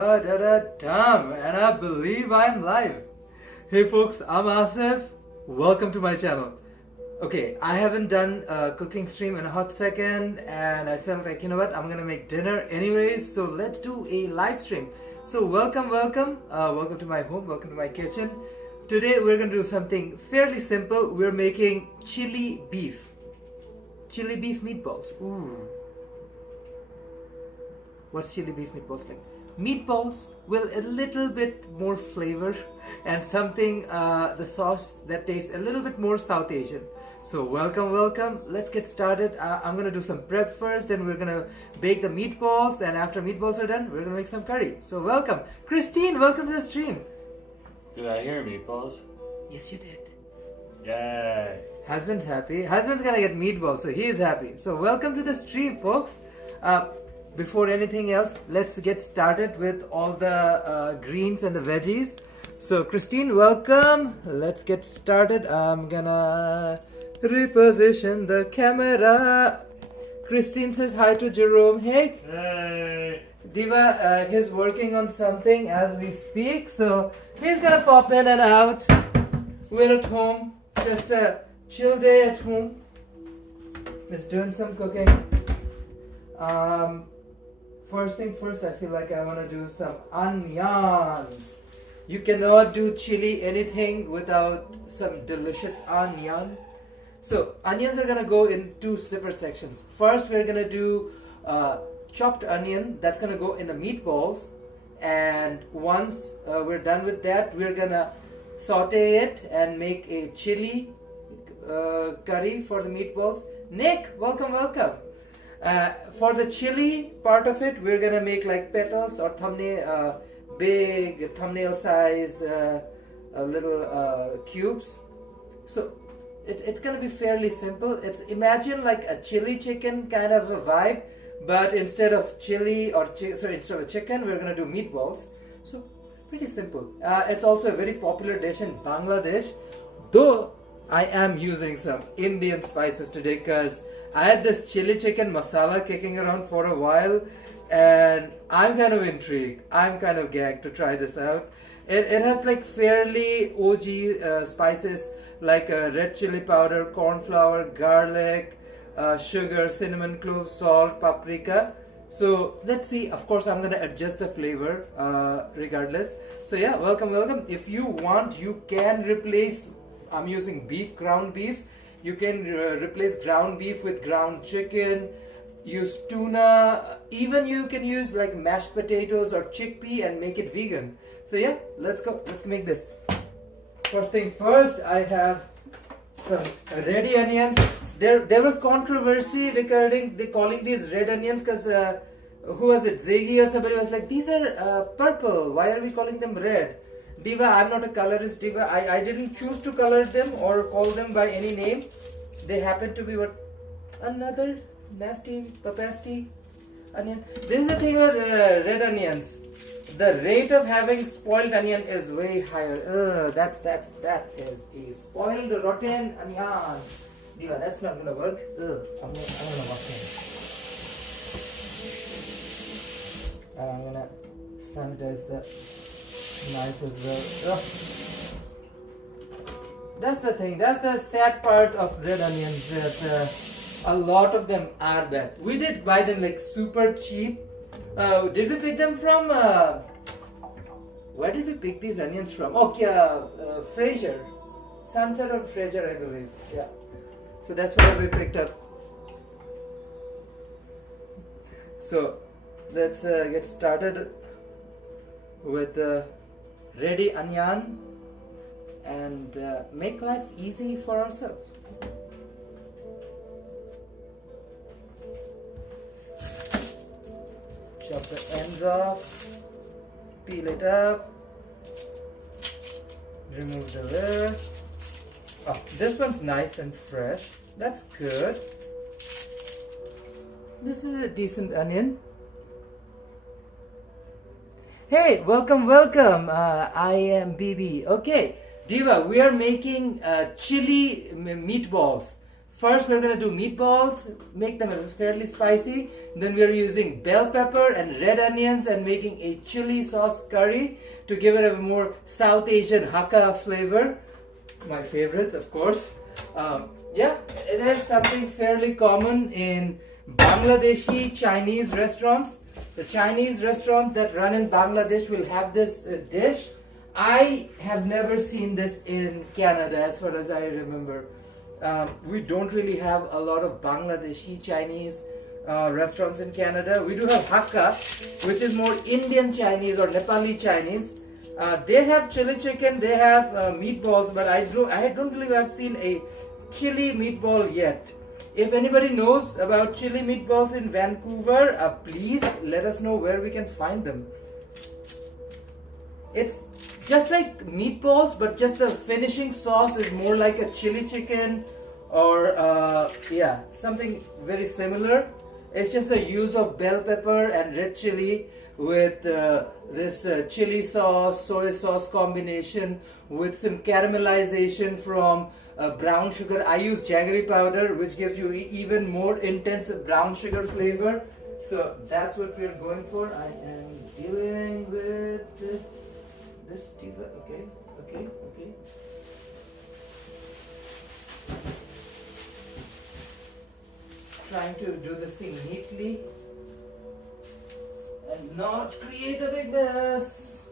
Da-da-da-dum, and I believe I'm live. Hey folks, I'm Asif. Welcome to my channel. Okay, I haven't done a cooking stream in a hot second, and I felt like, you know what, I'm gonna make dinner anyways, so let's do a live stream. So welcome to my home, welcome to my kitchen. Today we're gonna do something fairly simple. We're making chili beef meatballs. Ooh. What's chili beef meatballs like? Meatballs with a little bit more flavor and something, the sauce that tastes a little bit more South Asian. So welcome. Let's get started. I'm gonna do some prep first, then we're gonna bake the meatballs, and after meatballs are done, we're gonna make some curry. So welcome. Christine, welcome to the stream. Did I hear meatballs? Yes, you did. Yay! Husband's happy. Husband's gonna get meatballs, so he is happy. So welcome to the stream, folks. Before anything else, let's get started with all the greens and the veggies. So Christine, welcome. Let's get started. I'm gonna reposition the camera. Christine says hi to Jerome. Hey! Diva, he's working on something as we speak, so he's gonna pop in and out. We're at home. It's just a chill day at home. Just doing some cooking. First thing first, I feel like I want to do some onions. You cannot do chili anything without some delicious onion. So onions are gonna go in two separate sections. First, we're gonna do chopped onion. That's gonna go in the meatballs. And once we're done with that, we're gonna saute it and make a chili curry for the meatballs. Nick, welcome. For the chili part of it, we're gonna make like petals or thumbnail, big thumbnail size little cubes. So it's gonna be fairly simple. It's imagine like a chili chicken kind of a vibe, but instead of chili or instead of chicken, we're gonna do meatballs. So pretty simple. It's also a very popular dish in Bangladesh, though I am using some Indian spices today because I had this chili chicken masala kicking around for a while, and I'm kind of intrigued. I'm kind of gagged to try this out. It has like fairly OG spices like red chili powder, corn flour, garlic, sugar, cinnamon cloves, salt, paprika. So let's see. Of course, I'm gonna adjust the flavor regardless. So yeah, welcome. If you want, you can replace. I'm using ground beef. You can replace ground beef with ground chicken, use tuna, even you can use like mashed potatoes or chickpea and make it vegan. So yeah, let's make this. First thing first, I have some red onions. There was controversy regarding calling these red onions because who was it, Ziggy or somebody was like, these are purple, why are we calling them red? Diva, I'm not a colorist, Diva. I didn't choose to color them or call them by any name. They happen to be what? Another nasty, papasti onion. This is the thing with red onions. The rate of having spoiled onion is way higher. That is a spoiled rotten onion. Diva, that's not gonna work. I'm gonna wash it. I'm gonna sanitize the knife as well. Ugh. That's the thing. That's the sad part of red onions. That a lot of them are bad. We did buy them like super cheap. Did we pick them from? Where did we pick these onions from? Okay, Fraser, Sunset on Fraser, I believe. Yeah. So that's where we picked up. So let's get started with the ready onion and make life easy for ourselves. Chop the ends off, peel it up, remove the lid. Oh, this one's nice and fresh. That's good. This is a decent onion. Hey, welcome. I am BB. Okay, Diva, we are making chili meatballs. First, we're gonna do meatballs, make them fairly spicy. Then we're using bell pepper and red onions and making a chili sauce curry to give it a more South Asian Hakka flavor. My favorite, of course. Yeah, it is something fairly common in Bangladeshi Chinese restaurants. The Chinese restaurants that run in Bangladesh will have this dish. I have never seen this in Canada as far as I remember. We don't really have a lot of Bangladeshi Chinese restaurants in Canada. We do have Hakka, which is more Indian Chinese or Nepali Chinese. They have chili chicken, they have meatballs, but I don't believe I've seen a chili meatball yet. If anybody knows about chili meatballs in Vancouver, please let us know where we can find them. It's just like meatballs, but just the finishing sauce is more like a chili chicken or yeah, something very similar. It's just the use of bell pepper and red chili with this chili sauce, soy sauce combination with some caramelization from brown sugar. I use jaggery powder, which gives you even more intense brown sugar flavor. So that's what we're going for. I am dealing with this diva. Okay. Trying to do this thing neatly and not create a big mess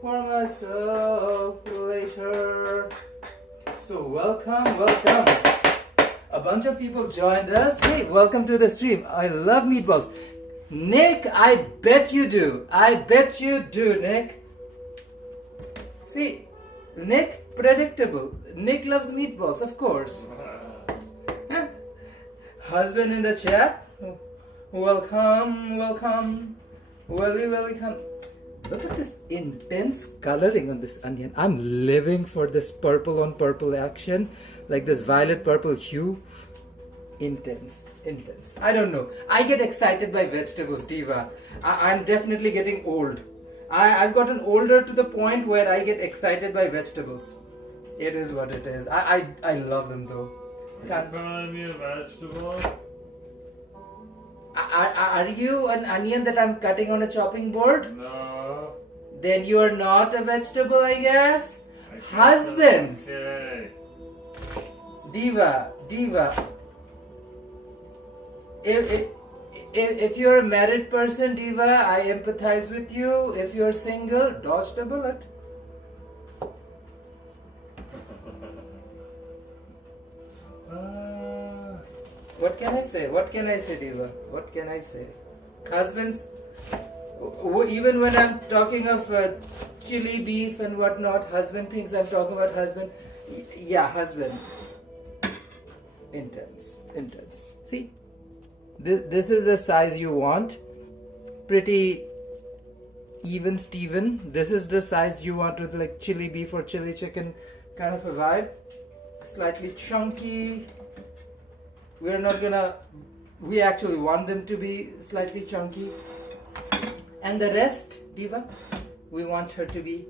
for myself later. So welcome. A bunch of people joined us. Hey, welcome to the stream. I love meatballs. Nick, I bet you do. Nick. See, Nick, predictable. Nick loves meatballs, of course. Husband in the chat. Welcome. Welcome. Look at this intense coloring on this onion. I'm living for this purple on purple action, like this violet purple hue. Intense. I don't know. I get excited by vegetables, Diva. I'm definitely getting old. I've gotten older to the point where I get excited by vegetables. It is what it is. I love them though. Are you calling me a vegetable? Are you an onion that I'm cutting on a chopping board? No. Then you are not a vegetable, I guess. Husbands. Okay. Diva. If you're a married person, Diva, I empathize with you. If you're single, dodge the bullet. What can I say, Diva? What can I say? Husbands, even when I'm talking of chili beef and whatnot, husband thinks I'm talking about husband. Yeah, husband. Intense. See, this is the size you want. Pretty even Steven. This is the size you want with like chili beef or chili chicken kind of a vibe. Slightly chunky. We actually want them to be slightly chunky. And the rest, Diva, we want her to be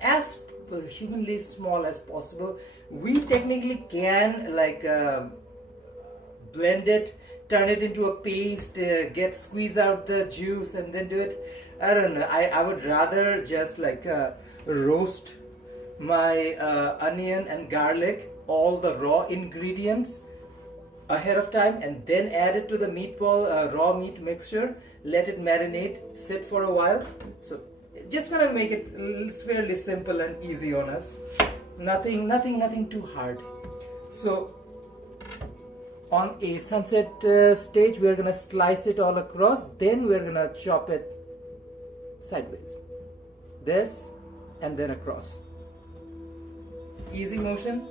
as humanly small as possible. We technically can like blend it, turn it into a paste, squeeze out the juice and then do it. I don't know. I would rather just like roast my onion and garlic, all the raw ingredients ahead of time, and then add it to the meatball raw meat mixture, let it marinate, sit for a while. So just gonna make it fairly simple and easy on us. Nothing too hard. So on a sunset stage, we're gonna slice it all across, then we're gonna chop it sideways, this and then across. Easy motion.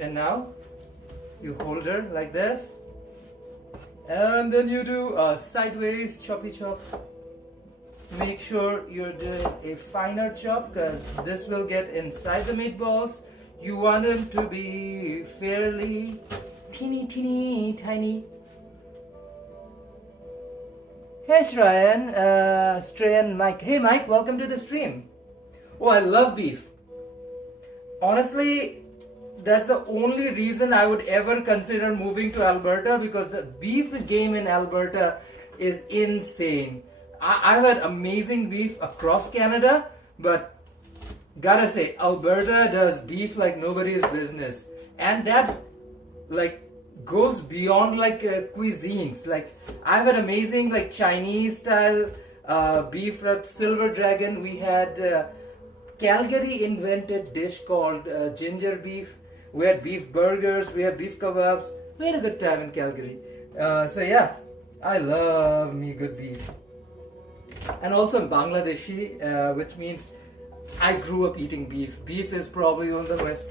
And now you hold her like this, and then you do a sideways choppy chop. Make sure you're doing a finer chop because this will get inside the meatballs. You want them to be fairly teeny tiny. Hey Shrayan, Strayan, Mike. Hey Mike, welcome to the stream. Oh, I love beef. Honestly, that's the only reason I would ever consider moving to Alberta, because the beef game in Alberta is insane. I've had amazing beef across Canada, but gotta say, Alberta does beef like nobody's business. And that like goes beyond like cuisines. Like I've had amazing like Chinese style beef from Silver Dragon. We had Calgary invented dish called ginger beef. We had beef burgers, we had beef kebabs. We had a good time in Calgary. So yeah, I love me good beef. And also in Bangladeshi, which means I grew up eating beef. Beef is probably one of the most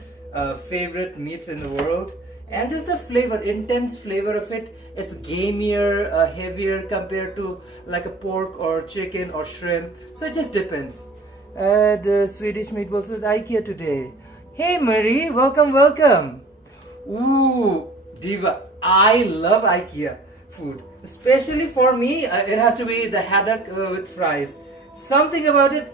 favorite meats in the world. And just the flavor, intense flavor of it, it's gamier, heavier compared to like a pork or chicken or shrimp. So it just depends. The Swedish meatballs with IKEA today. Hey Marie, welcome, welcome. Ooh, Diva, I love IKEA food. Especially for me, it has to be the haddock with fries. Something about it,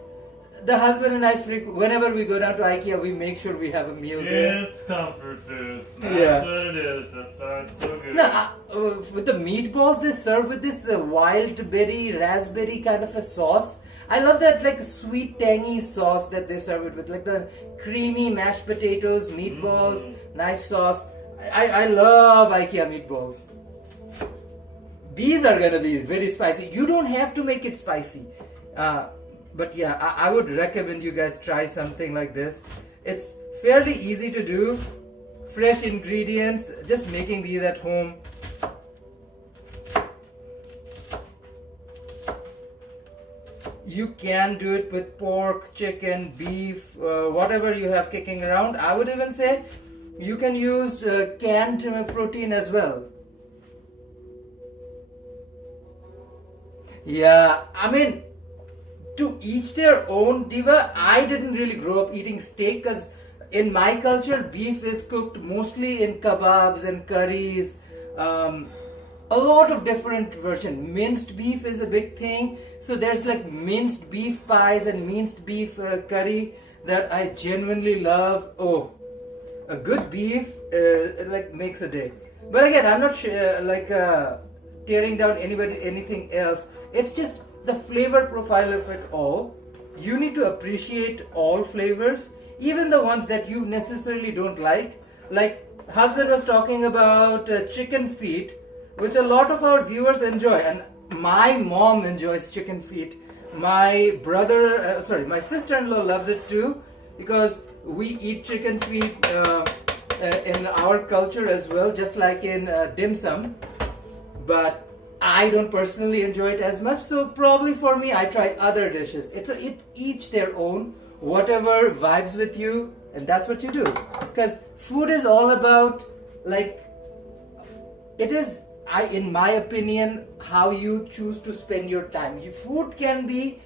the husband and I, whenever we go down to IKEA, we make sure we have a meal there. It's comfort food. That's what it is. That's why it's so good. No, with the meatballs, they serve with this wild berry, raspberry kind of a sauce. I love that like sweet tangy sauce that they serve it with, like the creamy mashed potatoes, meatballs, nice sauce. I love IKEA meatballs. These are gonna be very spicy. You don't have to make it spicy. But yeah, I would recommend you guys try something like this. It's fairly easy to do. Fresh ingredients, just making these at home. You can do it with pork, chicken, beef, whatever you have kicking around. I would even say you can use canned protein as well. Yeah, I mean, to each their own, Diva. I didn't really grow up eating steak because in my culture, beef is cooked mostly in kebabs and curries. A lot of different versions. Minced beef is a big thing. So there's like minced beef pies and minced beef curry that I genuinely love. Oh, a good beef like makes a day. But again, I'm not tearing down anything else. It's just the flavor profile of it all. You need to appreciate all flavors, even the ones that you necessarily don't like. Like husband was talking about chicken feet, which a lot of our viewers enjoy, and my mom enjoys chicken feet. My my sister-in-law loves it too, because we eat chicken feet in our culture as well, just like in dim sum. But I don't personally enjoy it as much, so probably for me, I try other dishes. It each their own, whatever vibes with you, and that's what you do. Because food is all about in my opinion, how you choose to spend your time. Food can be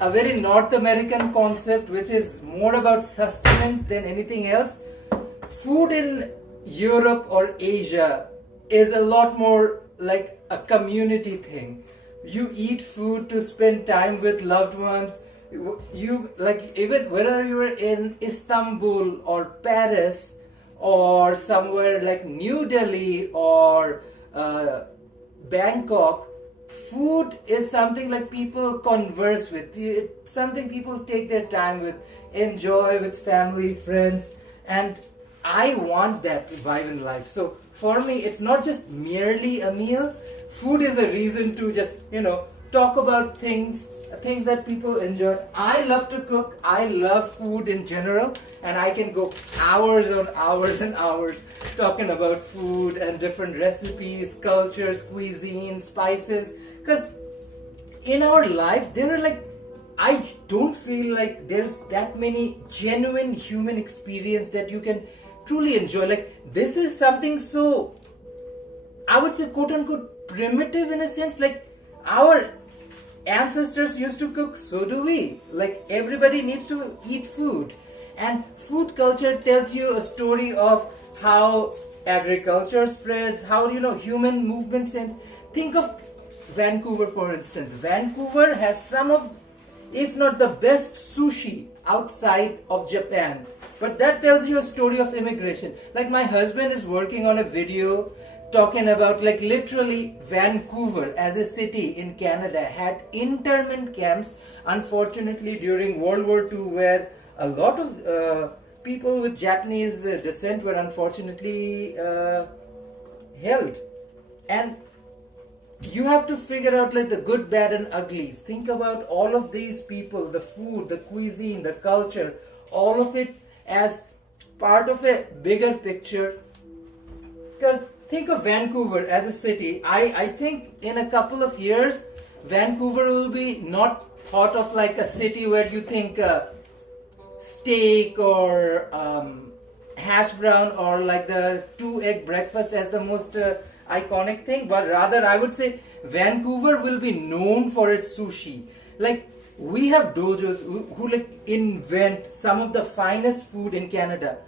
a very North American concept, which is more about sustenance than anything else. Food in Europe or Asia is a lot more like a community thing. You eat food to spend time with loved ones. You like, even whether you're in Istanbul or Paris or somewhere like New Delhi or Bangkok, food is something like people converse with. It's something people take their time with, enjoy with family, friends, and I want that vibe in life. So for me, it's not just merely a meal. Food is a reason to just, talk about things that people enjoy. I love to cook. I love food in general, and I can go hours on hours and hours talking about food and different recipes, cultures, cuisine, spices. Because in our life, I don't feel like there's that many genuine human experience that you can truly enjoy. Like, this is something so, I would say, quote unquote, primitive in a sense. Like, our ancestors used to cook, so do we. Like, everybody needs to eat food. And food culture tells you a story of how agriculture spreads, how, human movement sense. Think of Vancouver, for instance. Vancouver has some of, if not the best sushi outside of Japan. But that tells you a story of immigration. Like my husband is working on a video talking about like literally Vancouver as a city in Canada had internment camps, unfortunately during World War II, where a lot of people with Japanese descent were unfortunately held. And you have to figure out like the good, bad and uglies. Think about all of these people, the food, the cuisine, the culture, all of it as part of a bigger picture. Because think of Vancouver as a city. I think in a couple of years, Vancouver will be not thought of like a city where you think steak or hash brown or like the 2-egg breakfast as the most iconic thing, but rather I would say Vancouver will be known for its sushi. Like we have dojos who like invent some of the finest food in Canada.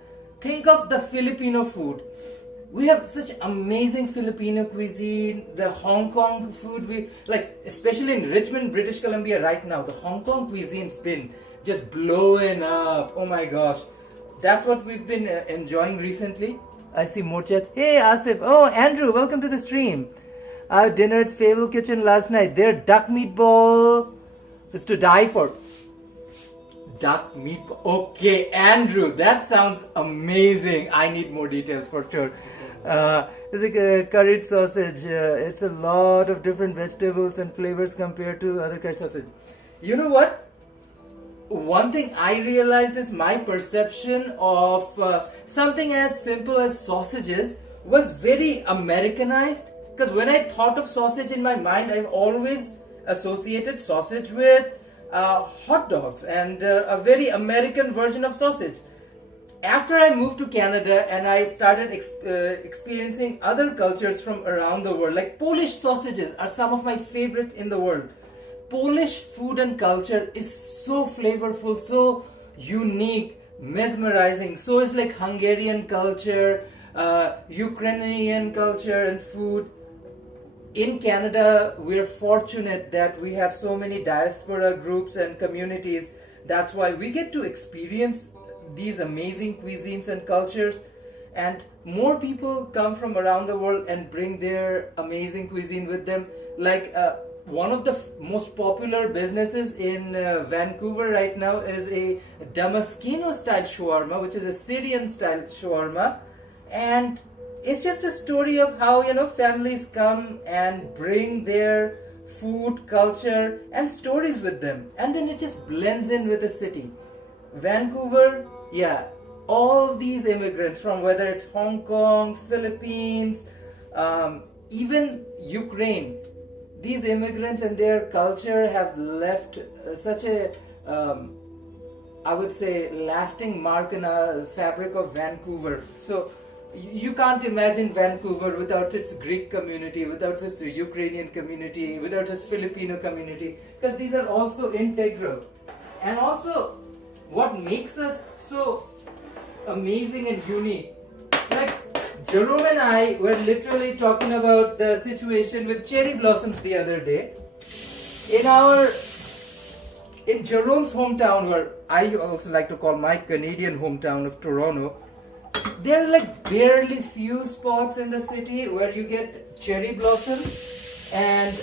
Think of the Filipino food. We have such amazing Filipino cuisine, the Hong Kong food, we like, especially in Richmond, British Columbia right now, the Hong Kong cuisine's been just blowing up. Oh my gosh. That's what we've been enjoying recently. I see more chats. Hey Asif. Oh, Andrew, welcome to the stream. I had dinner at Fable Kitchen last night. Their duck meatball is to die for. Duck meatball. Okay, Andrew, that sounds amazing. I need more details for sure. It's like a curried sausage. It's a lot of different vegetables and flavors compared to other curried sausage. You know what? One thing I realized is my perception of something as simple as sausages was very Americanized. Because when I thought of sausage in my mind, I've always associated sausage with hot dogs and a very American version of sausage. After I moved to Canada and I started experiencing other cultures from around the world, like Polish sausages are some of my favorite in the world. Polish food and culture is so flavorful, so unique, mesmerizing. So is like Hungarian culture, Ukrainian culture and food. In Canada, we're fortunate that we have so many diaspora groups and communities. That's why we get to experience these amazing cuisines and cultures. And more people come from around the world and bring their amazing cuisine with them. Like one of the most popular businesses in Vancouver right now is a Damaskino style shawarma, which is a Syrian style shawarma. And it's just a story of how, you know, families come and bring their food, culture and stories with them. And then it just blends in with the city. Vancouver, yeah, all of these immigrants from whether it's Hong Kong, Philippines, even Ukraine, these immigrants and their culture have left such a, I would say, lasting mark in the fabric of Vancouver. So you can't imagine Vancouver without its Greek community, without its Ukrainian community, without its Filipino community, because these are also integral. And also, what makes us so amazing and unique, like Jerome and I were literally talking about the situation with cherry blossoms the other day. In Jerome's hometown, where I also like to call my Canadian hometown of Toronto, there are like barely few spots in the city where you get cherry blossoms, and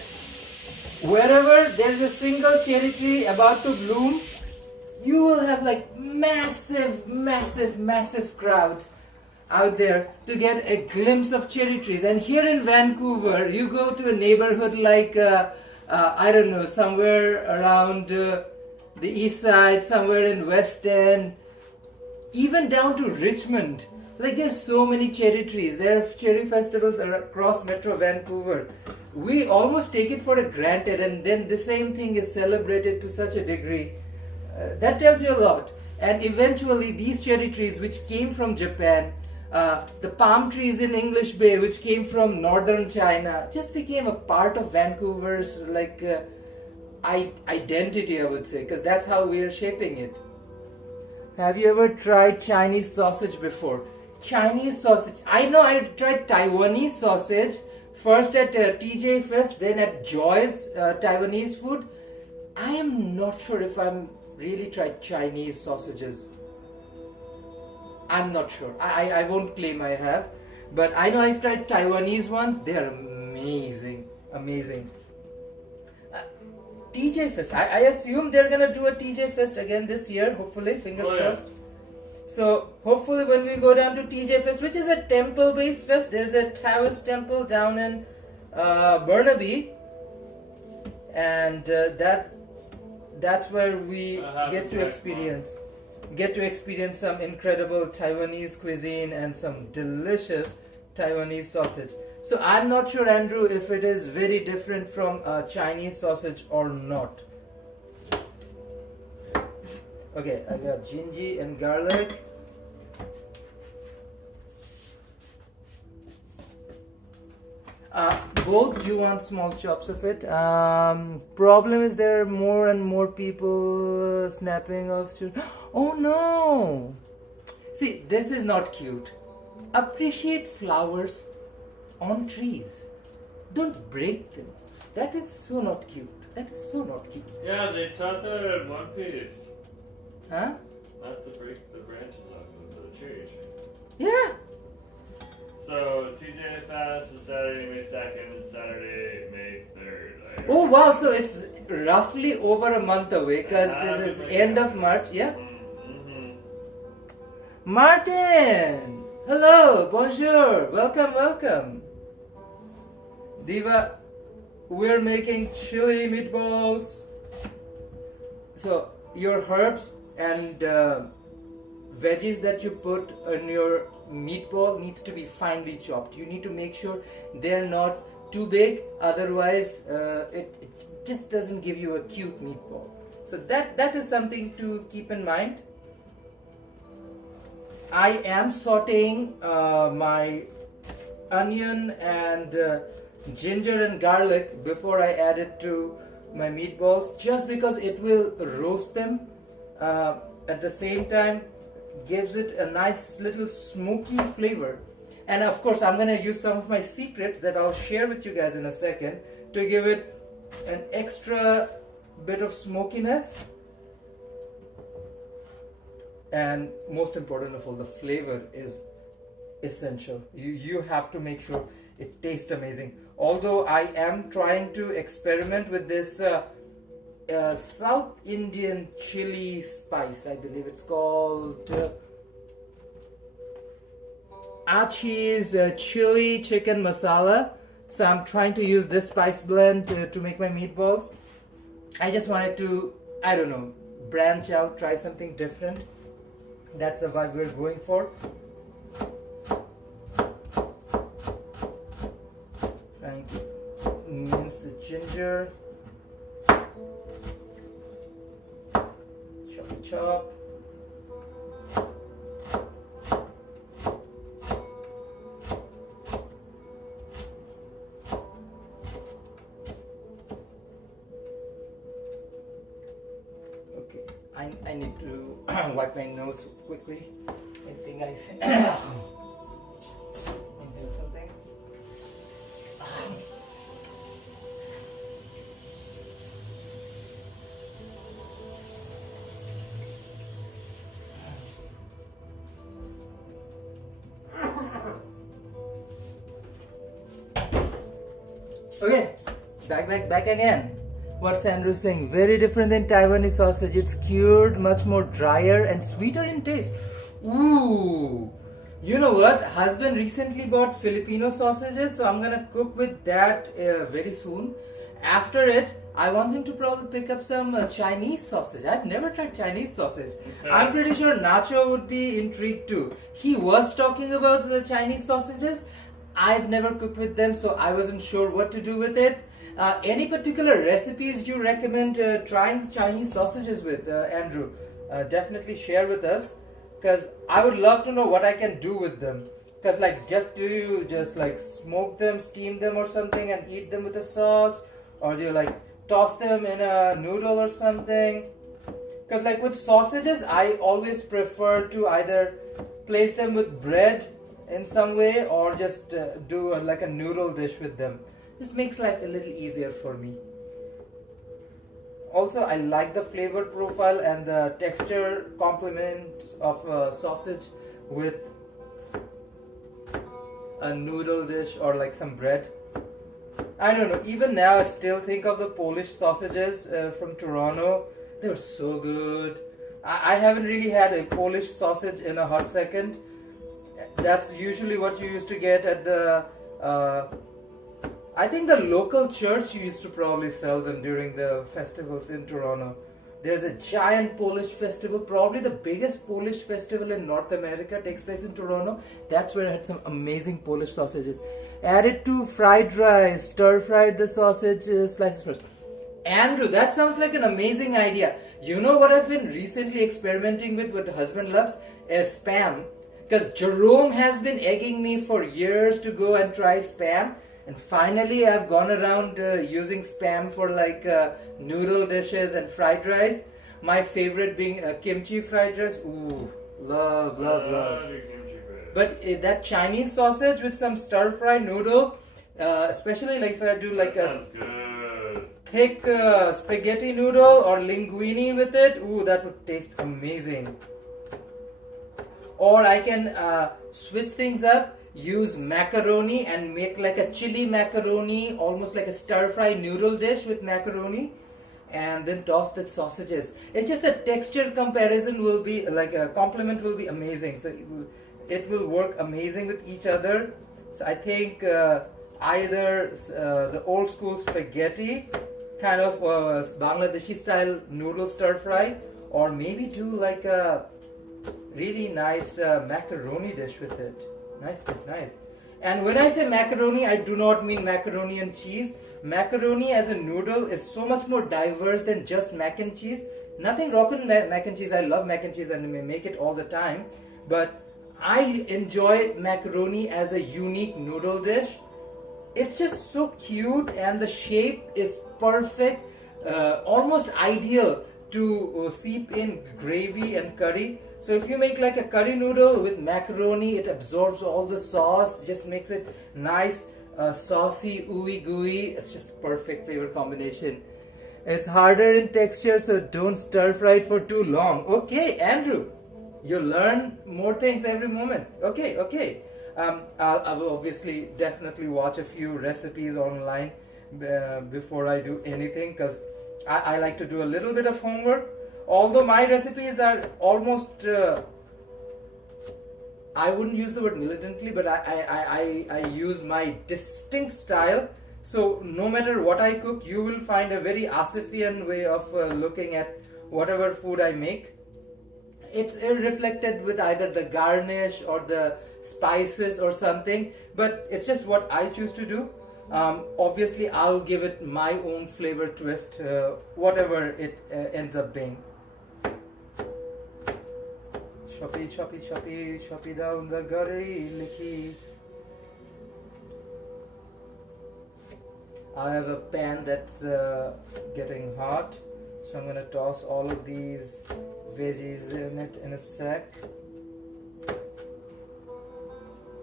wherever there's a single cherry tree about to bloom, you will have like massive crowds out there to get a glimpse of cherry trees. And here in Vancouver, you go to a neighborhood like I don't know, somewhere around the east side, somewhere in West End, even down to Richmond. Like there's so many cherry trees. There are cherry festivals across Metro Vancouver. We almost take it for granted, and then the same thing is celebrated to such a degree. That tells you a lot. And eventually these cherry trees, which came from Japan, the palm trees in English Bay, which came from northern China, just became a part of Vancouver's like identity, I would say, because that's how we are shaping it. Have you ever tried Chinese sausage before? Chinese sausage. I know I tried Taiwanese sausage, First at TJ Fest, then at Joy's Taiwanese food. I am not sure if I'm really tried Chinese sausages. I'm not sure. I won't claim I have. But I know I've tried Taiwanese ones. They are amazing. Amazing. TJ Fest. I assume they're gonna do a TJ Fest again this year. Hopefully, fingers crossed. So hopefully when we go down to TJ Fest, which is a temple-based fest, there's a Taoist temple down in Burnaby, and that's where we get to experience some incredible Taiwanese cuisine and some delicious Taiwanese sausage. So I'm not sure, Andrew, if it is very different from a Chinese sausage or not. Okay, I got gingy and garlic. Both you want small chops of it. Problem is there are more and more people snapping off. Oh no! See, this is not cute. Appreciate flowers on trees. Don't break them. That is so not cute. That is so not cute. Yeah, they taught that in One Piece. Huh? Not to break the branches off of the tree. Yeah. So TJ Fest is Saturday, May 2nd, Saturday, May 3rd. Oh wow, so it's roughly over a month away because this is end of March, yeah? Mm-hmm. Martin! Hello, bonjour, welcome. Diva, we're making chili meatballs. So your herbs and veggies that you put in your meatball needs to be finely chopped. You need to make sure they're not too big, otherwise it just doesn't give you a cute meatball. So that is something to keep in mind. I am sautéing my onion and ginger and garlic before I add it to my meatballs, just because it will roast them at the same time, gives it a nice little smoky flavor. And of course I'm going to use some of my secrets that I'll share with you guys in a second to give it an extra bit of smokiness. And most important of all, the flavor is essential. You have to make sure it tastes amazing. Although I am trying to experiment with this South Indian chili spice, I believe it's called Achi's chili chicken masala. So I'm trying to use this spice blend to make my meatballs. I just wanted to, I don't know, branch out, try something different. That's the vibe we're going for. Trying to mince the ginger. Chop. Okay, I need to wipe my nose quickly. I think I inhaled something. Okay, back again. What's Andrew saying? Very different than Taiwanese sausage. It's cured, much more drier and sweeter in taste. Ooh, you know what? Husband recently bought Filipino sausages, so I'm gonna cook with that very soon. After it, I want him to probably pick up some Chinese sausage. I've never tried Chinese sausage. Okay. I'm pretty sure Nacho would be intrigued too. He was talking about the Chinese sausages. I've never cooked with them, so I wasn't sure what to do with it. Any particular recipes you recommend trying Chinese sausages with, Andrew? Definitely share with us, because I would love to know what I can do with them. Because do you just smoke them, steam them or something and eat them with a sauce? Or do you toss them in a noodle or something? Because with sausages, I always prefer to either place them with bread in some way, or just do like a noodle dish with them. This makes life a little easier for me. Also, I like the flavor profile and the texture complement of sausage with a noodle dish or like some bread. I don't know, even now I still think of the Polish sausages from Toronto. They were so good. I haven't really had a Polish sausage in a hot second. That's usually what you used to get at the I think the local church used to probably sell them during the festivals in Toronto. There's a giant Polish festival, probably the biggest Polish festival in North America takes place in Toronto. That's where I had some amazing Polish sausages. Added to fried rice, stir-fried the sausage slices first. Andrew, that sounds like an amazing idea. You know what I've been recently experimenting with, what the husband loves? Is Spam. Because Jerome has been egging me for years to go and try Spam. And finally I've gone around using Spam for like noodle dishes and fried rice. My favorite being kimchi fried rice. Ooh, love. But that Chinese sausage with some stir-fry noodle, especially like if I do like sounds good. Thick spaghetti noodle or linguine with it, ooh, that would taste amazing. Or I can switch things up, use macaroni and make like a chili macaroni, almost like a stir-fry noodle dish with macaroni, and then toss the sausages. It's just the texture comparison will be like a complement will be amazing. So it will work amazing with each other. So I think either the old school spaghetti kind of Bangladeshi style noodle stir fry, or maybe do like a really nice macaroni dish with it. Nice. And when I say macaroni, I do not mean macaroni and cheese. Macaroni as a noodle is so much more diverse than just mac and cheese. Nothing wrong with mac and cheese. I love mac and cheese and I make it all the time. But I enjoy macaroni as a unique noodle dish. It's just so cute and the shape is perfect, almost ideal to seep in gravy and curry. So if you make like a curry noodle with macaroni, it absorbs all the sauce, just makes it nice, saucy, ooey gooey. It's just perfect flavor combination. It's harder in texture, so don't stir fry it for too long. Okay, Andrew, you learn more things every moment. Okay. I will obviously definitely watch a few recipes online before I do anything, because I like to do a little bit of homework. Although my recipes are almost, I wouldn't use the word militantly, but I use my distinct style. So no matter what I cook, you will find a very Asifian way of looking at whatever food I make. It's reflected with either the garnish or the spices or something, but it's just what I choose to do. Obviously I'll give it my own flavor twist, whatever it ends up being. Choppy down the garlic. I have a pan that's getting hot, so I'm gonna toss all of these veggies in it in a sec.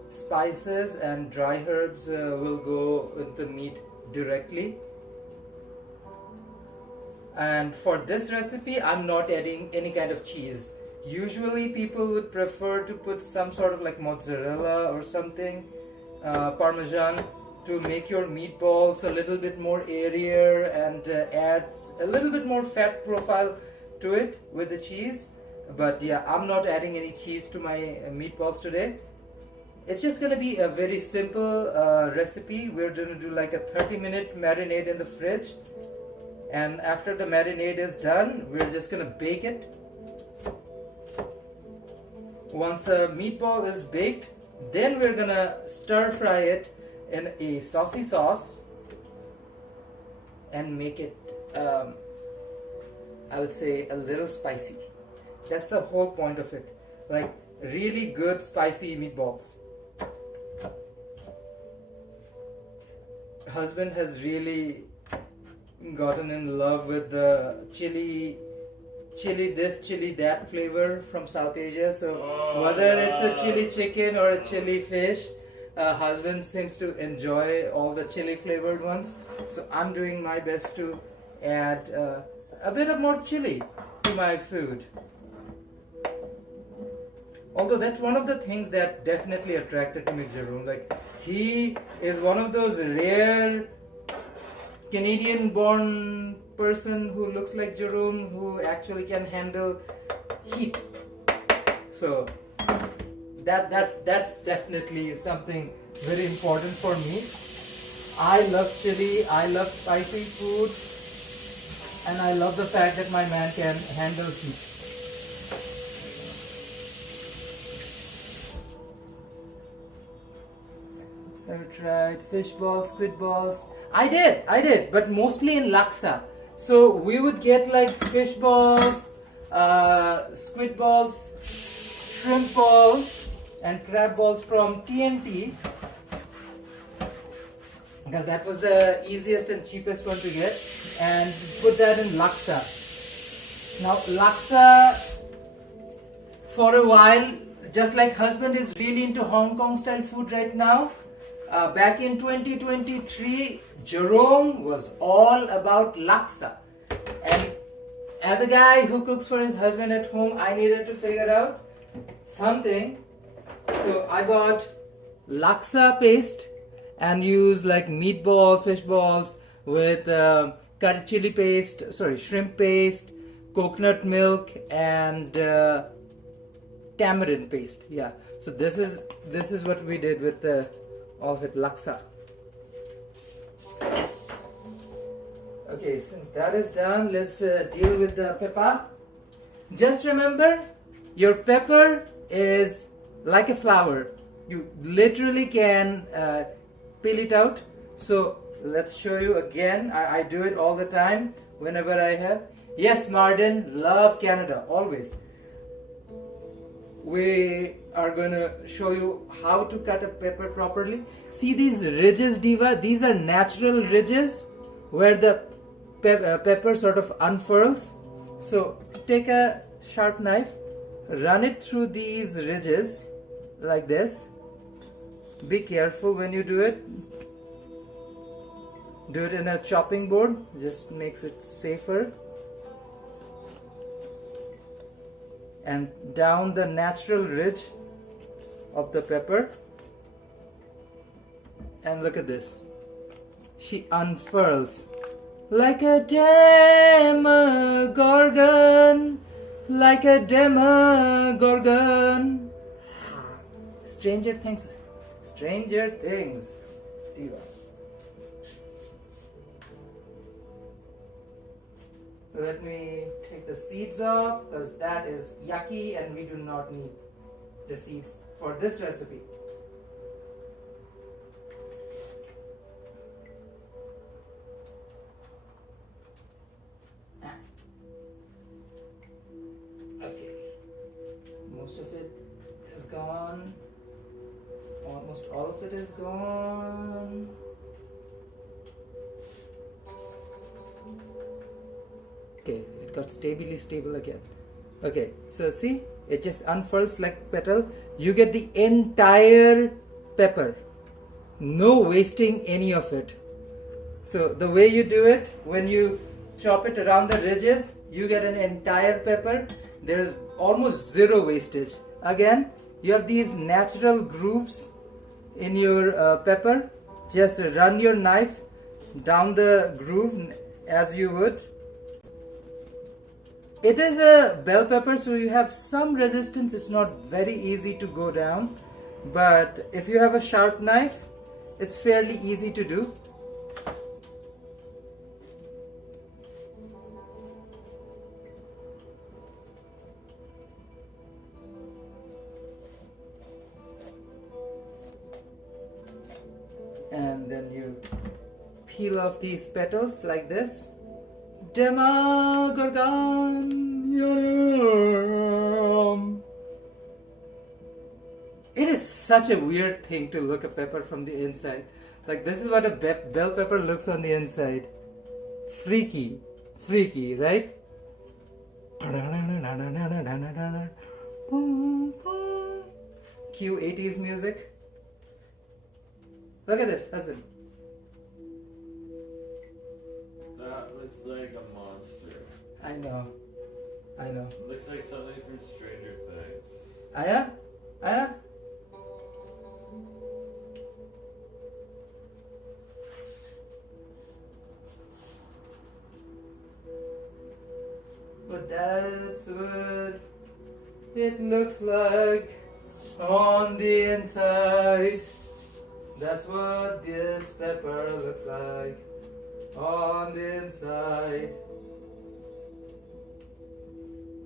Spices and dry herbs will go with the meat directly. And for this recipe, I'm not adding any kind of cheese. Usually people would prefer to put some sort of like mozzarella or something, parmesan, to make your meatballs a little bit more airier and adds a little bit more fat profile to it with the cheese. But yeah, I'm not adding any cheese to my meatballs today. It's just gonna be a very simple recipe. We're gonna do like a 30-minute marinade in the fridge, and after the marinade is done, we're just gonna bake it. Once the meatball is baked, then we're gonna stir fry it in a saucy sauce and make it, I would say, a little spicy. That's the whole point of it. Like really good spicy meatballs. Husband has really gotten in love with the chili chili this, chili that flavor from South Asia. So whether yeah. it's a chili chicken or a chili fish, husband seems to enjoy all the chili flavored ones. So I'm doing my best to add a bit of more chili to my food. Although that's one of the things that definitely attracted to me, Jerome. Like, he is one of those rare Canadian-born person who looks like Jerome, who actually can handle heat. So that's definitely something very important for me. I love chili, I love spicy food, and I love the fact that my man can handle heat. Have you tried fish balls, squid balls? I did, but mostly in laksa. So we would get like fish balls, squid balls, shrimp balls, and crab balls from TNT, because that was the easiest and cheapest one to get, and put that in laksa. Now laksa, for a while, just like husband is really into Hong Kong style food right now, back in 2023, Jerome was all about laksa. And as a guy who cooks for his husband at home, I needed to figure out something. So I bought laksa paste and used like meatballs, fish balls with curry chili paste, shrimp paste, coconut milk, and tamarind paste. Yeah. So this is what we did with all of it laksa. Okay, since that is done, let's deal with the pepper. Just remember, your pepper is like a flower. You literally can peel it out. So let's show you again. I do it all the time whenever I have. Yes, Martin, love Canada, always. We are going to show you how to cut a pepper properly. See these ridges, Diva? These are natural ridges where the pepper sort of unfurls. So take a sharp knife, run it through these ridges like this. Be careful when you do it. Do it in a chopping board, just makes it safer. And down the natural ridge of the pepper. And look at this. She unfurls like a demogorgon, like a demogorgon. Stranger Things. Stranger Things. Diva. Let me take the seeds off, because that is yucky and we do not need the seeds for this recipe. Okay, most of it is gone. Almost all of it is gone. Okay, it got stably stable again. Okay, so see, it just unfurls like petal. You get the entire pepper. No wasting any of it. So the way you do it, when you chop it around the ridges, you get an entire pepper. There is almost zero wastage. Again, you have these natural grooves in your pepper. Just run your knife down the groove as you would. It is a bell pepper, so you have some resistance. It's not very easy to go down, but if you have a sharp knife, it's fairly easy to do. And then you peel off these petals like this. Demogorgon. It is such a weird thing to look a pepper from the inside. Like, this is what a bell pepper looks on the inside. Freaky, right? Cue 80s music. Look at this, husband. That looks like a monster. I know. It looks like something from Stranger Things. Aya? But that's what it looks like on the inside. That's what this pepper looks like on the inside.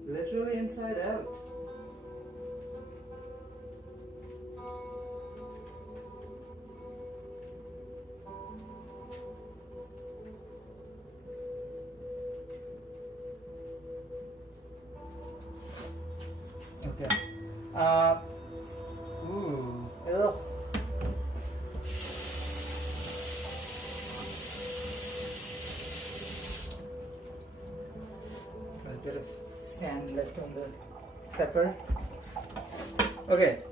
Literally inside out. Okay. Ooh. Ugh. A bit of sand left on the pepper. Okay.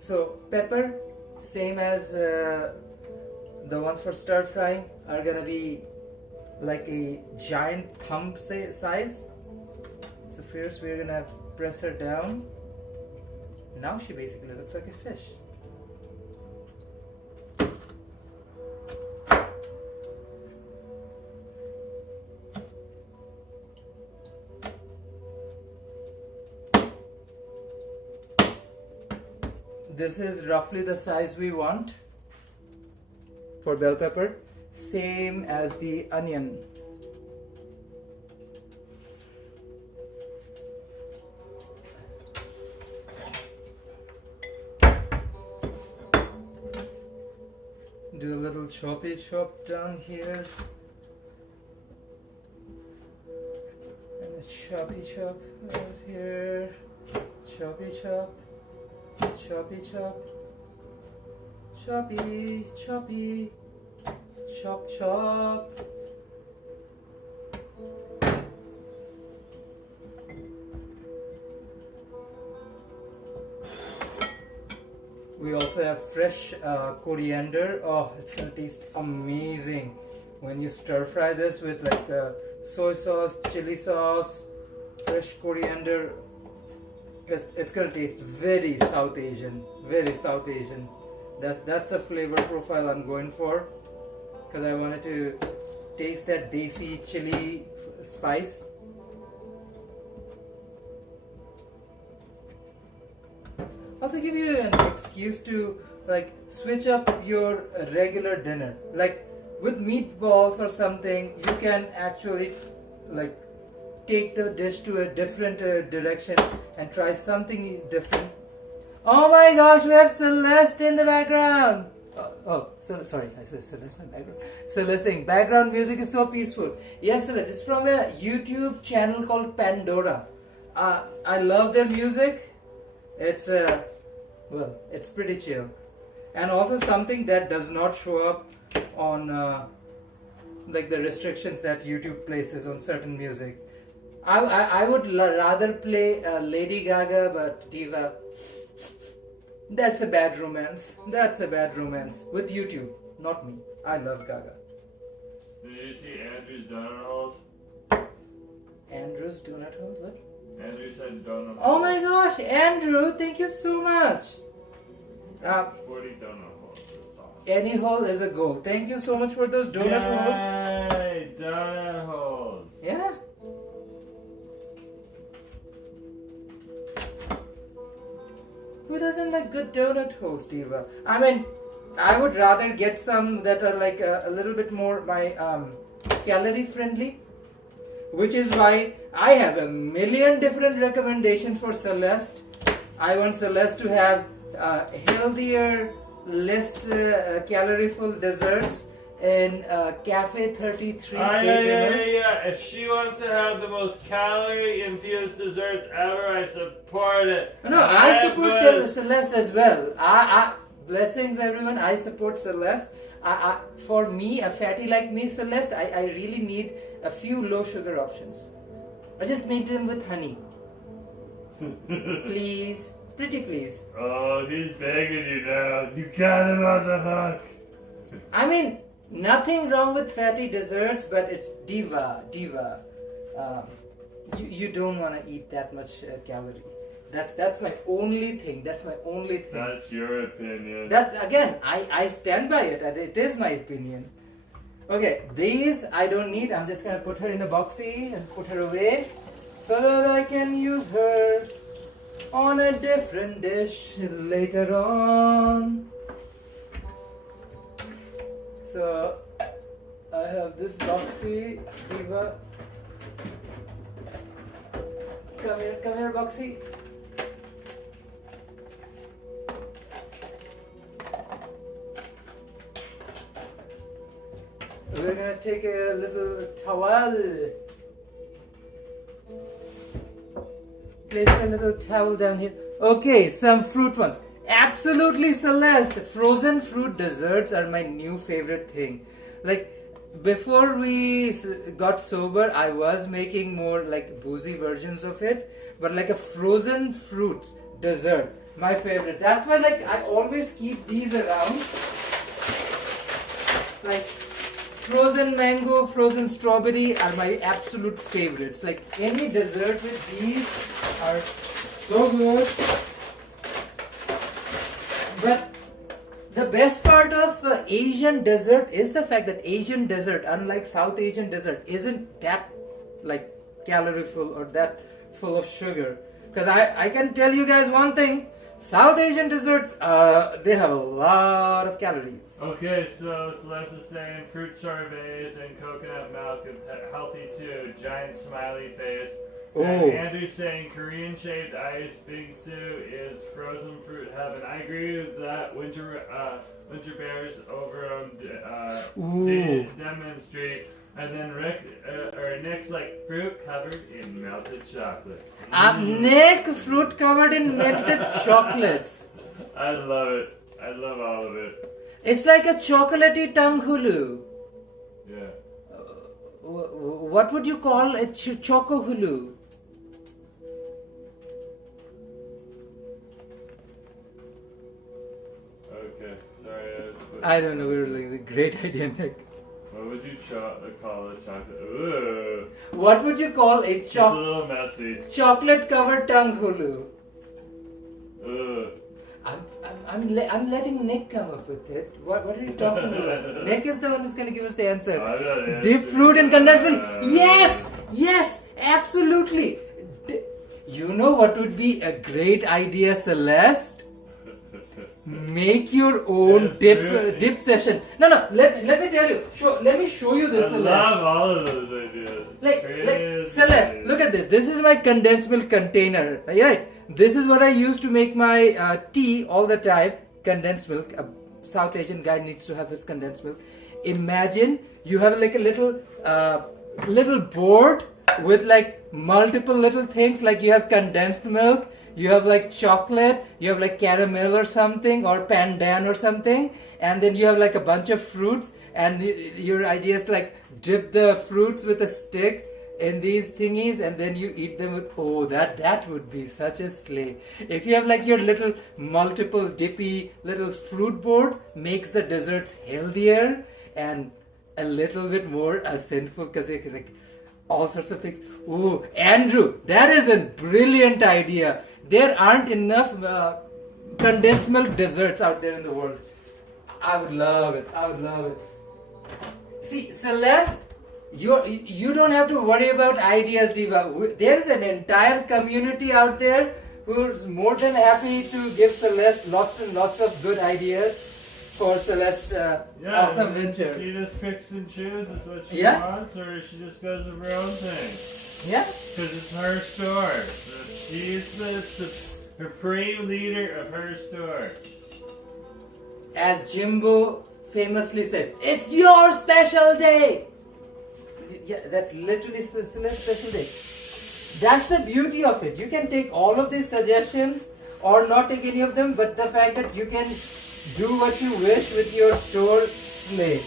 So pepper, same as the ones for stir frying, are gonna be like a giant thumb size. So first we're gonna press her down. Now she basically looks like a fish. This is roughly the size we want for bell pepper, same as the onion. Do a little choppy chop down here. And a choppy chop out here. Choppy chop. Choppy chop. Choppy, choppy. Chop chop. We also have fresh coriander. Oh, it's gonna taste amazing when you stir fry this with like soy sauce, chili sauce, fresh coriander. It's gonna taste very South Asian, very South Asian. That's the flavor profile I'm going for, because I wanted to taste that desi chili spice. Also give you an excuse to like switch up your regular dinner. Like with meatballs or something, you can actually like take the dish to a different direction and try something different. Oh my gosh, we have Celeste in the background. Sorry, I said Celeste in the background. Celeste saying background music is so peaceful. Yes, Celeste, it's from a YouTube channel called Pandora. I love their music. It's it's pretty chill, and also something that does not show up on like the restrictions that YouTube places on certain music. I would rather play Lady Gaga, but Diva, that's a bad romance. That's a bad romance with YouTube, not me. I love Gaga. Did you see Andrew's donut holes? Andrew's donut hole? What? Andrew said donut holes. Oh my gosh, Andrew, thank you so much. 40 donut holes. That's awesome. Any hole is a goal. Thank you so much for those donut holes. Yay! Donut holes. Yeah. Who doesn't like good donut holes, Diva? I mean, I would rather get some that are like a little bit more calorie friendly, which is why I have a million different recommendations for Celeste. I want Celeste to have healthier, less calorieful desserts in Cafe 33. Yeah. If she wants to have the most calorie-infused desserts ever, I support it. No, I support Celeste as well. Blessings, everyone. I support Celeste. For me, a fatty like me, Celeste, I really need a few low sugar options. Or just make them with honey. Please. Pretty please. Oh, he's begging you now. You got him on the hook. I mean, nothing wrong with fatty desserts, but it's diva. You don't want to eat that much calorie. That's my only thing. That's your opinion. That again, I stand by it. It is my opinion. Okay, these I don't need. I'm just gonna put her in a boxy and put her away so that I can use her on a different dish later on. So I have this boxy, Diva. Come here, boxy. We're gonna take a little towel. Place a little towel down here. Okay, some fruit ones. Absolutely, Celeste. Frozen fruit desserts are my new favorite thing. Like, before we got sober, I was making more like boozy versions of it. But like a frozen fruits dessert, my favorite. That's why like I always keep these around. Like frozen mango, frozen strawberry are my absolute favorites. Like any dessert with these are so good. But the best part of Asian dessert is the fact that Asian dessert, unlike South Asian dessert, isn't that like caloriful or that full of sugar. Because I can tell you guys one thing, South Asian desserts, they have a lot of calories. Okay, so Celeste is saying fruit sorbets and coconut milk is healthy too. Giant smiley face. Oh. And Andrew's saying Korean shaved ice bingsu is frozen fruit heaven. I agree with that. Winter bears over on Denman Street. And then Nick's like fruit covered in melted chocolate. Nick, fruit covered in melted chocolates. I love it. I love all of it. It's like a chocolatey tanghulu. Yeah. What would you call a choco hulu? Okay, sorry. I don't know. We're like a great idea, Nick. What would you call a chocolate? Ooh. What would you call a It's a little messy. chocolate covered tanghulu? Ooh. I'm letting Nick come up with it. What are you talking about? Nick is the one who's going to give us the answer. Dip fruit in condensed milk. Yes, absolutely. You know what would be a great idea, Celeste? Make your own dip session. No. Let me tell you. Let me show you this, Celeste. I love all of those ideas. Like Celeste, look at this. This is my condensed milk container. Right? This is what I use to make my tea all the time. Condensed milk. A South Asian guy needs to have his condensed milk. Imagine you have like a little board with like multiple little things. Like you have condensed milk. You have like chocolate, you have like caramel or something, or pandan or something, and then you have like a bunch of fruits, and your idea is to like dip the fruits with a stick in these thingies, and then you eat them with, that would be such a slay. If you have like your little multiple dippy little fruit board, makes the desserts healthier and a little bit more sinful, because it like all sorts of things. Oh, Andrew, that is a brilliant idea. There aren't enough condensed milk desserts out there in the world. I would love it. See, Celeste, you don't have to worry about ideas, Diva. There's an entire community out there who's more than happy to give Celeste lots and lots of good ideas for Celeste's awesome venture. She just picks and chooses what she wants, or she just goes with her own thing. Yeah. Because it's her store. So she's the supreme leader of her store. As Jimbo famously said, it's your special day. Yeah, that's literally Celeste's special day. That's the beauty of it. You can take all of these suggestions or not take any of them, but the fact that you can do what you wish with your store, slay.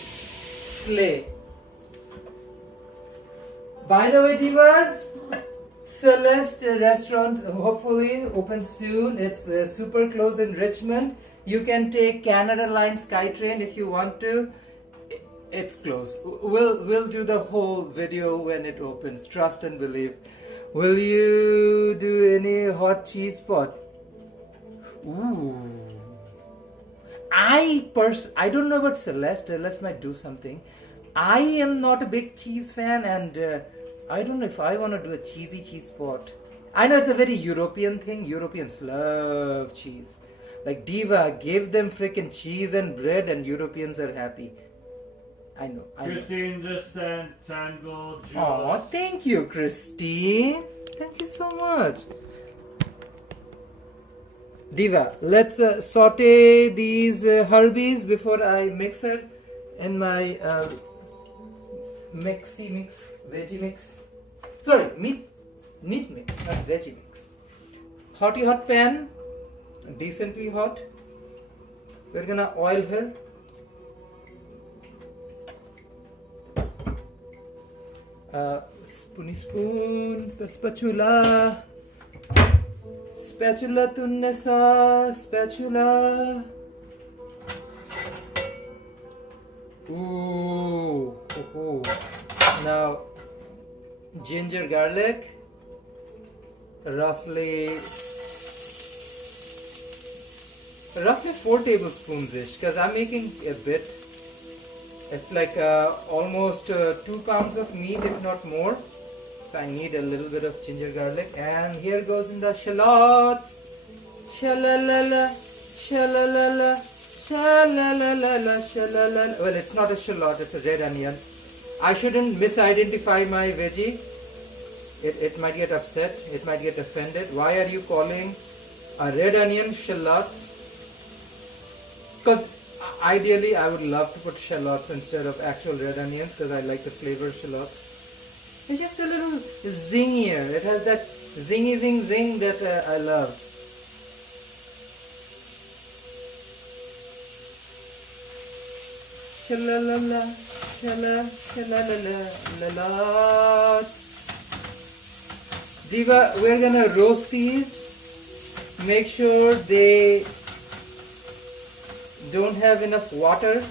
By the way, Divas, Celeste restaurant hopefully open soon. It's super close in Richmond. You can take Canada Line SkyTrain if you want to. It's close. We'll do the whole video when it opens. Trust and believe. Will you do any hot cheese spot? Ooh. I don't know about Celeste. Celeste might do something. I am not a big cheese fan, and I don't know if I want to do a cheesy cheese spot. I know it's a very European thing. Europeans love cheese. Like Diva, give them freaking cheese and bread, and Europeans are happy. I know. Christine just sent Tangled Juice. Oh, thank you, Christine. Thank you so much. Diva, let's saute these herbies before I mix it in my veggie mix. Sorry, meat mix, not veggie mix. Hotty hot pan, decently hot. We're gonna oil her. Spoony spoon, spatula. Spatula tunnesa, spatula. Ooh. Now, ginger garlic, roughly 4 tablespoons ish, because I'm making a bit. It's like almost 2 pounds of meat, if not more. So I need a little bit of ginger garlic. And here goes in the shallots. Shalalala, shalalala, shalalala, shalalala. Well, it's not a shallot, it's a red onion. I shouldn't misidentify my veggie. It might get upset, it might get offended. Why are you calling a red onion shallots? Because ideally I would love to put shallots instead of actual red onions, because I like the flavor of shallots. It's just a little zingier. It has that zingy zing that I love. Shalalala, shalalala. Diva, we're gonna roast these. Make sure they don't have enough water.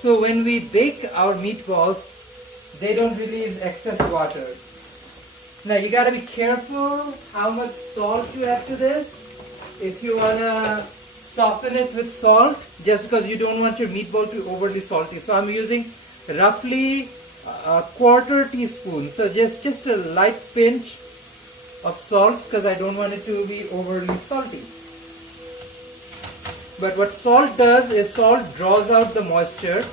So when we bake our meatballs, they don't release excess water. Now you gotta be careful how much salt you add to this. If you wanna soften it with salt, just because you don't want your meatball to be overly salty. So I'm using roughly a 1/4 teaspoon. So just a light pinch of salt, because I don't want it to be overly salty. But what salt does is salt draws out the moisture.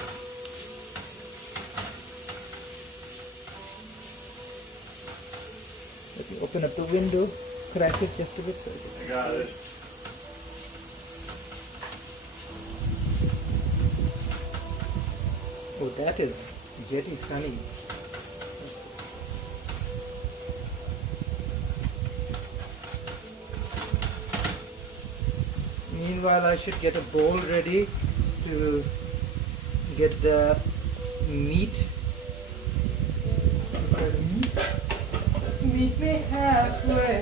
Let me open up the window, crack it just a bit. So I got it. Oh, that is jetty sunny. Meanwhile, I should get a bowl ready to get the meat. Meet me halfway.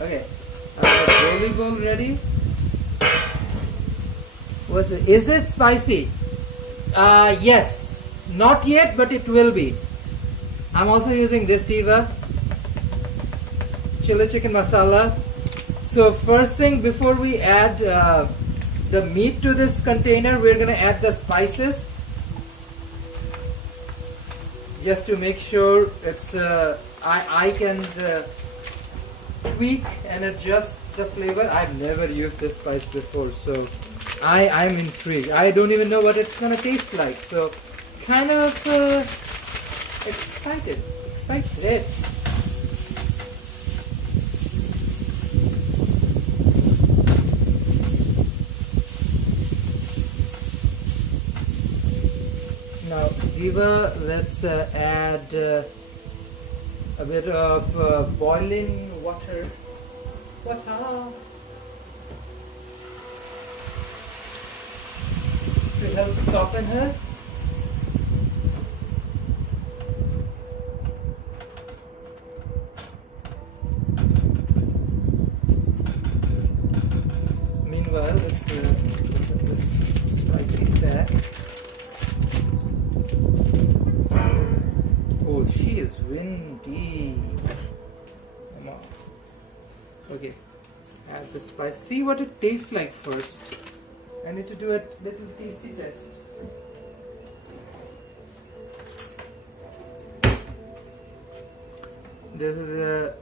Okay, I have a rolling bowl ready. Is this spicy? Yes, not yet, but it will be. I'm also using this Diva chili chicken masala. So first thing, before we add the meat to this container, we're going to add the spices, just to make sure it's I can tweak and adjust the flavor. I've never used this spice before, so I'm intrigued. I don't even know what it's going to taste like, so kind of excited. Now, Diva, let's add a bit of boiling water. help soften her. Meanwhile, let's put this spicy back. Oh, she is windy. Come on. Okay, let's add the spice. See what it tastes like first. I need to do a little tasty test. This is the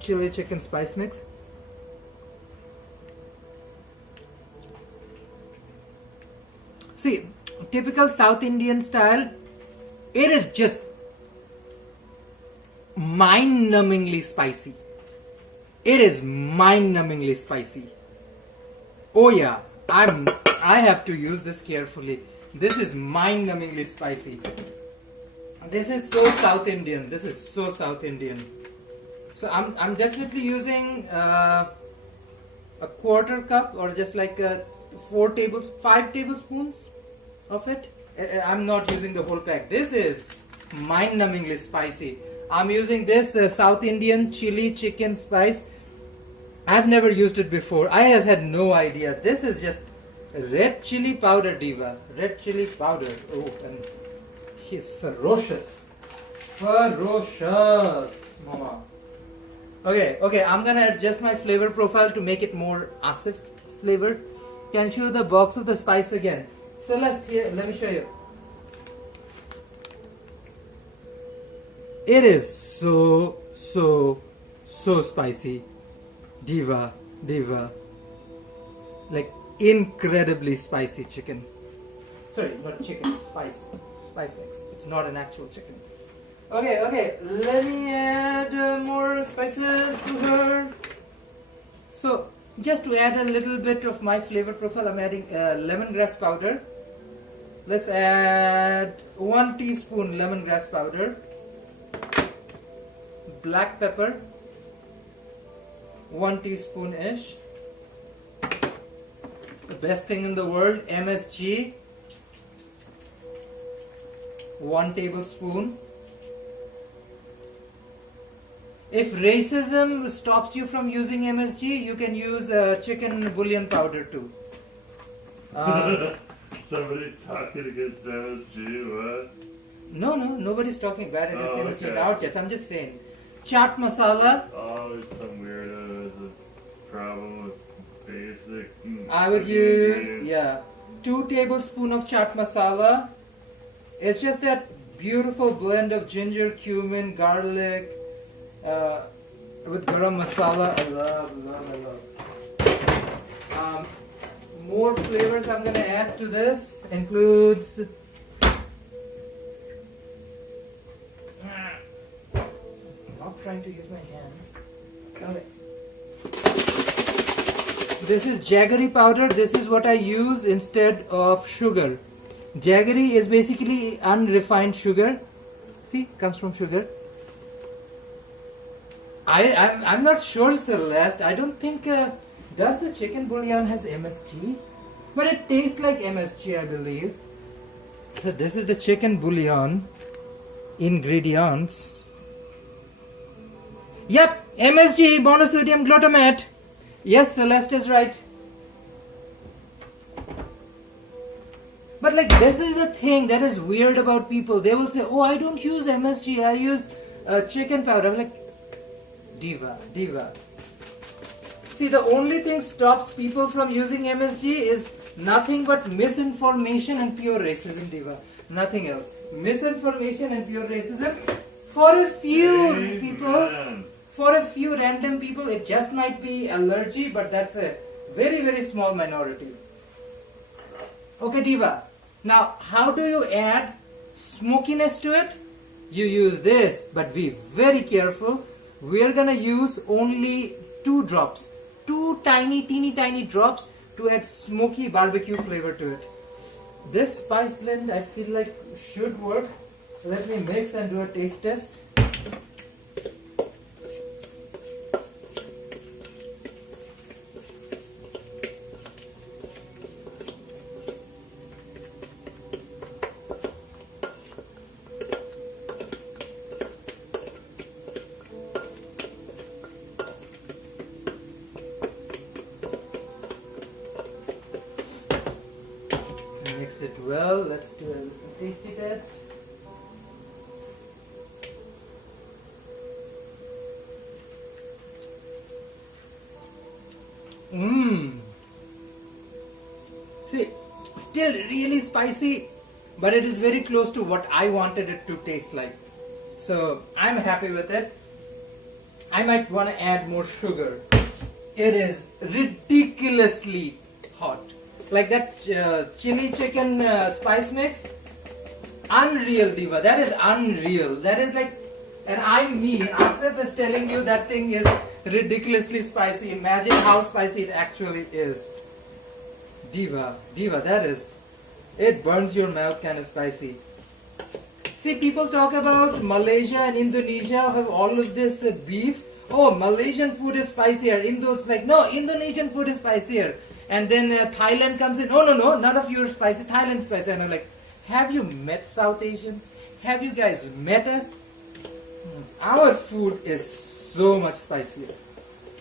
chili chicken spice mix. See, typical South Indian style, it is just mind-numbingly spicy. It is mind-numbingly spicy. Oh yeah, I have to use this carefully. This is mind-numbingly spicy. This is so South Indian. This is so South Indian. So I'm definitely using a quarter cup or just like 5 tablespoons of it. I'm not using the whole pack. This is mind-numbingly spicy. I'm using this South Indian chili chicken spice. I've never used it before. I just had no idea. This is just red chili powder, Diva. Red chili powder. Oh, and she's ferocious. Ferocious, Mama. Okay, I'm gonna adjust my flavor profile to make it more Asif flavor. Can you show the box of the spice again? Celeste, here, let me show you. It is so spicy. Diva. Like incredibly spicy chicken. Sorry, not chicken, spice mix. It's not an actual chicken. Okay, let me add more spices to her. So, just to add a little bit of my flavor profile, I'm adding lemongrass powder. Let's add 1 teaspoon lemongrass powder. Black pepper, 1 teaspoon-ish. The best thing in the world, MSG, 1 tablespoon. If racism stops you from using MSG, you can use chicken bouillon powder too. Somebody's talking against MSG, what? No, nobody's talking bad against MSG in our chats. I'm just saying. Chaat masala. Oh, there's some weirdo has a problem with basic. I would use 2 tablespoons of chaat masala. It's just that beautiful blend of ginger, cumin, garlic, with garam masala. I love. More flavors I'm gonna add to this includes not trying to use my hands. Okay. This is jaggery powder. This is what I use instead of sugar. Jaggery is basically unrefined sugar. See, comes from sugar. I'm not sure, Celeste. I don't think does the chicken bouillon has MSG, but it tastes like MSG, I believe. So this is the chicken bouillon ingredients. Yep, MSG, monosodium glutamate. Yes, Celeste is right. But like this is the thing that is weird about people. They will say, "Oh, I don't use MSG. I use chicken powder." I'm like, Diva. See, the only thing stops people from using MSG is nothing but misinformation and pure racism, Diva. Nothing else. Misinformation and pure racism. For a few people, for a few random people, it just might be allergy, but that's a very, very small minority. Okay, Diva. Now, how do you add smokiness to it? You use this, but be very careful. We're gonna use only 2 drops. 2 teeny tiny drops to add smoky barbecue flavor to it. This spice blend I feel like should work. Let me mix and do a taste test. it well. Let's do a tasty test. See, still really spicy, but it is very close to what I wanted it to taste like. So I'm happy with it. I might want to add more sugar. It is ridiculously hot. Like that chili chicken spice mix. Unreal, Diva. That is unreal. That is like, and Asif is telling you that thing is ridiculously spicy. Imagine how spicy it actually is. Diva, that is, it burns your mouth kind of spicy. See, people talk about Malaysia and Indonesia have all of this beef. Oh, Malaysian food is spicier. No, Indonesian food is spicier. And then Thailand comes in. No, none of you are spicy. Thailand's spicy. And I'm like, have you met South Asians? Have you guys met us? Our food is so much spicier.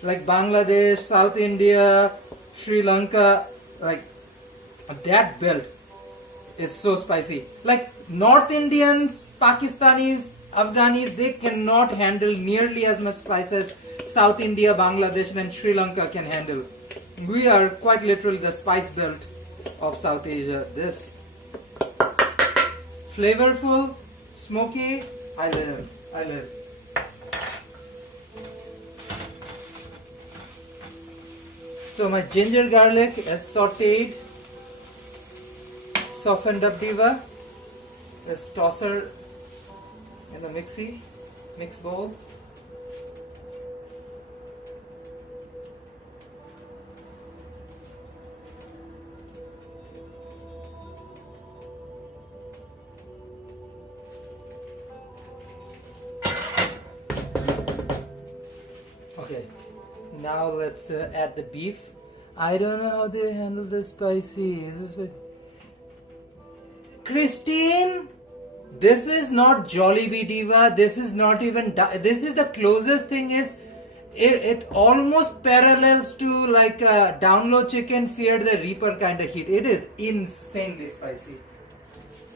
Like Bangladesh, South India, Sri Lanka, like that belt is so spicy. Like North Indians, Pakistanis, Afghanis, they cannot handle nearly as much spice as South India, Bangladesh and Sri Lanka can handle. We are quite literally the spice belt of South Asia. This flavorful, smoky, I live. So my ginger garlic is sautéed, softened up, Diva. Let's toss her in the mix bowl. Okay, now let's add the beef. I don't know how they handle the spicy. Christine, this is not Jollibee, Diva. This is not even. This is the closest thing. It almost parallels to like download chicken, fear the reaper kind of heat. It is insanely spicy.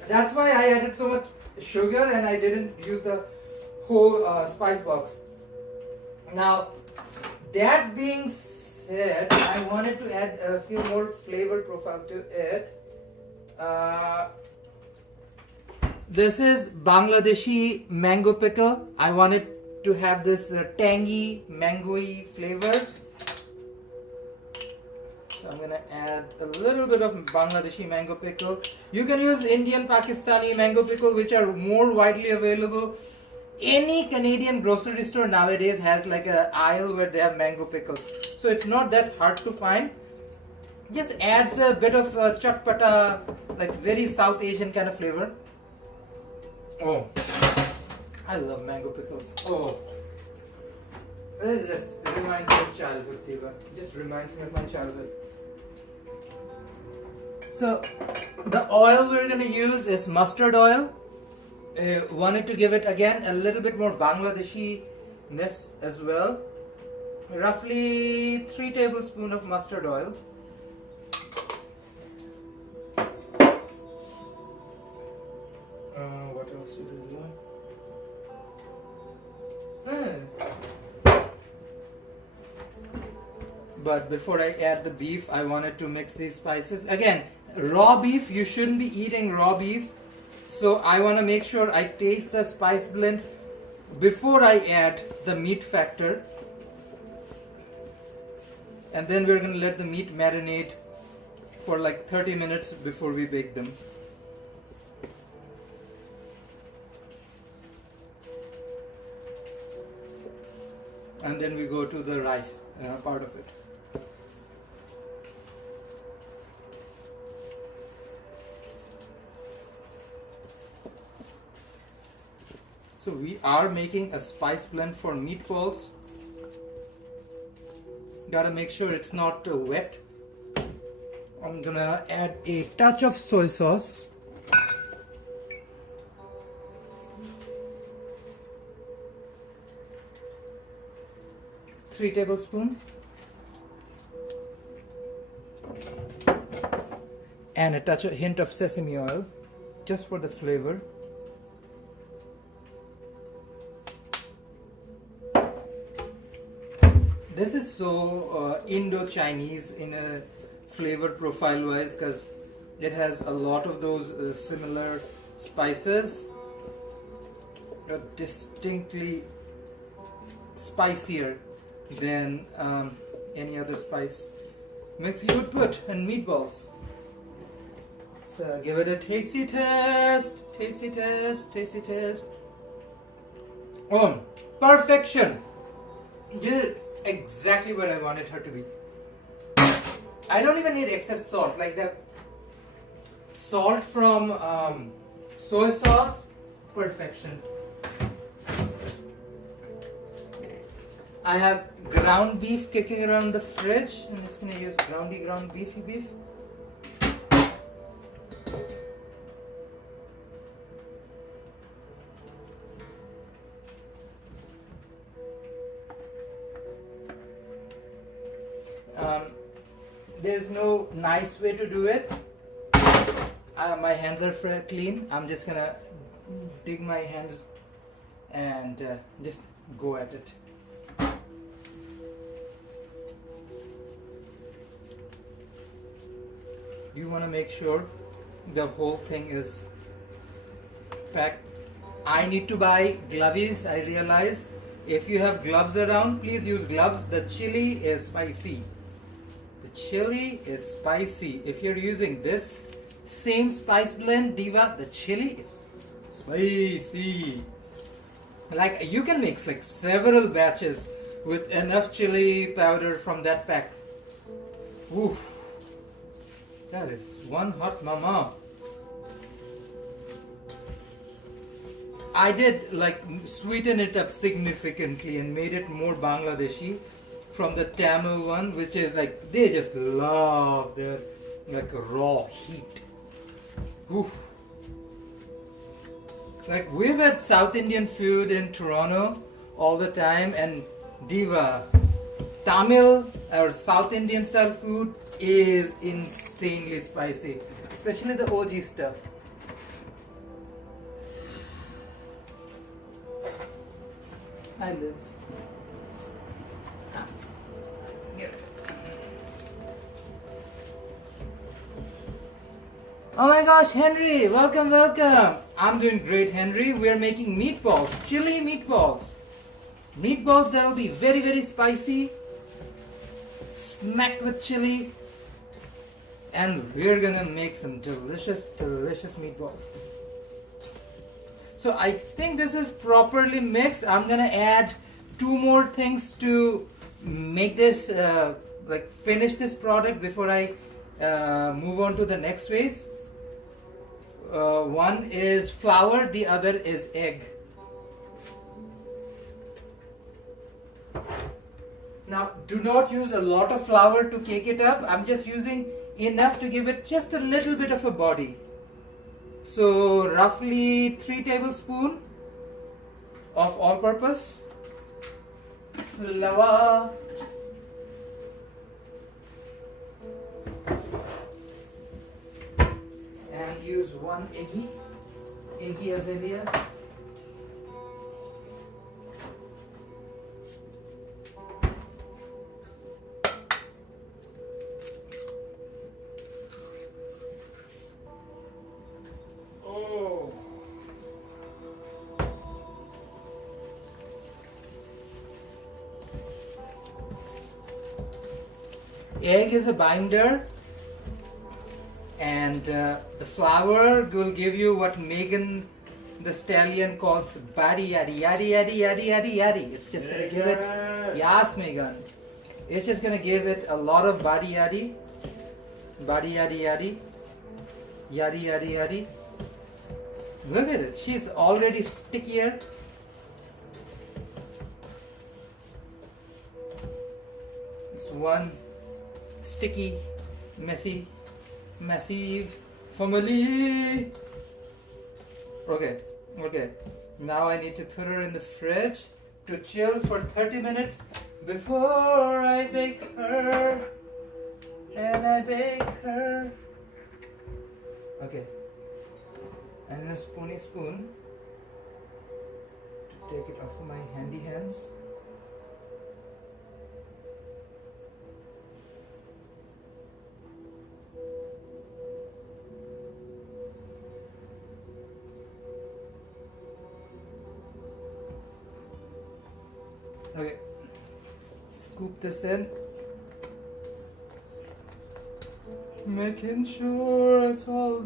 That's why I added so much sugar and I didn't use the whole spice box. Now, that being said, I wanted to add a few more flavor profile to it. This is Bangladeshi mango pickle. I wanted to have this tangy, mango-y flavor. So I'm gonna add a little bit of Bangladeshi mango pickle. You can use Indian, Pakistani mango pickle, which are more widely available. Any Canadian grocery store nowadays has like an aisle where they have mango pickles. So it's not that hard to find. Just adds a bit of chutpata, like very South Asian kind of flavor. Oh, I love mango pickles. Oh, this just reminds me of childhood, Diva. Just reminds me of my childhood. So the oil we're gonna use is mustard oil. Wanted to give it again a little bit more Bangladeshi-ness as well. Roughly 3 tablespoons of mustard oil. What else do we do? But before I add the beef, I wanted to mix these spices. Again, raw beef, you shouldn't be eating raw beef. So I want to make sure I taste the spice blend before I add the meat factor. And then we're going to let the meat marinate for like 30 minutes before we bake them. And then we go to the rice part of it. So we are making a spice blend for meatballs. Gotta make sure it's not wet. I'm gonna add a touch of soy sauce. Three tablespoons. and a hint of sesame oil just for the flavor. This is so Indo-Chinese in a flavor profile wise because it has a lot of those similar spices, distinctly spicier than any other spice mix you would put in meatballs. So give it a tasty test, tasty test, tasty test. Oh, perfection! You did exactly what I wanted her to be. I don't even need excess salt, like the salt from soy sauce, perfection. I have ground beef kicking around the fridge. I'm just gonna use ground beefy beef. There's no nice way to do it. My hands are clean. I'm just gonna dig my hands and just go at it. You want to make sure the whole thing is packed. I need to buy gloves. I realize if you have gloves around, please use gloves. The chili is spicy. The chili is spicy. If you're using this same spice blend, Diva, the chili is spicy. Like you can mix like several batches with enough chili powder from that pack. Woo. That is one hot mama. I did like sweeten it up significantly and made it more Bangladeshi from the Tamil one, which is like they just love their like raw heat. Oof. Like we've had South Indian food in Toronto all the time, and Diva, Tamil or South Indian style food is insanely spicy, especially the OG stuff. I live. Oh my gosh, Henry, welcome, welcome. I'm doing great, Henry. We're making meatballs, chili meatballs. Meatballs that will be very, very spicy, smacked with chili. And we're gonna make some delicious, delicious meatballs. So I think this is properly mixed. I'm gonna add 2 more things to make this, like finish this product before I move on to the next phase. One is flour, the other is egg. Now do not use a lot of flour to cake it up. I'm just using enough to give it just a little bit of a body. So roughly 3 tablespoons of all-purpose flour. And use 1 eggy azalea. Oh. Egg is a binder, and the flour will give you what Megan the Stallion calls body yaddy yaddy yaddy yaddy yaddy yaddy. It's just gonna give it, yes Megan, it's just gonna give it a lot of body yaddy yaddy yaddy yaddy. Look at it, she's already stickier. It's one sticky, messy, massive family. Okay. Now I need to put her in the fridge to chill for 30 minutes before I bake her. And I bake her. Okay. And a spoon to take it off of my handy hands. Okay, scoop this in, making sure it's all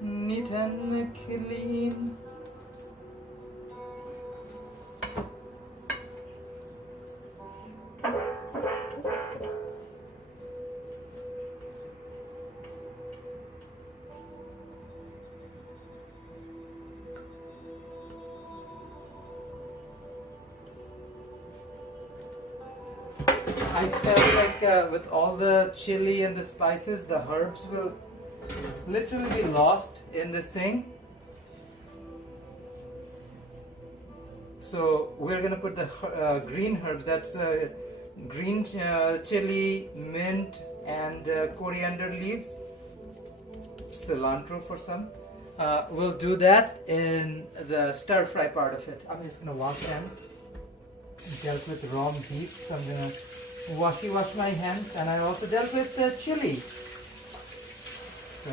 neat and clean. I felt like with all the chili and the spices, the herbs will literally be lost in this thing. So we're gonna put the green herbs. That's green chili, mint, and coriander leaves, cilantro for some. We'll do that in the stir fry part of it. I'm just gonna wash hands. Dealt with raw beef, so I'm gonna wash my hands, and I also dealt with the chili. So,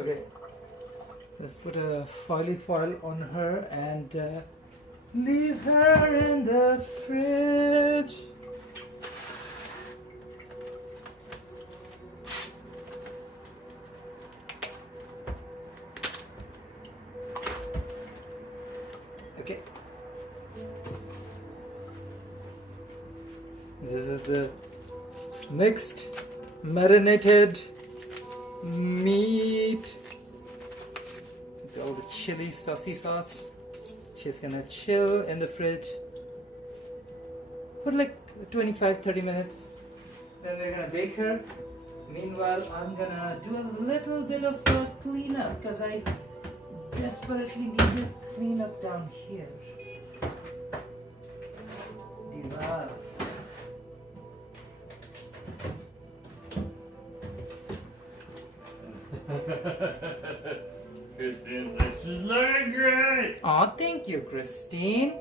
okay. Let's put a foily foil on her and leave her in the fridge. Okay. This is the mixed marinated meat. All the chili saucy sauce. She's gonna chill in the fridge for like 25-30 minutes. Then we're gonna bake her. Meanwhile, I'm gonna do a little bit of cleanup because I desperately need to clean up down here. Diva. Christine says she's looking great! Oh, thank you, Christine.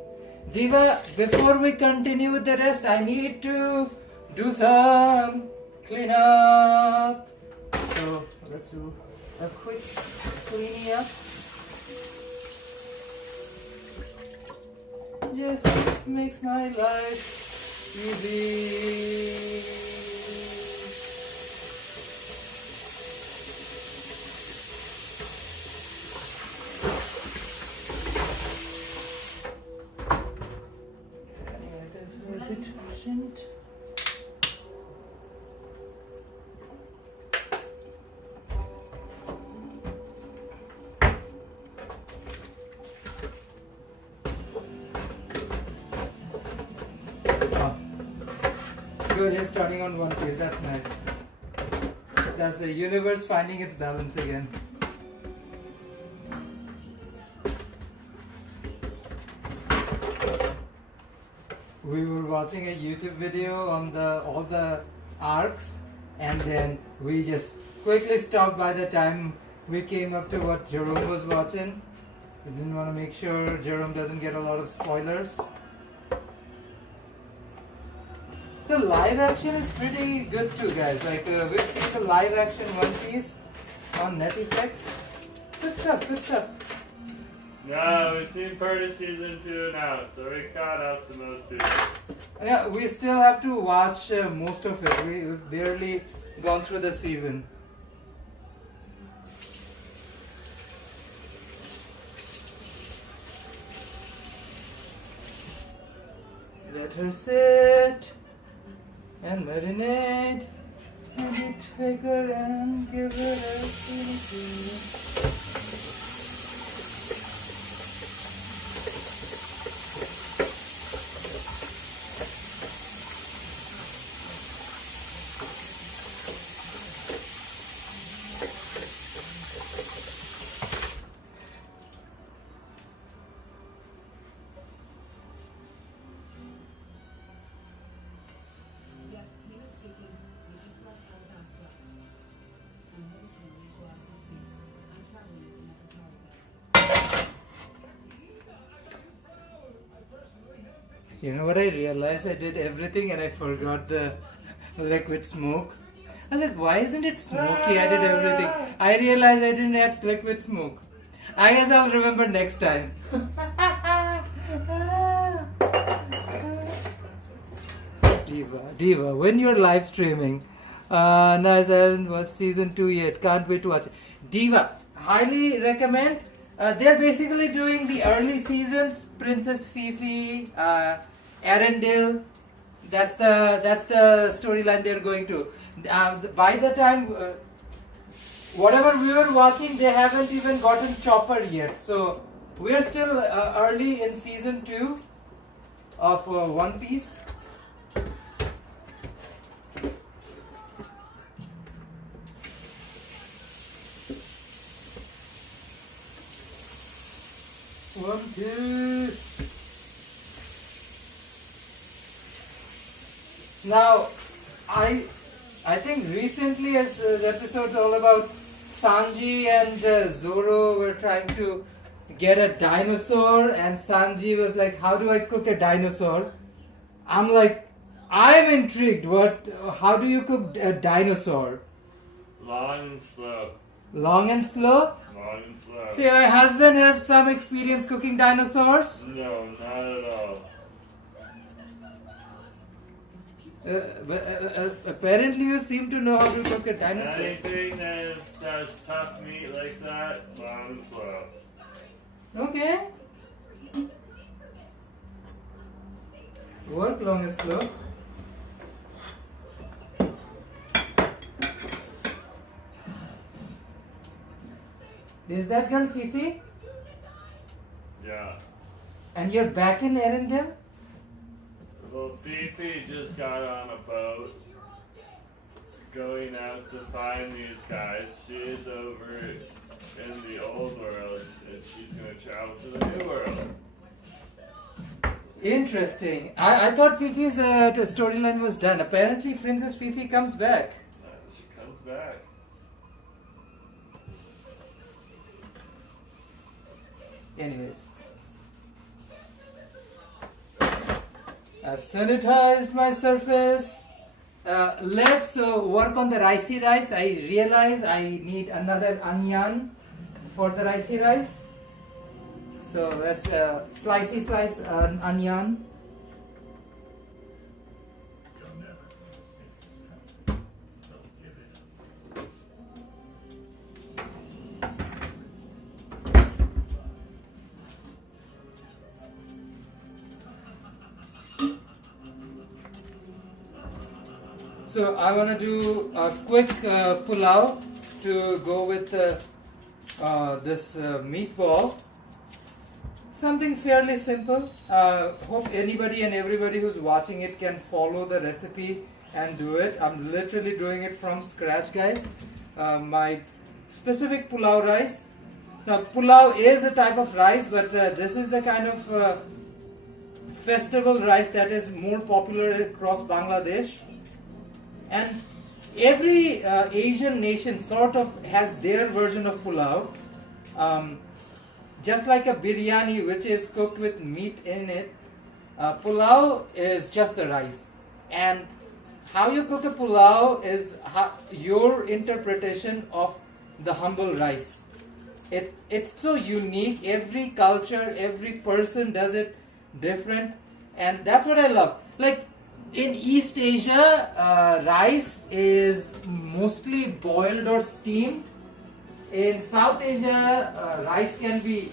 Diva, before we continue with the rest, I need to do some cleanup. So, let's do a quick cleaning up. Just makes my life easy. Detergent. Good, you're starting on one piece, that's nice. That's the universe finding its balance again. We were watching a YouTube video on all the arcs, and then we just quickly stopped by the time we came up to what Jerome was watching. We didn't want to make sure Jerome doesn't get a lot of spoilers. The live action is pretty good too, guys. Like we've seen the live action One Piece on Netflix. Good stuff, good stuff. No, we've seen part of season 2 now, so we caught up to most of it. Yeah, we still have to watch most of it. We've barely gone through the season. Let her sit and marinate. Maybe take her and give her everything. You know what I realized? I did everything and I forgot the liquid smoke. I was like, why isn't it smoky? I did everything. I realized I didn't add liquid smoke. I guess I'll remember next time. Diva, when you're live streaming, nice, I haven't watched season 2 yet. Can't wait to watch it. Diva, highly recommend. They're basically doing the early seasons. Princess Fifi, Arendelle. That's the storyline they're going to. By the time, whatever we were watching, they haven't even gotten Chopper yet. So we're still early in season 2 of One Piece. One Piece. Now, I think recently, as the episode's all about Sanji and Zoro were trying to get a dinosaur, and Sanji was like, "How do I cook a dinosaur?" I'm like, I'm intrigued. How do you cook a dinosaur? Long and slow. Long and slow? Long and slow. See, my husband has some experience cooking dinosaurs. No, not at all. Apparently you seem to know how to cook a dinosaur. Anything that does tough meat like that, long and slow. Okay. Work long and slow. Is that girl Fifi? Yeah. And you're back in Arendelle? Well, Fifi just got on a boat going out to find these guys. She is over in the old world and she's going to travel to the new world. Interesting. I thought Fifi's storyline was done. Apparently Princess Fifi comes back. She comes back. Anyways. I've sanitized my surface. Let's work on the ricey rice. I realize I need another onion for the ricey rice. So let's slice onion. So I want to do a quick pulao to go with this meatball. Something fairly simple. Hope anybody and everybody who's watching it can follow the recipe and do it. I'm literally doing it from scratch, guys. My specific pulao rice. Now pulao is a type of rice, but this is the kind of festival rice that is more popular across Bangladesh. And every Asian nation sort of has their version of pulao. Just like a biryani which is cooked with meat in it, pulao is just the rice. And how you cook a pulao is your interpretation of the humble rice. It's so unique. Every culture, every person does it different. And that's what I love. Like, in East Asia, rice is mostly boiled or steamed. In South Asia, rice can be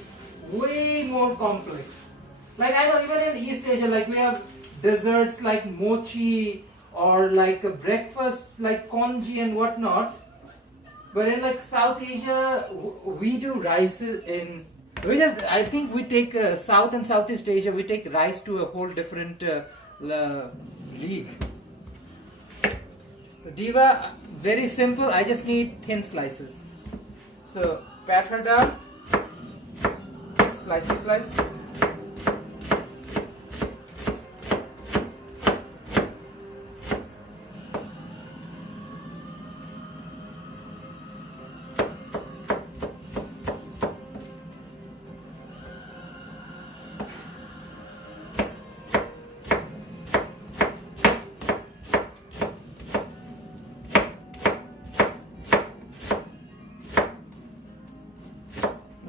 way more complex. Like I know even in East Asia, like we have desserts like mochi or like a breakfast like congee and whatnot. But in like South Asia, we do rice in. I think we take South and Southeast Asia. We take rice to a whole different league. Diva, very simple. I just need thin slices. So pat her down. Slice.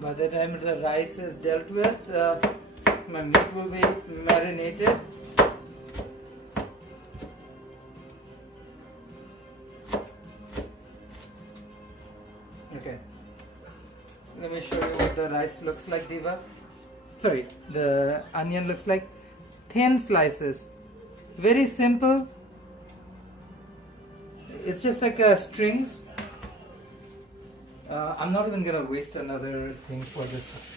By the time the rice is dealt with, my meat will be marinated. Okay, let me show you what the rice looks like, Diva. Sorry, the onion looks like thin slices. Very simple. It's just like strings. I'm not even gonna waste another thing for this.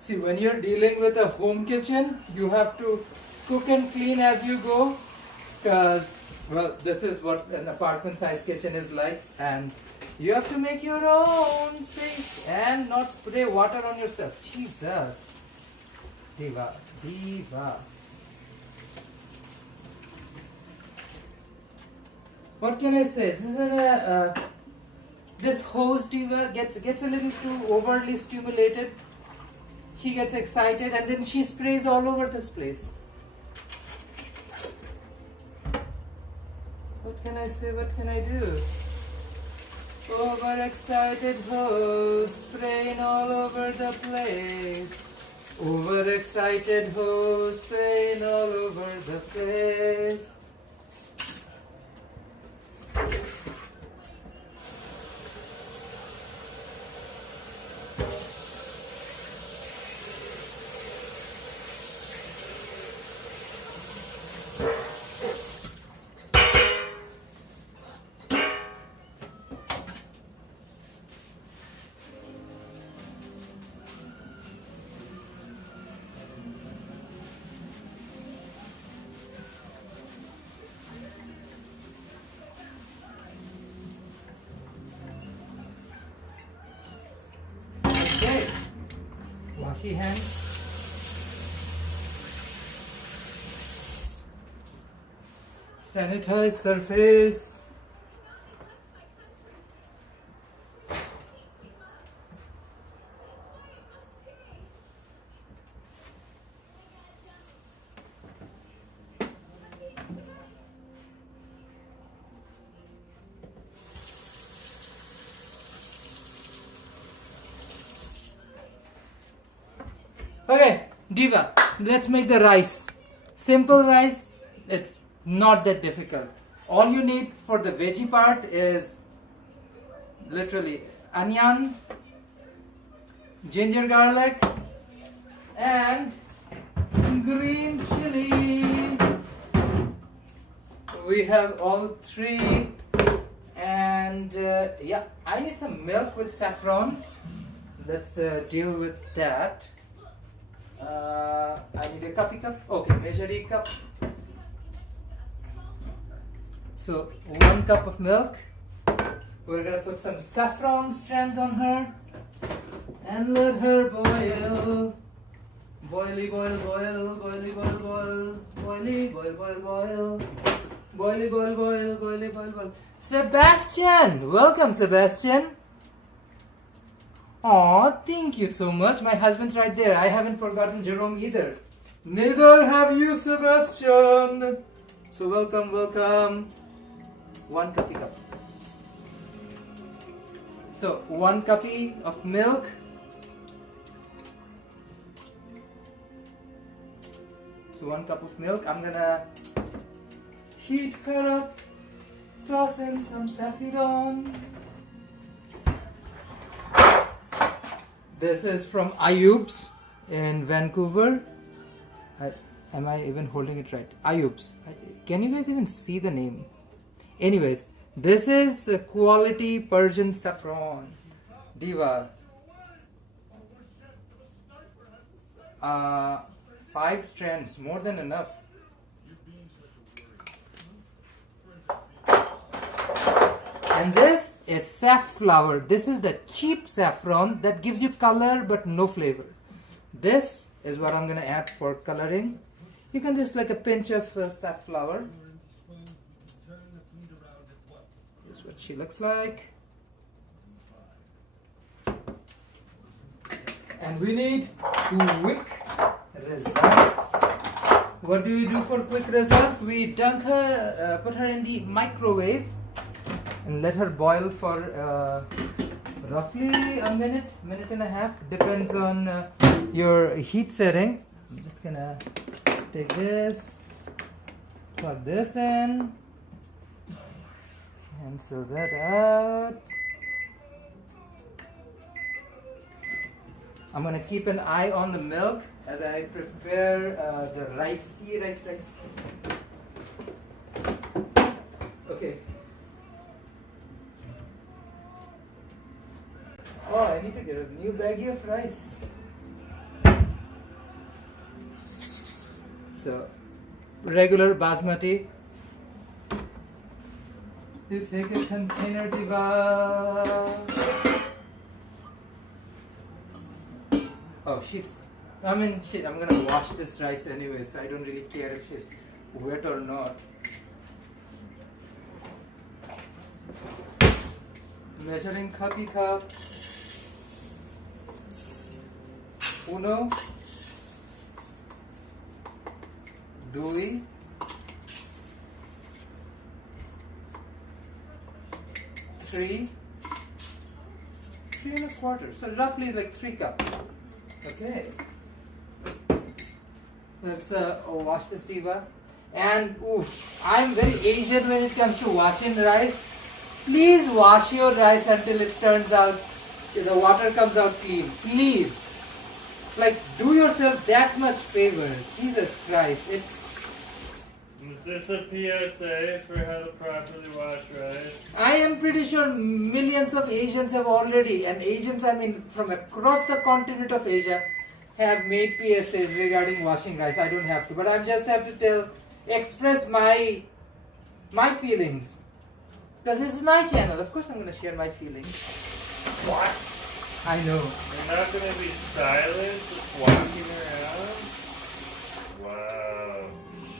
See, when you're dealing with a home kitchen, you have to cook and clean as you go, because, well, this is what an apartment size kitchen is like, and you have to make your own space and not spray water on yourself. Jesus. Diva, Diva. What can I say? This is this host Diva gets a little too overly stimulated. She gets excited and then she sprays all over this place. What can I say? What can I do? Overexcited host spraying all over the place. Overexcited host spraying all over the place. Washy hand. Sanitize surface. Okay, Diva, let's make the rice. Simple rice, it's not that difficult. All you need for the veggie part is literally onions, ginger garlic, and green chili. We have all three, and yeah, I need some milk with saffron. Let's deal with that. I need a cuppy cup. Okay, measuring cup. So 1 cup of milk. We're gonna put some saffron strands on her and let her boil. Boily boil boil, boily boil boil, boily boil boil boil, boily boil boil, boily boil boil. Sebastian, welcome Sebastian. Aw, thank you so much. My husband's right there. I haven't forgotten Jerome either. Neither have you, Sebastian. So welcome, welcome. 1 cuppy cup. So 1 cuppy of milk. So 1 cup of milk. I'm gonna heat her up. Toss in some saffron. This is from Ayub's in Vancouver. Am I even holding it right? Ayub's. Can you guys even see the name? Anyways, this is a quality Persian saffron. Diva. 5 strands, more than enough. And this is safflower. This is the cheap saffron that gives you color but no flavor. This is what I'm going to add for coloring. You can just like a pinch of safflower. Here's what she looks like. And we need quick results. What do we do for quick results? We dunk her, put her in the microwave and let her boil for roughly a minute, minute and a half. Depends on your heat setting. I'm just gonna take this, plug this in, cancel that out. I'm gonna keep an eye on the milk as I prepare the rice. Okay. Oh, I need to get a new baggie of rice. So, regular basmati. You take a container, Diva. Oh, I'm gonna wash this rice anyway, so I don't really care if she's wet or not. Measuring cup. Uno, due, three and a quarter. So roughly like 3 cups. Okay. Let's wash this, Diva. And I'm very Asian when it comes to washing rice. Please wash your rice until it turns out, the water comes out clean. Please. Like, do yourself that much favor. Jesus Christ. Is this a PSA for how to properly wash rice? I am pretty sure millions of Asians have already, and Asians, I mean, from across the continent of Asia, have made PSAs regarding washing rice. I don't have to, but I just have to express my feelings. Because this is my channel. Of course I'm going to share my feelings. What? I know. You're not going to be silent, just walking around? Wow.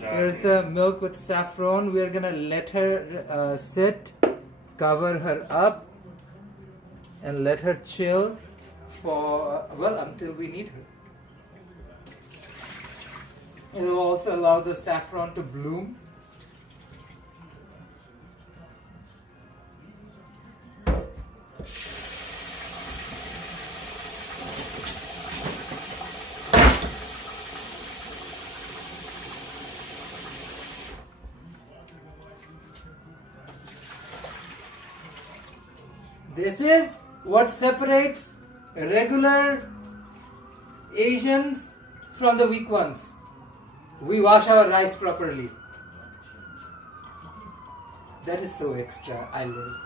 Shocking. Here's the milk with saffron. We're going to let her sit, cover her up, and let her chill for, until we need her. It will also allow the saffron to bloom. This is what separates regular Asians from the weak ones. We wash our rice properly. That is so extra. I love it.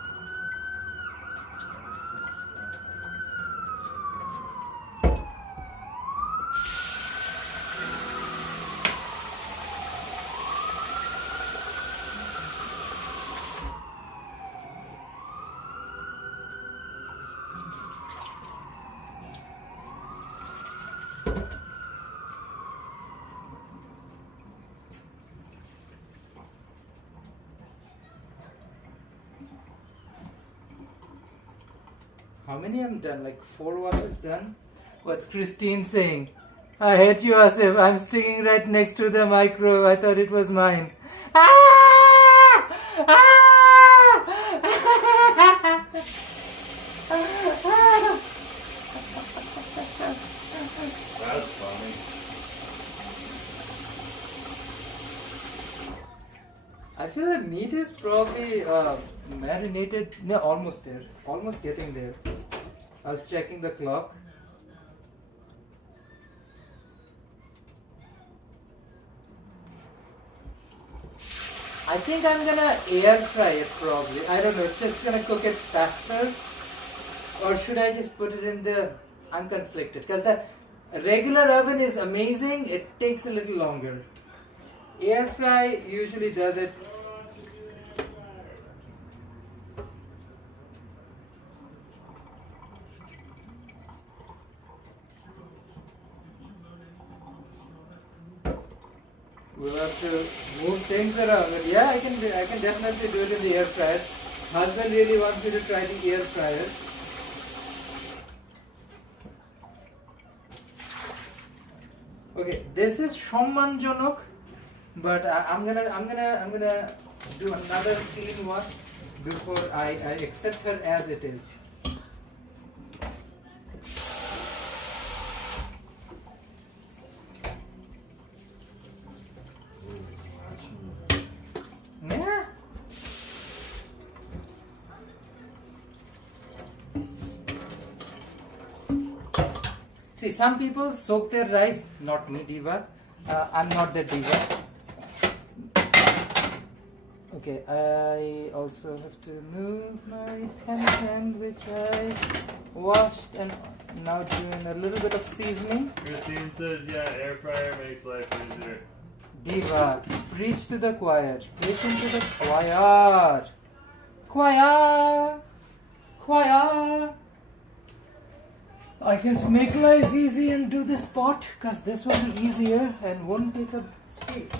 How many I'm done? Like 4 washes done? What's Christine saying? I hate you, Asif. I'm sticking right next to the microwave. I thought it was mine. Ah! Ah! That's funny. I feel the meat is probably marinated. No, almost there. Almost getting there. I was checking the clock. I think I'm gonna air fry it probably. I don't know, it's just gonna cook it faster. Or should I just put it in the unconflicted? Because the regular oven is amazing, it takes a little longer. Air fry usually does it. We'll have to move things around. But yeah, I can definitely do it in the air fryer. Husband really wants me to try the air fryer. Okay, this is সম্মানজনক, but I'm gonna do another clean one before I accept her as it is. Yeah. See, some people soak their rice, not me, diva. I'm not the diva. Okay, I also have to move my hand which I washed and now doing a little bit of seasoning. Christine says, yeah, air fryer makes life easier. Diva, preach to the choir. Preach into the choir. Choir. Choir. I can make life easy and do this pot because this will be easier and won't take up space.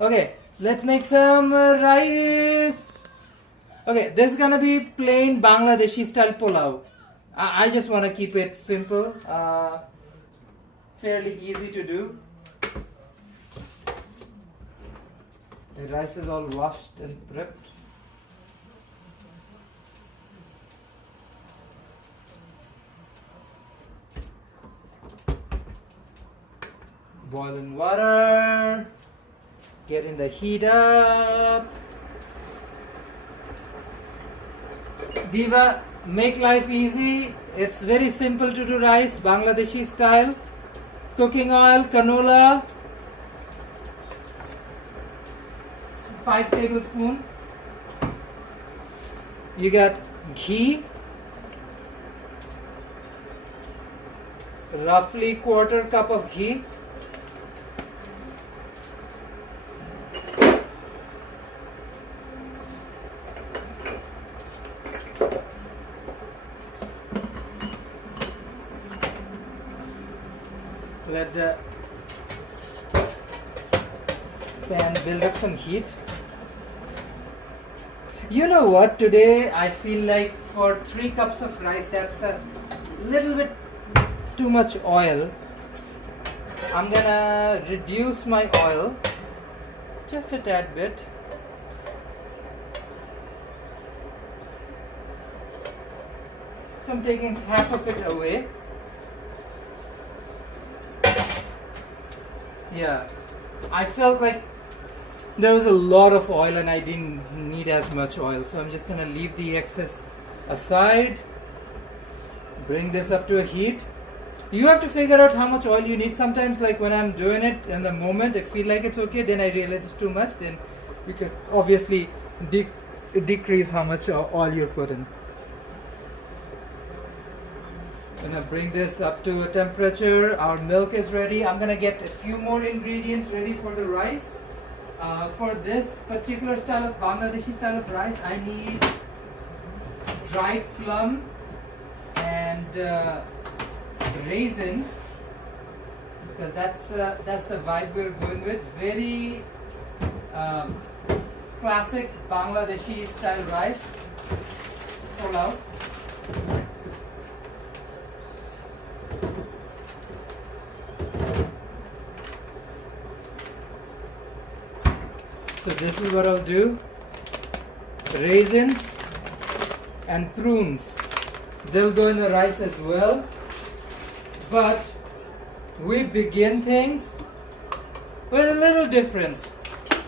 Okay, let's make some rice. Okay, this is gonna be plain Bangladeshi style pulao. I just want to keep it simple, fairly easy to do. The rice is all washed and prepped. Boiling water, getting the heat up. Diva, make life easy. It's very simple to do rice, Bangladeshi style. Cooking oil, canola, 5 tablespoons. You got ghee, roughly 1/4 cup of ghee. Let the pan build up some heat. You know what? Today I feel like for 3 cups of rice, that's a little bit too much oil. I'm gonna reduce my oil just a tad bit. So I'm taking half of it away. Yeah, I felt like there was a lot of oil and I didn't need as much oil, so I'm just gonna leave the excess aside. Bring this up to a heat. You have to figure out how much oil you need. Sometimes, like when I'm doing it in the moment, I feel like it's okay, then I realize it's too much, then you can obviously decrease how much oil you're putting. Gonna bring this up to a temperature. Our milk is ready. I'm gonna get a few more ingredients ready for the rice. For this particular style of Bangladeshi style of rice, I need dried plum and raisin, because that's the vibe we're going with. Very classic Bangladeshi style rice. Pulao. So this is what I'll do. Raisins and prunes, they'll go in the rice as well. But we begin things with a little difference.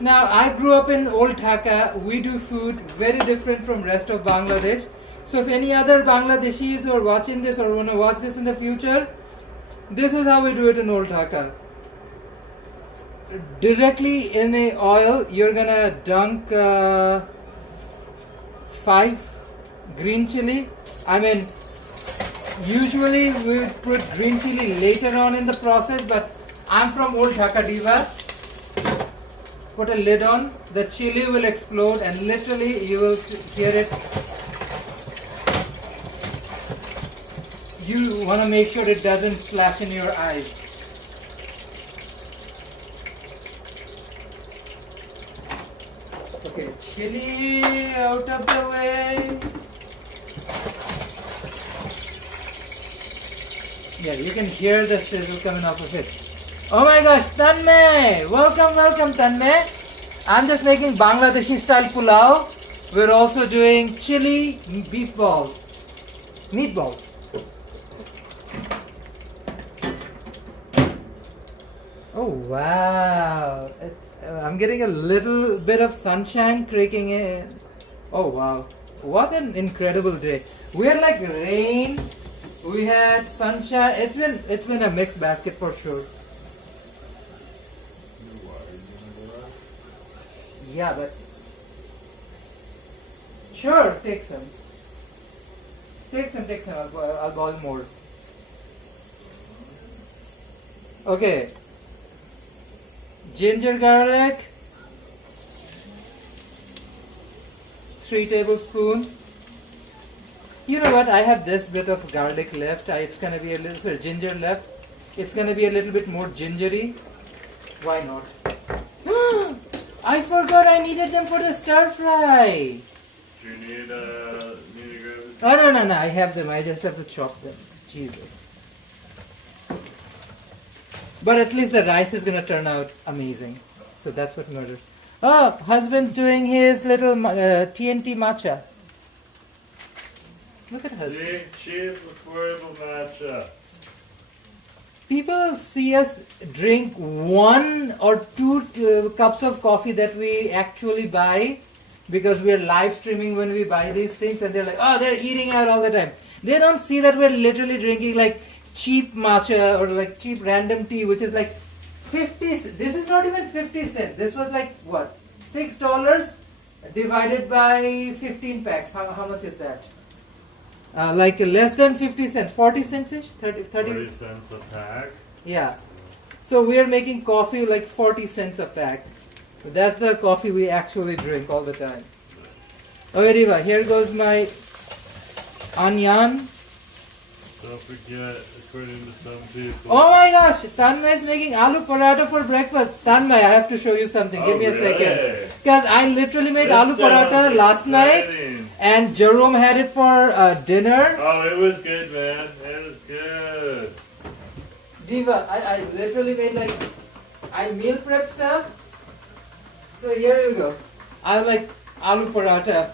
Now, I grew up in Old Dhaka. We do food very different from rest of Bangladesh. So if any other Bangladeshis are watching this or want to watch this in the future, this is how we do it in Old Dhaka. Directly in the oil, you're gonna dunk 5 green chili. I mean, usually we would put green chili later on in the process, but I'm from Old Dhaka, diva. Put a lid on, the chili will explode and literally you will hear it. You want to make sure it doesn't splash in your eyes. Okay, chili out of the way. Yeah, you can hear the sizzle coming off of it. Oh my gosh, Tanmay! Welcome Tanmay. I'm just making Bangladeshi style pulao. We're also doing chili beef balls. Meatballs. Oh wow. I'm getting a little bit of sunshine creaking in. Oh wow. What an incredible day. We had like rain. We had sunshine. It's been a mixed basket for sure. Yeah, but sure, take some. Take some. I'll boil more. Okay. Ginger garlic. 3 tablespoons. You know what? I have this bit of garlic left. It's gonna be a little ginger left. It's gonna be a little bit more gingery. Why not? I forgot I needed them for the stir fry. Do you need a gravy? Oh no! I have them. I just have to chop them. Jesus. But at least the rice is gonna turn out amazing. So that's what matters. Oh, husband's doing his little TNT matcha. Look at husband. Cheap, affordable matcha. People see us drink 1 or 2 cups of coffee that we actually buy because we're live streaming when we buy these things, and they're like, oh, they're eating out all the time. They don't see that we're literally drinking like cheap matcha or like cheap random tea, which is like 50. This is not even 50 cents. This was like what? $6 divided by 15 packs. How much is that? Like less than 50 cents, 40 cents-ish, 30 cents a pack. Yeah. So we are making coffee like 40 cents a pack. That's the coffee we actually drink all the time. Okay, Diva, here goes my onion. Don't forget, according to some people. Oh my gosh, Tanmay is making aloo paratha for breakfast. Tanmay, I have to show you something. Give me a second. Because I literally made aloo paratha last night. And Jerome had it for dinner. Oh, it was good, man. It was good. Diva, I literally made like, I meal prep stuff. So here you go. I like aloo paratha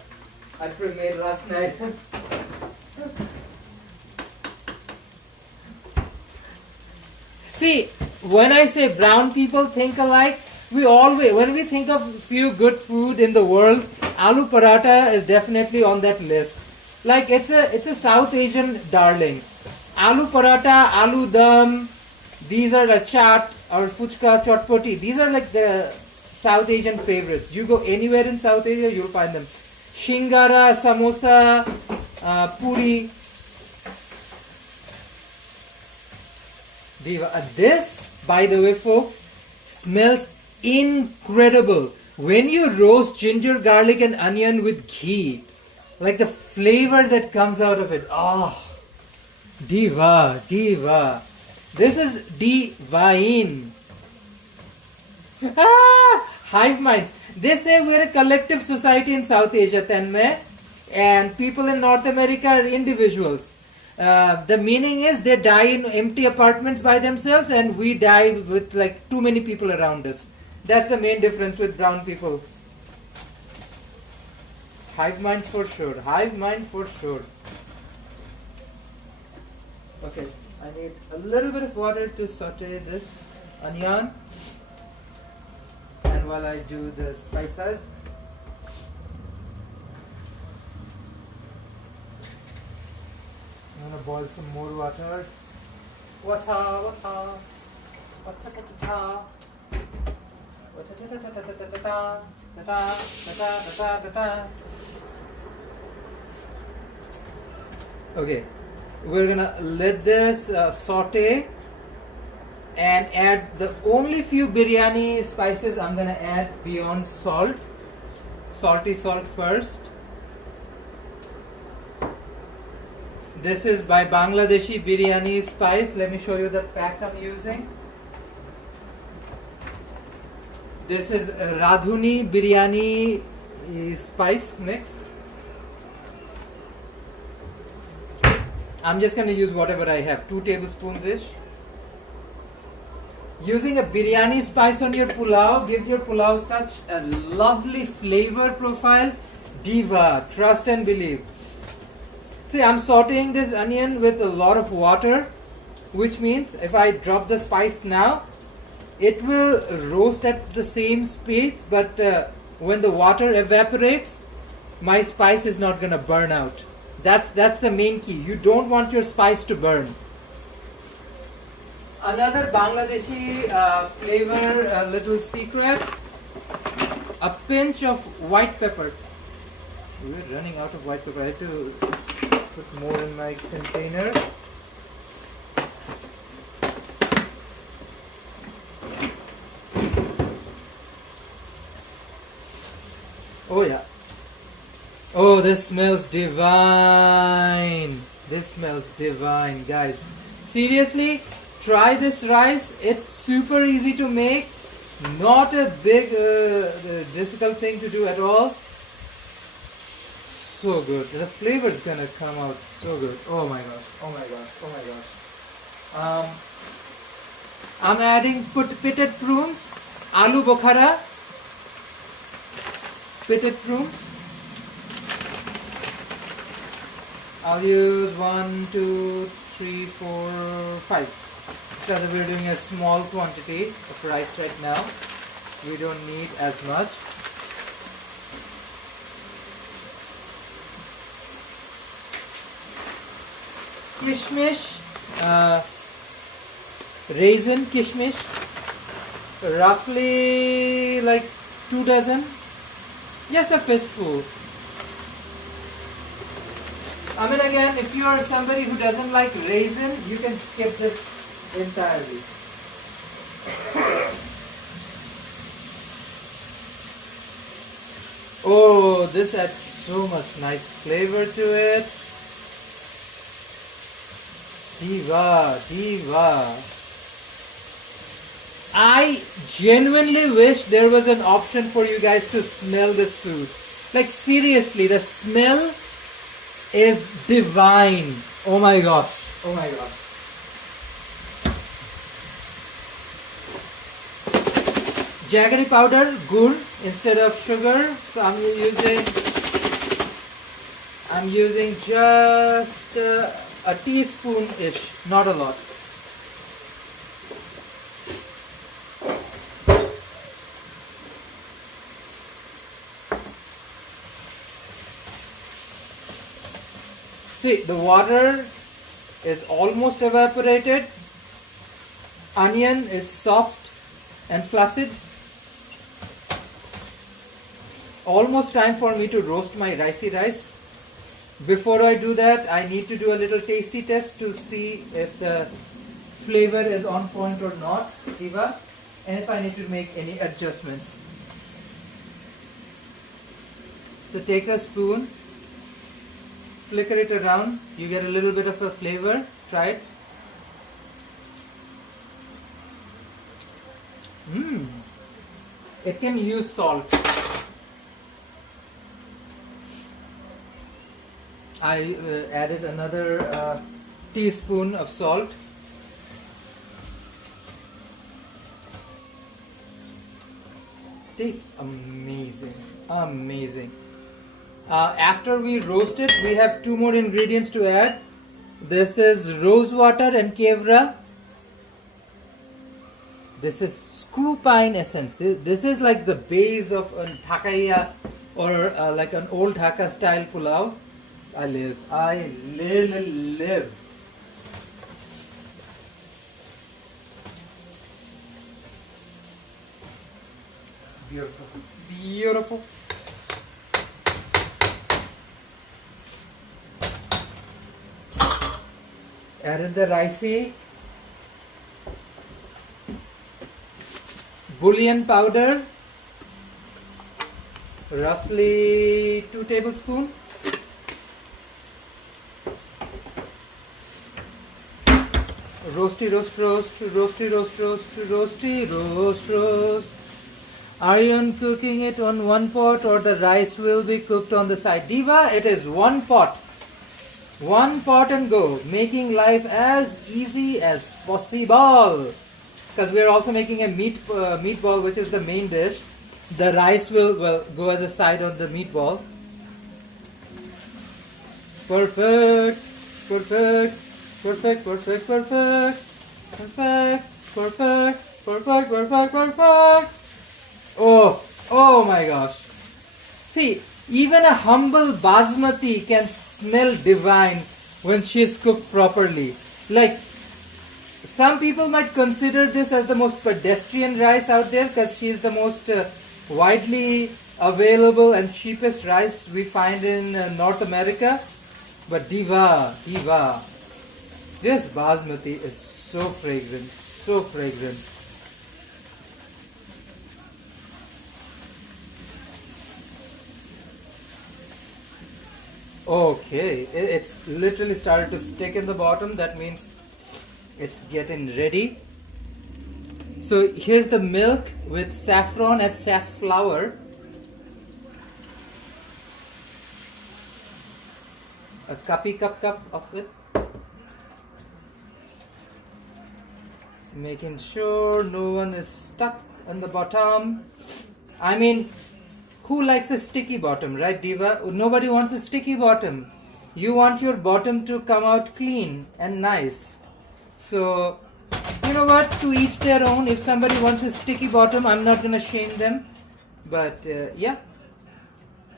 I made last night. See, when I say brown people think alike, when we think of few good food in the world, aloo paratha is definitely on that list. Like it's a South Asian darling. Aloo paratha, aloo dum, these are like chaat or fuchka, chotpoti. These are like the South Asian favorites. You go anywhere in South Asia, you'll find them. Shingara, samosa, puri. This, by the way, folks, smells incredible. When you roast ginger, garlic and onion with ghee, like the flavor that comes out of it. Oh, diva. This is divine. Hive minds. They say we're a collective society in South Asia, Tanmay, and people in North America are individuals. The meaning is they die in empty apartments by themselves, and we die with like too many people around us. That's the main difference with brown people. Hive mind for sure. Okay, I need a little bit of water to saute this onion. And while I do the spices, I'm gonna boil some more water. Okay, we're gonna let this saute and add the only few biryani spices I'm gonna add beyond salt. Salty salt first. This is by Bangladeshi biryani spice. Let me show you the pack I'm using. This is Radhuni biryani spice mix. I'm just going to use whatever I have, 2 tablespoons ish. Using a biryani spice on your pulao gives your pulao such a lovely flavor profile. Diva, trust and believe. See, I'm sauteing this onion with a lot of water, which means if I drop the spice now, it will roast at the same speed, but when the water evaporates, my spice is not going to burn out. That's the main key. You don't want your spice to burn. Another Bangladeshi flavor, little secret, a pinch of white pepper. We're running out of white pepper. I have to put more in my container. Oh yeah. Oh, this smells divine. This smells divine, guys. Seriously, try this rice. It's super easy to make. Not a big difficult thing to do at all. So good. The flavor is gonna come out so good. Oh my gosh. Oh my gosh. Oh my gosh. I'm adding pitted prunes, aloo bokhara, pitted prunes. I'll use 1, 2, 3, 4, 5. Because we're doing a small quantity of rice right now. We don't need as much. Kishmish, raisin kishmish, roughly like 2 dozen. Yes, a fistful. I mean, again, if you are somebody who doesn't like raisin, you can skip this entirely. Oh, this adds so much nice flavor to it. Diva, diva. I genuinely wish there was an option for you guys to smell this food. Like seriously, the smell is divine. Oh my gosh. Oh my gosh. Jaggery powder, gur instead of sugar. So I'm using just a teaspoon-ish, not a lot. See, the water is almost evaporated. Onion is soft and flaccid. Almost time for me to roast my ricey rice. Before I do that, I need to do a little tasty test to see if the flavor is on point or not, Eva, and if I need to make any adjustments. So take a spoon, flicker it around, you get a little bit of a flavor, try it. It can use salt. I added another teaspoon of salt. Tastes amazing, amazing. After we roast it, we have 2 more ingredients to add. This is rose water and kevra. This is screw pine essence. This is like the base of a Dhakaiya or like an old Dhaka style pulao. I live. Beautiful, beautiful. Added the ricey, bouillon powder, roughly 2 tablespoons. Roasty roast roast, roasty roast roast, roasty roast roast. Are you cooking it on one pot or the rice will be cooked on the side? Diva, it is one pot. One pot and go. Making life as easy as possible. because we are also making a meatball, which is the main dish. The rice will go as a side on the meatball. Perfect, perfect, perfect, perfect, perfect, perfect, perfect, perfect, perfect, perfect. Oh my gosh. See, even a humble basmati can smell divine when she is cooked properly. Like, some people might consider this as the most pedestrian rice out there because she is the most widely available and cheapest rice we find in North America. But diva, this basmati is so fragrant, so fragrant. Okay, it's literally started to stick in the bottom. That means it's getting ready. So here's the milk with saffron and safflower. A cup of it. Making sure no one is stuck in the bottom. I mean, who likes a sticky bottom, right, Diva? Nobody wants a sticky bottom. You want your bottom to come out clean and nice. So, you know what? To each their own. If somebody wants a sticky bottom, I'm not gonna shame them. But yeah,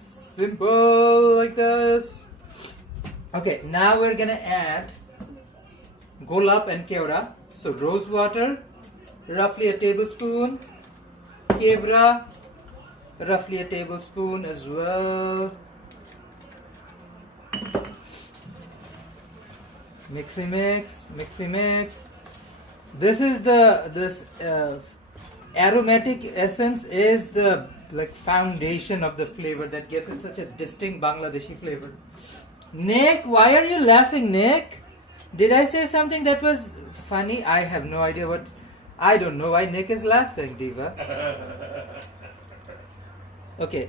simple like this. Okay, now we're gonna add golap and kevra. So rose water, roughly a tablespoon. Kevra, roughly a tablespoon as well. Mixy mix, mixy mix. This is aromatic essence is the foundation of the flavor that gives it such a distinct Bangladeshi flavor. Nick, why are you laughing, Nick? Did I say something that was funny? I have no idea what. I don't know why Nick is laughing, Diva. Okay,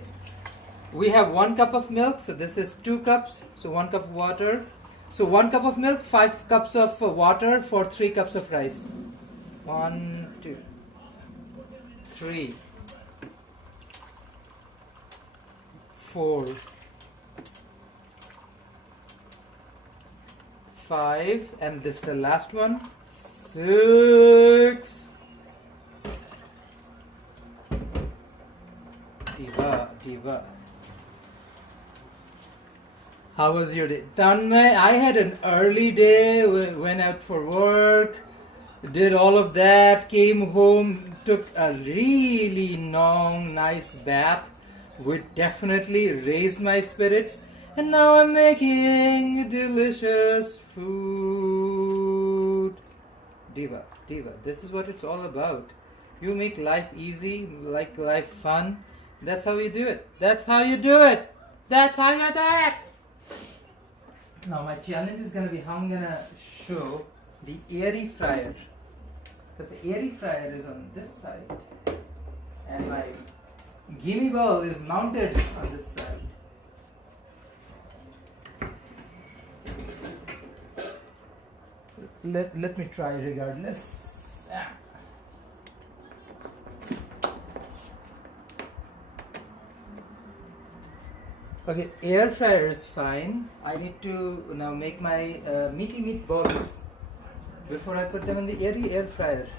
we have 1 cup of milk, so this is 2 cups. So 1 cup of water. So 1 cup of milk, 5 cups of water for 3 cups of rice. 1, 2, 3, 4, 5, and this is the last one, 6. Diva. How was your day? Tanmay, I had an early day, went out for work, did all of that, came home, took a really long, nice bath, which definitely raised my spirits, and now I'm making delicious food. Diva, this is what it's all about. You make life easy, like life fun. That's how you do it. That's how you do it. That's how you do it. Now my challenge is going to be how I'm going to show the airy fryer. Because the airy fryer is on this side. And my gimme ball is mounted on this side. Let me try regardless. Okay, air fryer is fine. I need to now make my meaty meatballs before I put them in the airy air fryer.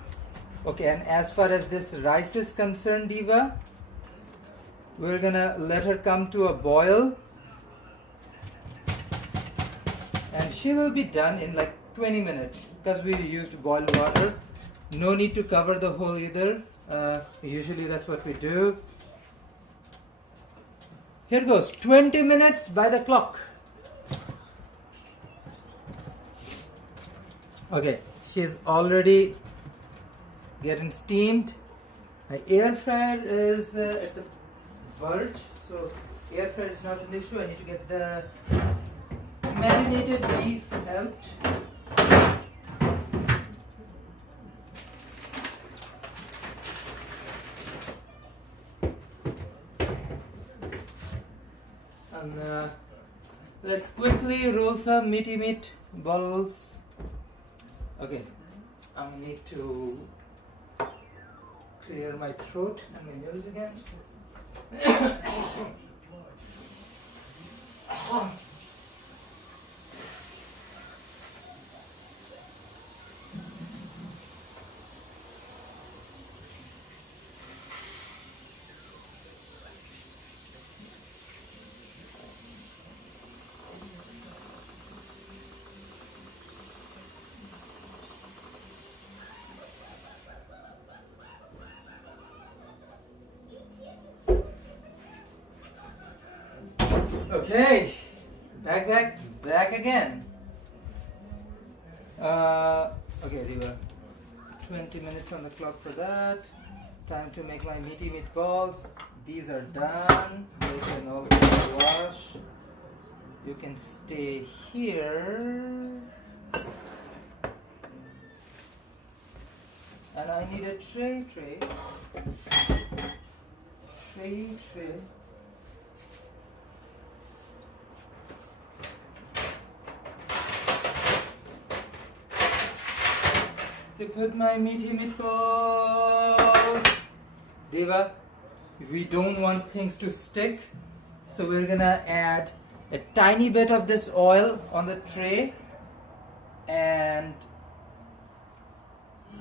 Okay, and as far as this rice is concerned, Diva, we're gonna let her come to a boil, and she will be done in like 20 minutes because we used boiled water. No need to cover the hole either. Usually that's what we do. Here goes, 20 minutes by the clock. Okay, she's already getting steamed. My air fryer is at the verge, so air fryer is not an issue. I need to get the marinated beef out. And let's quickly roll some meaty meat balls. Okay, I need to clear my throat and my nose again. Okay, back again. Okay, we were 20 minutes on the clock for that. Time to make my meaty meatballs. These are done. They can all be washed. You can stay here. And I need a tray. To put my meaty meatballs. Deva, we don't want things to stick, so we're gonna add a tiny bit of this oil on the tray and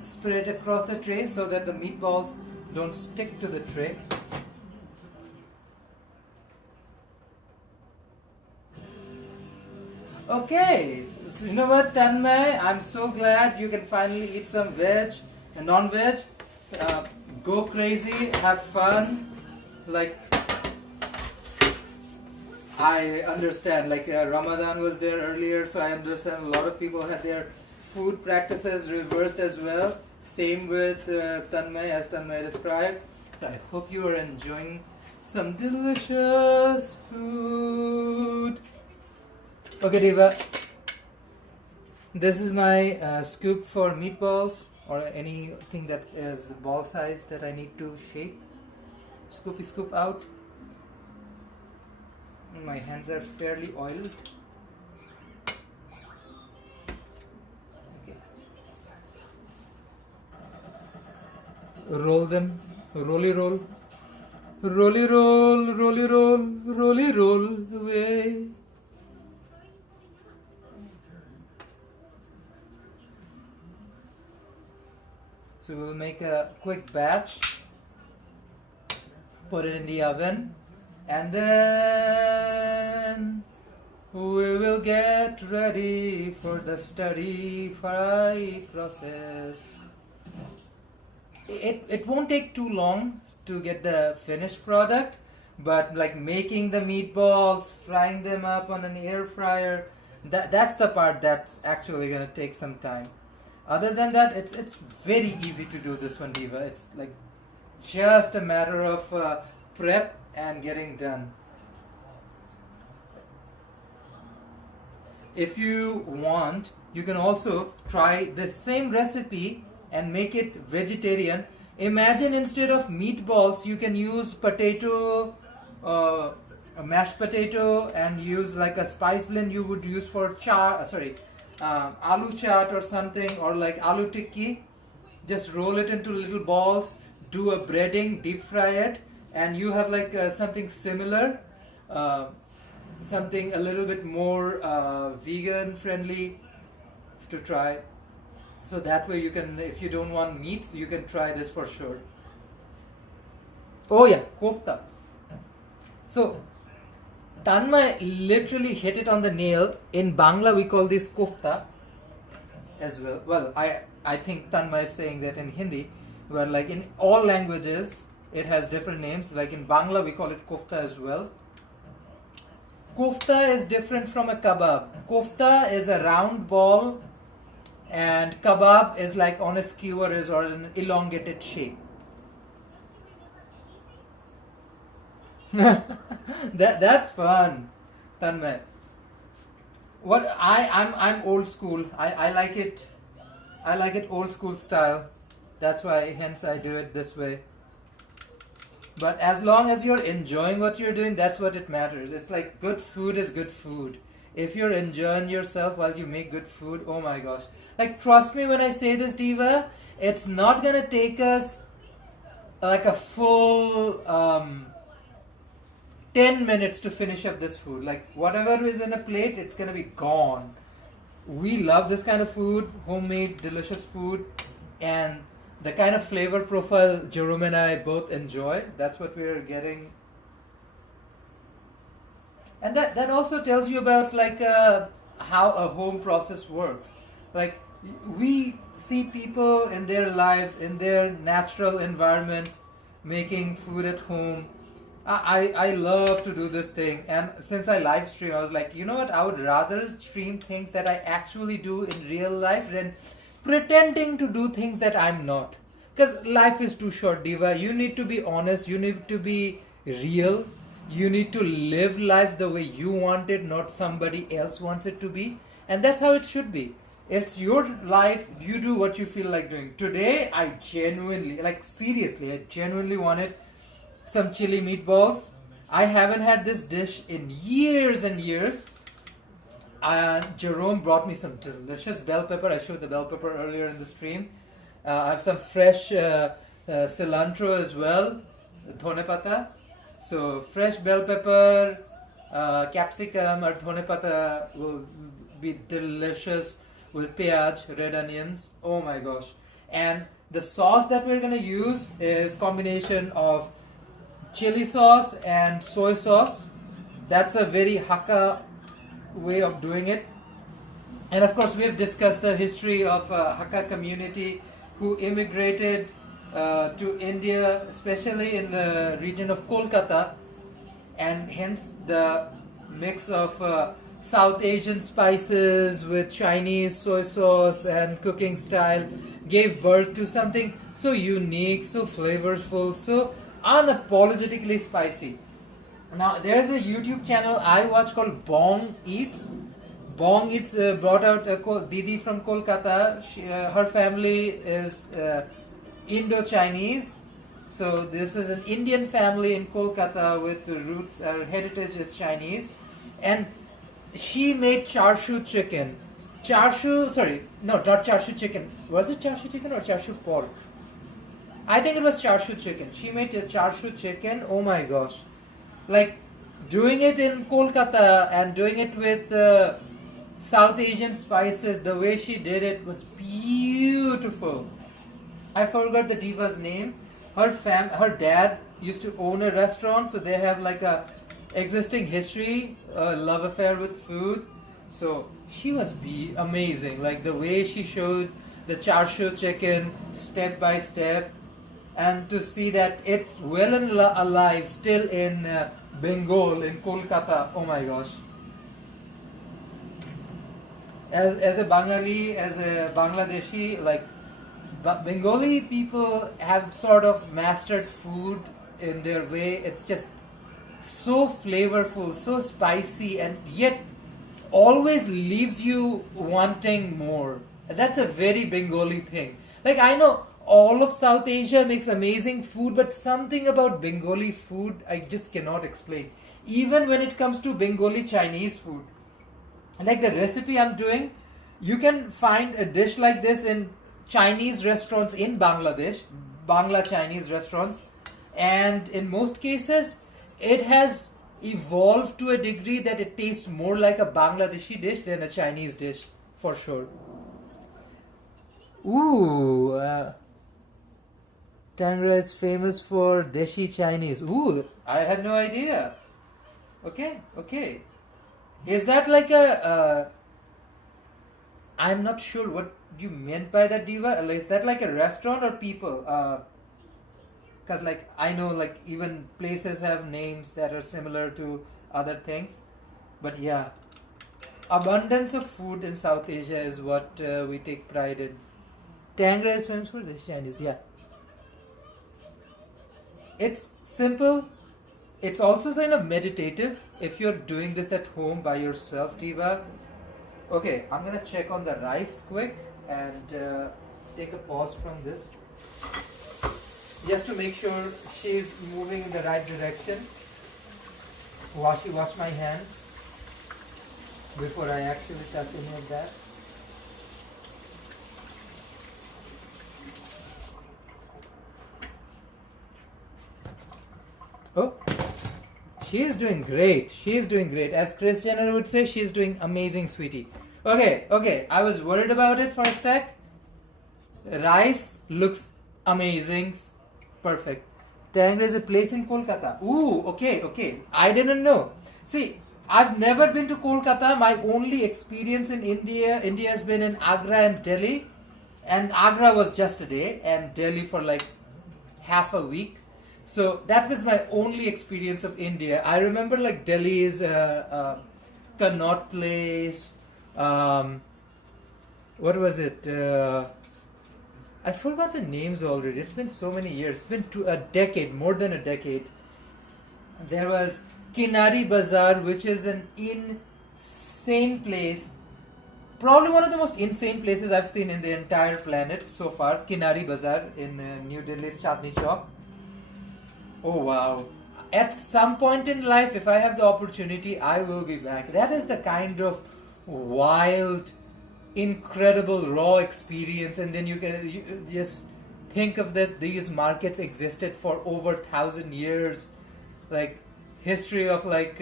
spread it across the tray so that the meatballs don't stick to the tray. Okay, so you know what, Tanmay, I'm so glad you can finally eat some veg and non-veg. Go crazy, have fun. Like, I understand, like Ramadan was there earlier, so I understand a lot of people had their food practices reversed as well. Same with Tanmay, as Tanmay described. So I hope you are enjoying some delicious food. Okay, Deva, this is my scoop for meatballs or anything that is ball size that I need to shape. Scoop out. My hands are fairly oiled. Okay. Roll them. Rolly roll. Rolly roll, rolly roll, rolly roll away. So we'll make a quick batch, put it in the oven, and then we will get ready for the stir fry process. It won't take too long to get the finished product, but like making the meatballs, frying them up on an air fryer, that's the part that's actually gonna take some time. Other than that, it's very easy to do this one, Diva. It's like just a matter of prep and getting done. If you want, you can also try the same recipe and make it vegetarian. Imagine instead of meatballs, you can use potato, a mashed potato, and use like a spice blend you would use for aloo chaat or something, or like aloo tikki. Just roll it into little balls, do a breading, deep fry it, and you have like something similar, something a little bit more vegan friendly to try. So that way you can, if you don't want meats, you can try this for sure. Oh yeah, kofta. So Tanmay literally hit it on the nail. In Bangla we call this kofta as well. Well, I think Tanmay is saying that in Hindi, where like in all languages it has different names. Like in Bangla we call it kofta as well. Kofta is different from a kebab. Kofta is a round ball and kebab is like on a skewers or an elongated shape. That's fun, Tanmay. What I'm old school. I like it. I like it old school style. That's why, hence I do it this way. But as long as you're enjoying what you're doing, that's what it matters. It's like good food is good food. If you're enjoying yourself while you make good food, oh my gosh. Like, trust me when I say this, Diva, it's not gonna take us like a full 10 minutes to finish up this food. Like whatever is in a plate, it's gonna be gone. We love this kind of food, homemade, delicious food, and the kind of flavor profile Jerome and I both enjoy. That's what we're getting. And that also tells you about like how a home process works. Like we see people in their lives, in their natural environment, making food at home. I love to do this thing, and since I live stream, I was like, you know what, I would rather stream things that I actually do in real life than pretending to do things that I'm not. Because life is too short, Diva. You need to be honest, you need to be real, you need to live life the way you want it, not somebody else wants it to be. And that's how it should be. It's your life, you do what you feel like doing. Today, I genuinely, like seriously, I genuinely wanted some chili meatballs. I haven't had this dish in years and years. Jerome brought me some delicious bell pepper. I showed the bell pepper earlier in the stream. I have some fresh cilantro as well, dhone pata. So fresh bell pepper, capsicum or dhone pata will be delicious with piyaj, red onions. Oh my gosh. And the sauce that we're gonna use is combination of chili sauce and soy sauce. That's a very Hakka way of doing it. And of course, we have discussed the history of Hakka community who immigrated to India, especially in the region of Kolkata, and hence the mix of South Asian spices with Chinese soy sauce and cooking style gave birth to something so unique, so flavorful, so unapologetically spicy. Now there's a YouTube channel I watch called Bong Eats. Bong Eats brought out a Didi from Kolkata. Her family is Indo-Chinese. So this is an Indian family in Kolkata with the roots, her heritage is Chinese. And she made charshu chicken. Not charshu chicken. Was it charshu chicken or charshu pork? I think it was charshu chicken. She made a charshu chicken. Oh my gosh. Like doing it in Kolkata and doing it with South Asian spices, the way she did it was beautiful. I forgot the diva's name. Her dad used to own a restaurant, so they have like a existing history, love affair with food. So she was amazing. Like the way she showed the charshu chicken step by step, and to see that it's well and alive still in Bengal, in Kolkata. Oh my gosh. As a Bengali, as a Bangladeshi, like Bengali people have sort of mastered food in their way. It's just so flavorful, so spicy, and yet always leaves you wanting more. That's a very Bengali thing. Like I know all of South Asia makes amazing food, but something about Bengali food I just cannot explain. Even when it comes to Bengali Chinese food, like the recipe I'm doing, you can find a dish like this in Chinese restaurants in Bangladesh, Bangla Chinese restaurants, and in most cases it has evolved to a degree that it tastes more like a Bangladeshi dish than a Chinese dish, for sure. Ooh, Tangra is famous for Deshi Chinese. Ooh, I had no idea. Okay. Is that like I'm not sure what you meant by that, Diva. Is that like a restaurant or people? Because like I know like even places have names that are similar to other things. But yeah, abundance of food in South Asia is what we take pride in. Tangra is famous for this Chinese, yeah. It's simple. It's also kind of meditative if you're doing this at home by yourself, Diva. Okay, I'm gonna check on the rice quick and take a pause from this. Just to make sure she's moving in the right direction. Wash my hands before I actually touch any of that. Oh, she is doing great. She is doing great. As Kris Jenner would say, she is doing amazing, sweetie. Okay. I was worried about it for a sec. Rice looks amazing. Perfect. Tangra is a place in Kolkata. Ooh, okay. I didn't know. See, I've never been to Kolkata. My only experience in India has been in Agra and Delhi. And Agra was just a day, and Delhi for like half a week. So that was my only experience of India. I remember like Delhi is Connaught Place. What was it? I forgot the names already. It's been so many years. It's been a decade, more than a decade. There was Culinary Bazaar, which is an insane place. Probably one of the most insane places I've seen in the entire planet so far. Culinary Bazaar in New Delhi's Chandni Chowk. Oh wow. At some point in life, if I have the opportunity, I will be back. That is the kind of wild, incredible raw experience, and then you just think of that these markets existed for over 1,000 years, like history of like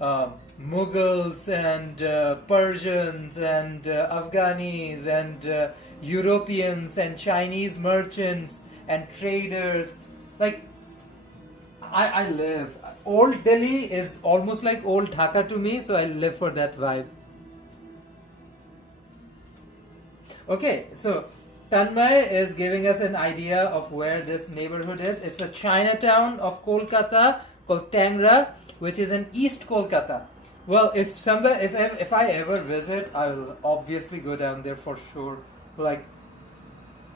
Mughals and Persians and Afghanis and Europeans and Chinese merchants and traders. Like I live. Old Delhi is almost like old Dhaka to me, so I live for that vibe. Okay, so Tanmay is giving us an idea of where this neighborhood is. It's a Chinatown of Kolkata called Tangra, which is in East Kolkata. Well, if I ever visit, I will obviously go down there for sure. Like,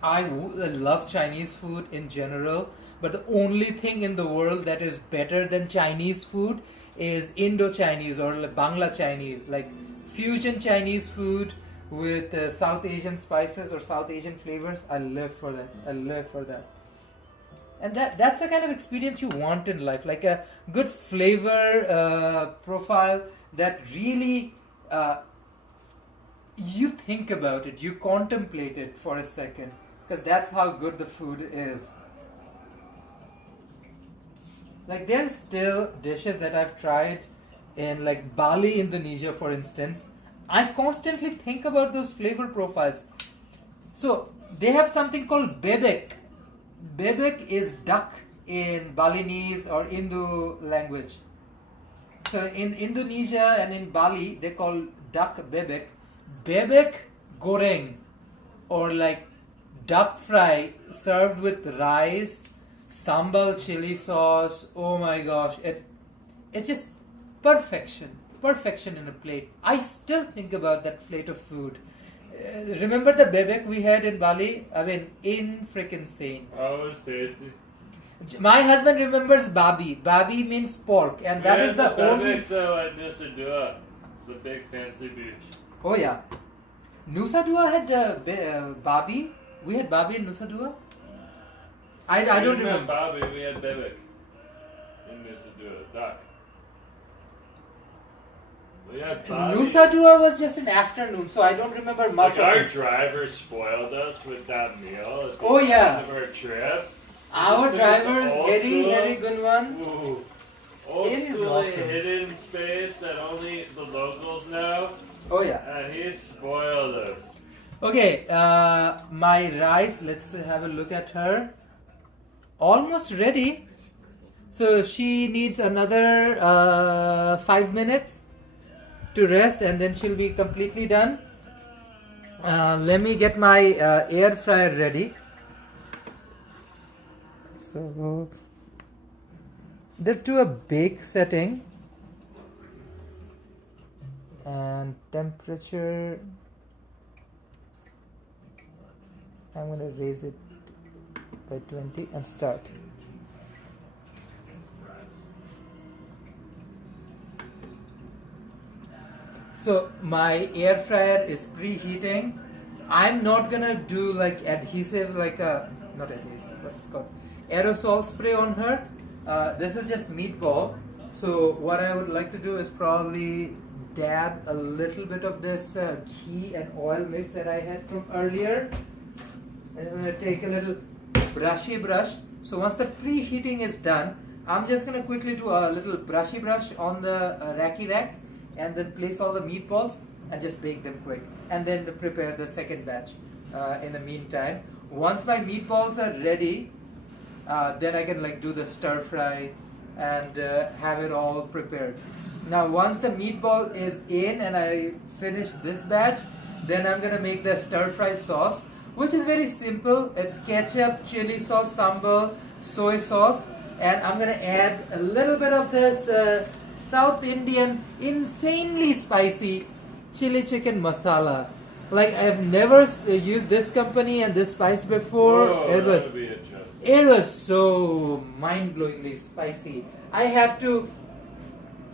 I love Chinese food in general, but the only thing in the world that is better than Chinese food is Indo-Chinese or Bangla Chinese, like fusion Chinese food with South Asian spices or South Asian flavors. I live for that. And that's the kind of experience you want in life, like a good flavor profile that really you think about it, you contemplate it for a second, because that's how good the food is. Like there's still dishes that I've tried in like Bali, Indonesia, for instance. I constantly think about those flavor profiles. So they have something called bebek. Bebek is duck in Balinese or Hindu language. So in Indonesia and in Bali, they call duck bebek. Bebek goreng, or like duck fry served with rice, sambal chili sauce. Oh my gosh, it's just perfection in a plate. I still think about that plate of food. Remember the bebek we had in Bali? I mean, insane. Oh, it was tasty. My husband remembers babi. Babi means pork, and that is the only. Bebek though at Nusa Dua, the big fancy beach. Oh yeah, Nusa Dua had babi. We had babi in Nusa Dua. I don't remember. Babi, we had bebek in Nusa Dua, duck. Nusa Dua was just an afternoon, so I don't remember much like of our it. driver spoiled us with that meal at the Oh, yeah. end of our trip. Our driver is Harry Gunwan. Ooh. Old It is school awesome. hidden space that only the locals know. Oh yeah. And he spoiled us. Okay, my rice, let's have a look at her. Almost ready. So she needs another 5 minutes to rest, and then she'll be completely done. Let me get my air fryer ready. So let's do a bake setting, and temperature, I'm going to raise it by 20 and start. So my air fryer is preheating. I'm not gonna do like adhesive, like not adhesive, what's it called? Aerosol spray on her. This is just meatball. So what I would like to do is probably dab a little bit of this ghee and oil mix that I had from earlier. And I'm gonna take a little brushy brush. So once the preheating is done, I'm just gonna quickly do a little brushy brush on the racky rack and then place all the meatballs and just bake them quick. And then prepare the second batch in the meantime. Once my meatballs are ready, then I can like do the stir fry and have it all prepared. Now once the meatball is in and I finish this batch, then I'm gonna make the stir fry sauce, which is very simple. It's ketchup, chili sauce, sambal, soy sauce, and I'm gonna add a little bit of this South Indian insanely spicy chili chicken masala. Like I've never used this company and this spice before. Whoa, it was so mind-blowingly spicy. I had to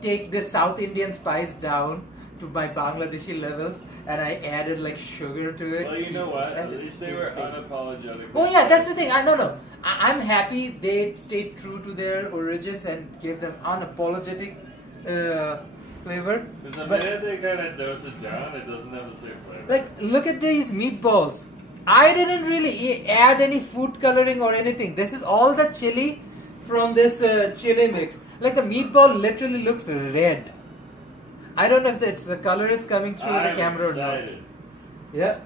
take the South Indian spice down to my Bangladeshi levels, and I added like sugar to it. Well, you know what? At least they were unapologetic. Oh yeah, that's the thing. I'm happy they stayed true to their origins and gave them unapologetic flavor. Because the minute they kind of dose it down, it doesn't have the same flavor. Like, look at these meatballs. I didn't really add any food coloring or anything. This is all the chili from this chili mix. Like the meatball literally looks red. I don't know if the color is coming through the camera or not. Yeah.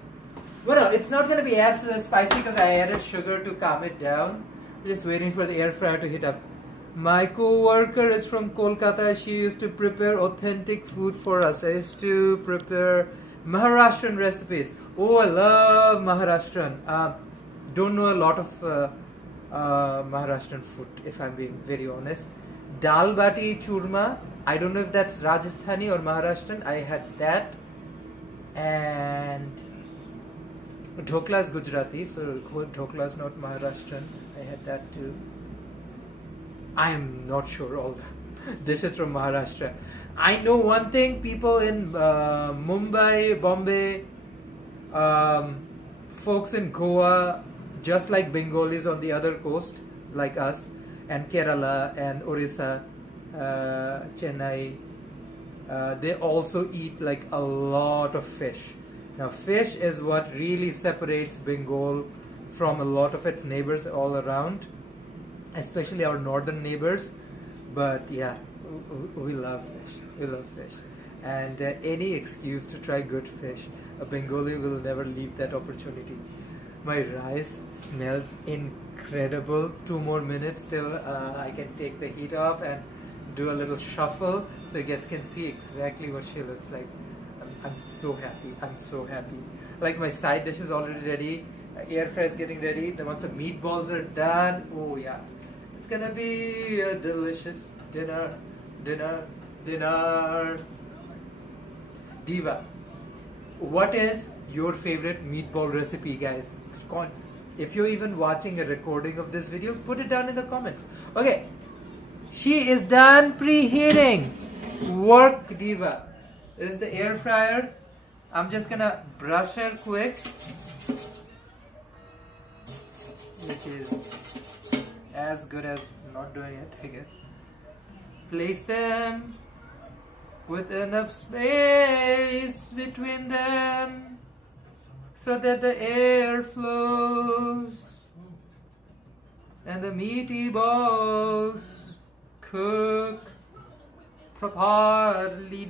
Well, no, it's not going to be as spicy because I added sugar to calm it down. Just waiting for the air fryer to heat up. My co-worker is from Kolkata. She used to prepare authentic food for us. I used to prepare Maharashtrian recipes. Oh, I love Maharashtrian. Don't know a lot of Maharashtrian food, if I'm being very honest. Dal bati churma. I don't know if that's Rajasthani or Maharashtrian. I had that. And dhokla is Gujarati, so dhokla is not Maharashtrian. I had that too. I am not sure all the dishes from Maharashtra. I know one thing, people in Mumbai, Bombay, folks in Goa, just like Bengalis on the other coast, like us, and Kerala and Orissa, Chennai, they also eat like a lot of fish. Now fish is what really separates Bengal from a lot of its neighbors all around, especially our northern neighbors. But yeah, we love fish. We love fish. And any excuse to try good fish, a Bengali will never leave that opportunity. My rice smells incredible. 2 more minutes till I can take the heat off and do a little shuffle so you guys can see exactly what she looks like. I'm so happy. I'm so happy. Like my side dish is already ready. Air fry is getting ready. Then once the meatballs are done, oh yeah, it's gonna be a delicious dinner. Diva, what is your favorite meatball recipe, guys? If you're even watching a recording of this video, put it down in the comments. Okay, she is done preheating. Work, Diva. This is the air fryer. I'm just gonna brush her quick, which is as good as not doing it, I guess. Place them with enough space between them so that the air flows and the meaty balls cook properly.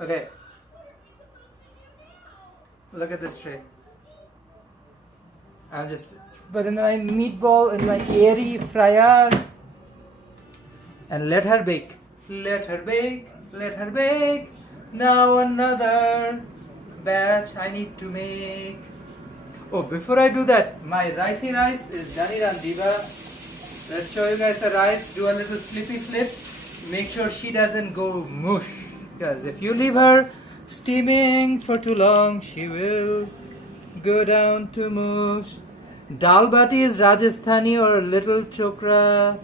Okay, look at this tray. I'll just put in my meatball in my airy fryer and let her bake. Let her bake, let her bake. Now another batch I need to make. Oh, before I do that, my ricey rice is done, Diva. Let's show you guys the rice. Do a little flippy flip. Make sure she doesn't go mush. Because if you leave her steaming for too long, she will Go down to Moosh. Dal bati is Rajasthani or little chokra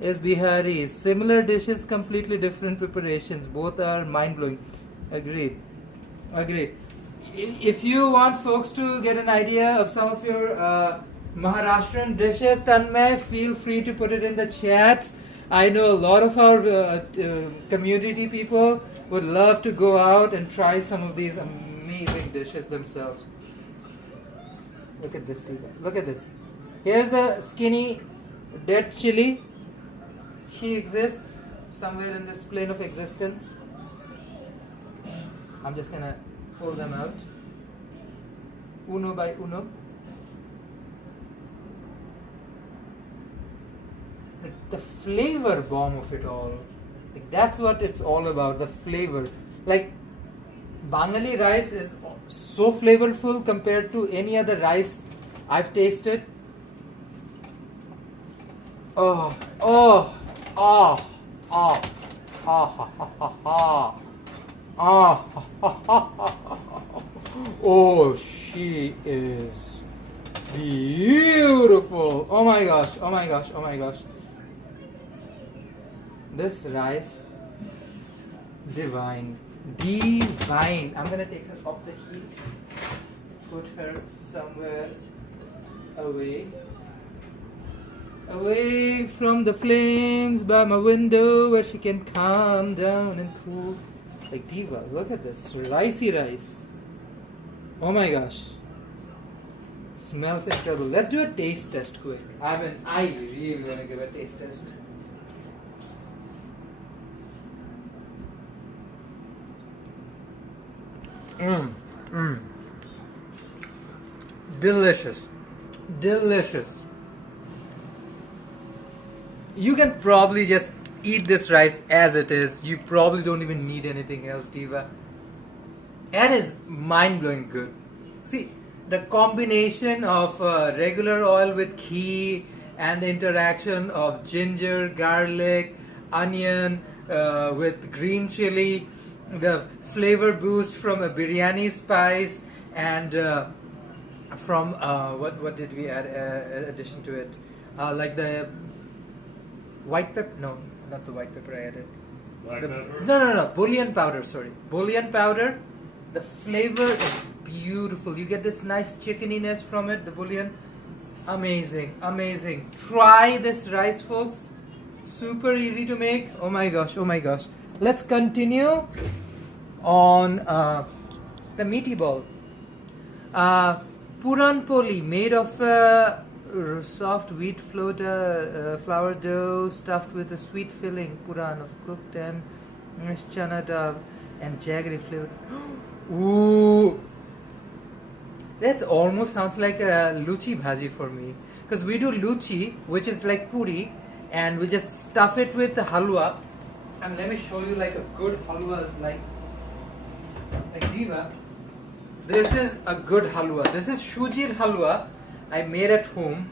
is Bihari. Similar dishes, completely different preparations. Both are mind-blowing. Agreed. Agreed. If you want folks to get an idea of some of your Maharashtrian dishes, Tanmay, feel free to put it in the chat. I know a lot of our community people would love to go out and try some of these amazing dishes themselves. Look at this, look at this. Here's the skinny dead chili. She exists somewhere in this plane of existence. I'm just gonna pull them out uno by uno. Like the flavor bomb of it all. Like that's what it's all about, the flavor. Like Bengali rice is so flavorful compared to any other rice I've tasted. Oh, oh, oh, oh, oh, oh, oh, oh, she is beautiful. Oh my gosh, oh my gosh, oh my gosh. This rice, divine. Divine. I'm gonna take her off the heat, put her somewhere away from the flames by my window where she can calm down and cool. Like diva, look at this ricey rice. Oh my gosh, smells incredible. Let's do a taste test quick. I really want to give a taste test. Delicious. Delicious. You can probably just eat this rice as it is. You probably don't even need anything else, Diva. That is mind-blowing good. See, the combination of regular oil with ghee and the interaction of ginger, garlic, onion with green chili, the flavor boost from a biryani spice, and from what did we add addition to it? Like the white pepper? No, not the white pepper I added. Black pepper? No. Bouillon powder. Sorry, bouillon powder. The flavor is beautiful. You get this nice chickeniness from it. The bouillon, amazing, amazing. Try this rice, folks. Super easy to make. Oh my gosh, oh my gosh. Let's continue on the meaty ball. Puran poli, made of soft wheat flour dough stuffed with a sweet filling. Puran of cooked and chana dal and jaggery flavored. Ooh, that almost sounds like a luchi bhaji for me. Because we do luchi, which is like puri, and we just stuff it with the halwa. And let me show you like a good halwa is like Diva. This is a good halwa. This is shujir halwa I made at home.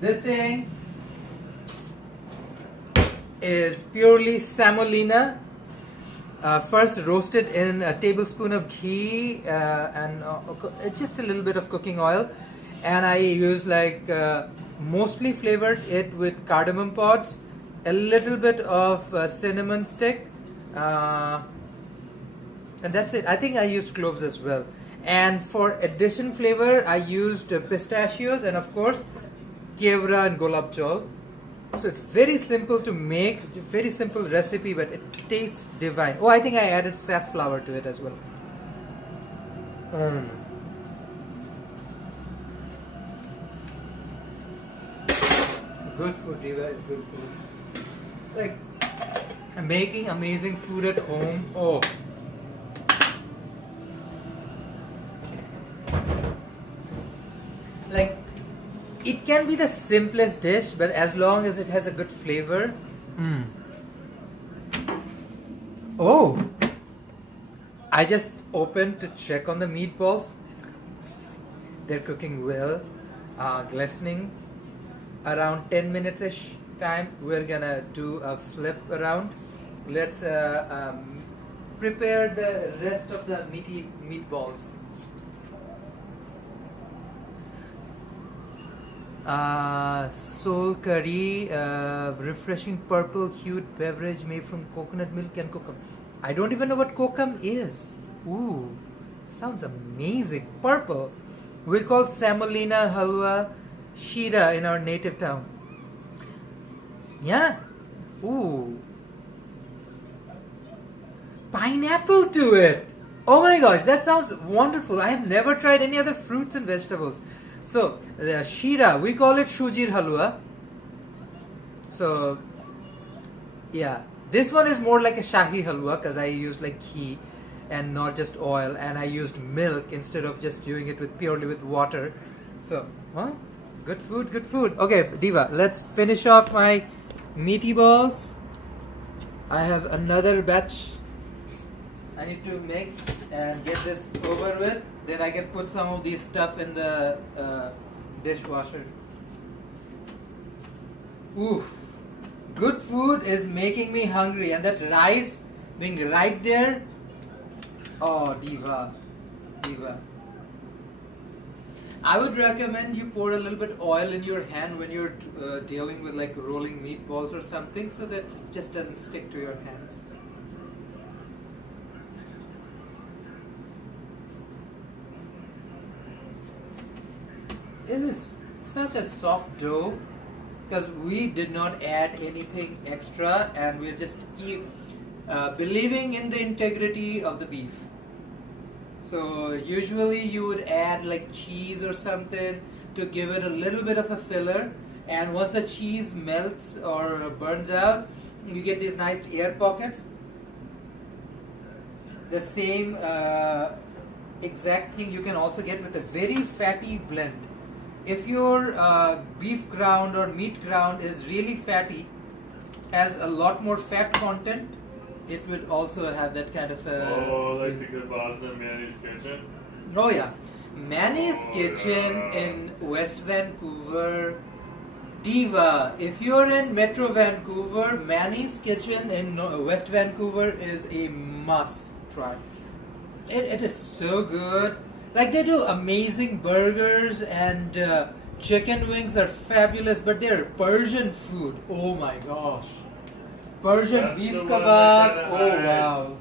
This thing is purely semolina. First roasted in a tablespoon of ghee and just a little bit of cooking oil, and I used like mostly flavored it with cardamom pods, a little bit of cinnamon stick, and that's it. I think I used cloves as well, and for addition flavor I used pistachios and of course kevra and gulab jol. So it's very simple to make, very simple recipe, but it tastes divine. Oh, I think I added safflower to it as well. Good food, Diva, is good food. Like, making amazing food at home. Oh. Like, it can be the simplest dish, but as long as it has a good flavor. Oh, I just opened to check on the meatballs. They're cooking well, glistening. Around 10 minutes-ish time, we're gonna do a flip around. Let's prepare the rest of the meaty meatballs. Soul curry, refreshing purple hued beverage made from coconut milk and kokum. I don't even know what kokum is. Ooh, sounds amazing. Purple. We call semolina halwa shira in our native town. Yeah. Ooh. Pineapple to it. Oh my gosh, that sounds wonderful. I have never tried any other fruits and vegetables. So, the shira, we call it shujir halwa. So, yeah, this one is more like a shahi halwa because I used like ghee and not just oil, and I used milk instead of just doing it with purely with water. So, good food, good food. Okay, Diva, let's finish off my meaty balls. I have another batch I need to make and get this over with. Then I can put some of these stuff in the dishwasher. Oof. Good food is making me hungry, and that rice being right there. Oh, Diva. Diva. I would recommend you pour a little bit oil in your hand when you're dealing with like rolling meatballs or something, so that it just doesn't stick to your hands. It is such a soft dough because we did not add anything extra, and we just keep believing in the integrity of the beef. So usually you would add like cheese or something to give it a little bit of a filler, and once the cheese melts or burns out, you get these nice air pockets. The same exact thing you can also get with a very fatty blend. If your beef ground or meat ground is really fatty, has a lot more fat content, it would also have that kind of like the kebabs in Manny's Kitchen? Oh yeah. Manny's Kitchen in West Vancouver. Diva, if you're in Metro Vancouver, Manny's Kitchen in West Vancouver is a must try. It is so good. Like, they do amazing burgers, and chicken wings are fabulous, but they're Persian food. Oh my gosh. Persian beef kebab. Oh wow.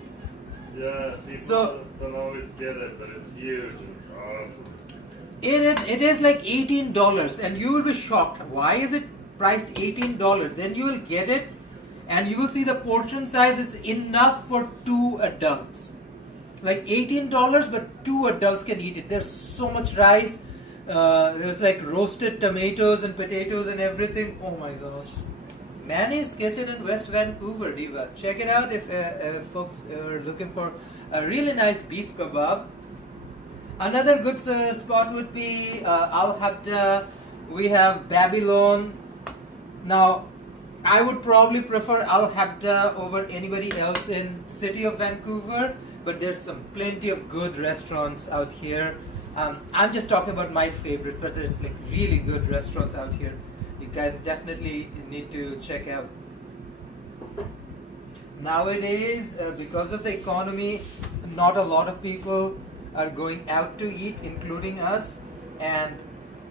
Yeah, people don't always get it, but it's huge and it's awesome. It is like $18, and you will be shocked. Why is it priced $18? Then you will get it, and you will see the portion size is enough for 2 adults. Like $18, but 2 adults can eat it. There's so much rice. There's like roasted tomatoes and potatoes and everything. Oh my gosh. Manny's Kitchen in West Vancouver, Diva. Check it out if folks are looking for a really nice beef kebab. Another good spot would be Al Habda. We have Babylon. Now, I would probably prefer Al Habda over anybody else in city of Vancouver, but there's plenty of good restaurants out here. I'm just talking about my favorite, but there's like really good restaurants out here. You guys definitely need to check out. Nowadays, because of the economy, not a lot of people are going out to eat, including us, and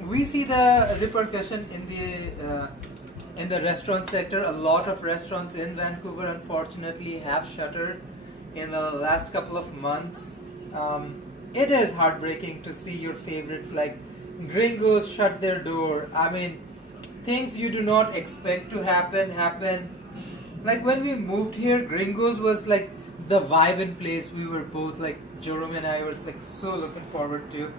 we see the repercussion in the restaurant sector. A lot of restaurants in Vancouver, unfortunately, have shuttered in the last couple of months. It is heartbreaking to see your favorites like Gringos shut their door. I mean, things you do not expect to happen. Like when we moved here, Gringos was like the vibe in place. We were both like, Jerome and I was like so looking forward to.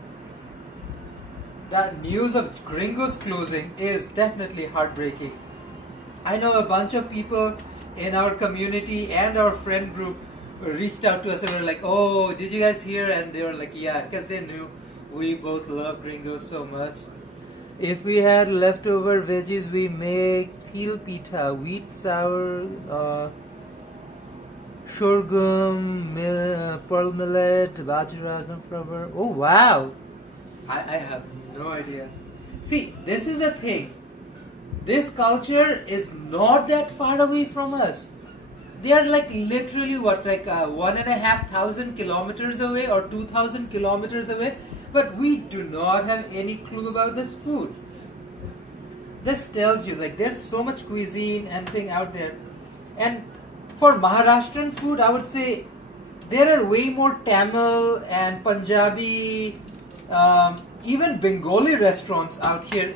The news of Gringos closing is definitely heartbreaking. I know a bunch of people in our community and our friend group reached out to us and were like, oh, did you guys hear? And they were like, yeah, because they knew we both love Gringos so much. If we had leftover veggies, we make peel pita, wheat sour, sorghum, pearl millet, bajra, gunflower. Oh wow! I have no idea. See, this is the thing. This culture is not that far away from us. They are like literally 1,500 kilometers away or 2,000 kilometers away, but we do not have any clue about this food. this tells you like there's so much cuisine and thing out there. And for Maharashtrian food, I would say there are way more Tamil and Punjabi, even Bengali restaurants out here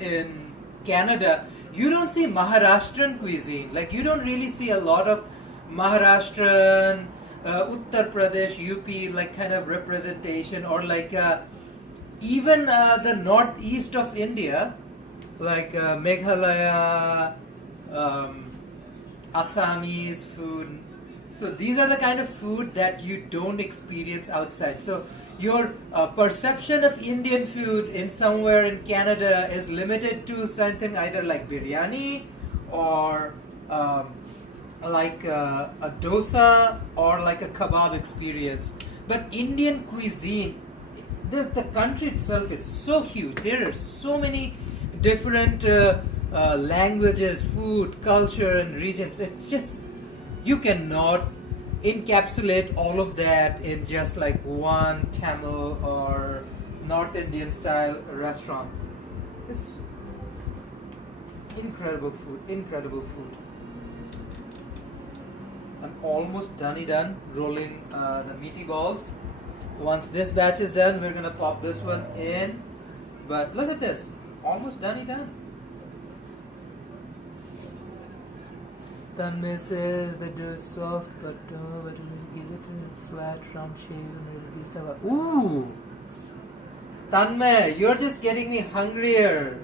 in Canada. You don't see Maharashtrian cuisine. Like you don't really see a lot of Maharashtrian, Uttar Pradesh, UP like kind of representation, or like even the northeast of India, like Meghalaya, Assamese food. So these are the kind of food that you don't experience outside. So your perception of Indian food in somewhere in Canada is limited to something either like biryani or like a dosa or like a kebab experience. But Indian cuisine, the country itself is so huge. There are so many different languages, food, culture, and regions. It's just, you cannot encapsulate all of that in just like one Tamil or North Indian style restaurant. It's incredible food, incredible food. I'm almost done rolling the meaty balls. Once this batch is done, we're gonna pop this one in. But look at this, almost done. Tanmay says the dough is soft, but give it a flat, round shape and it'll be stuff. Ooh! Tanmay, you're just getting me hungrier.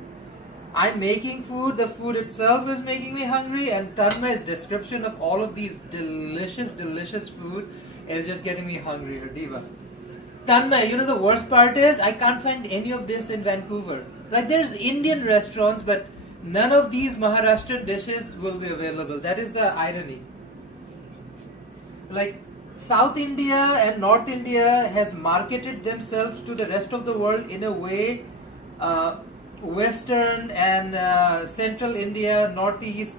I'm making food, the food itself is making me hungry, and Tanmay's description of all of these delicious food is just getting me hungrier. Diva. Tanmay, you know the worst part is, I can't find any of this in Vancouver. Like there's Indian restaurants, but none of these Maharashtrian dishes will be available. That is the irony. Like South India and North India has marketed themselves to the rest of the world in a way Western and Central India, Northeast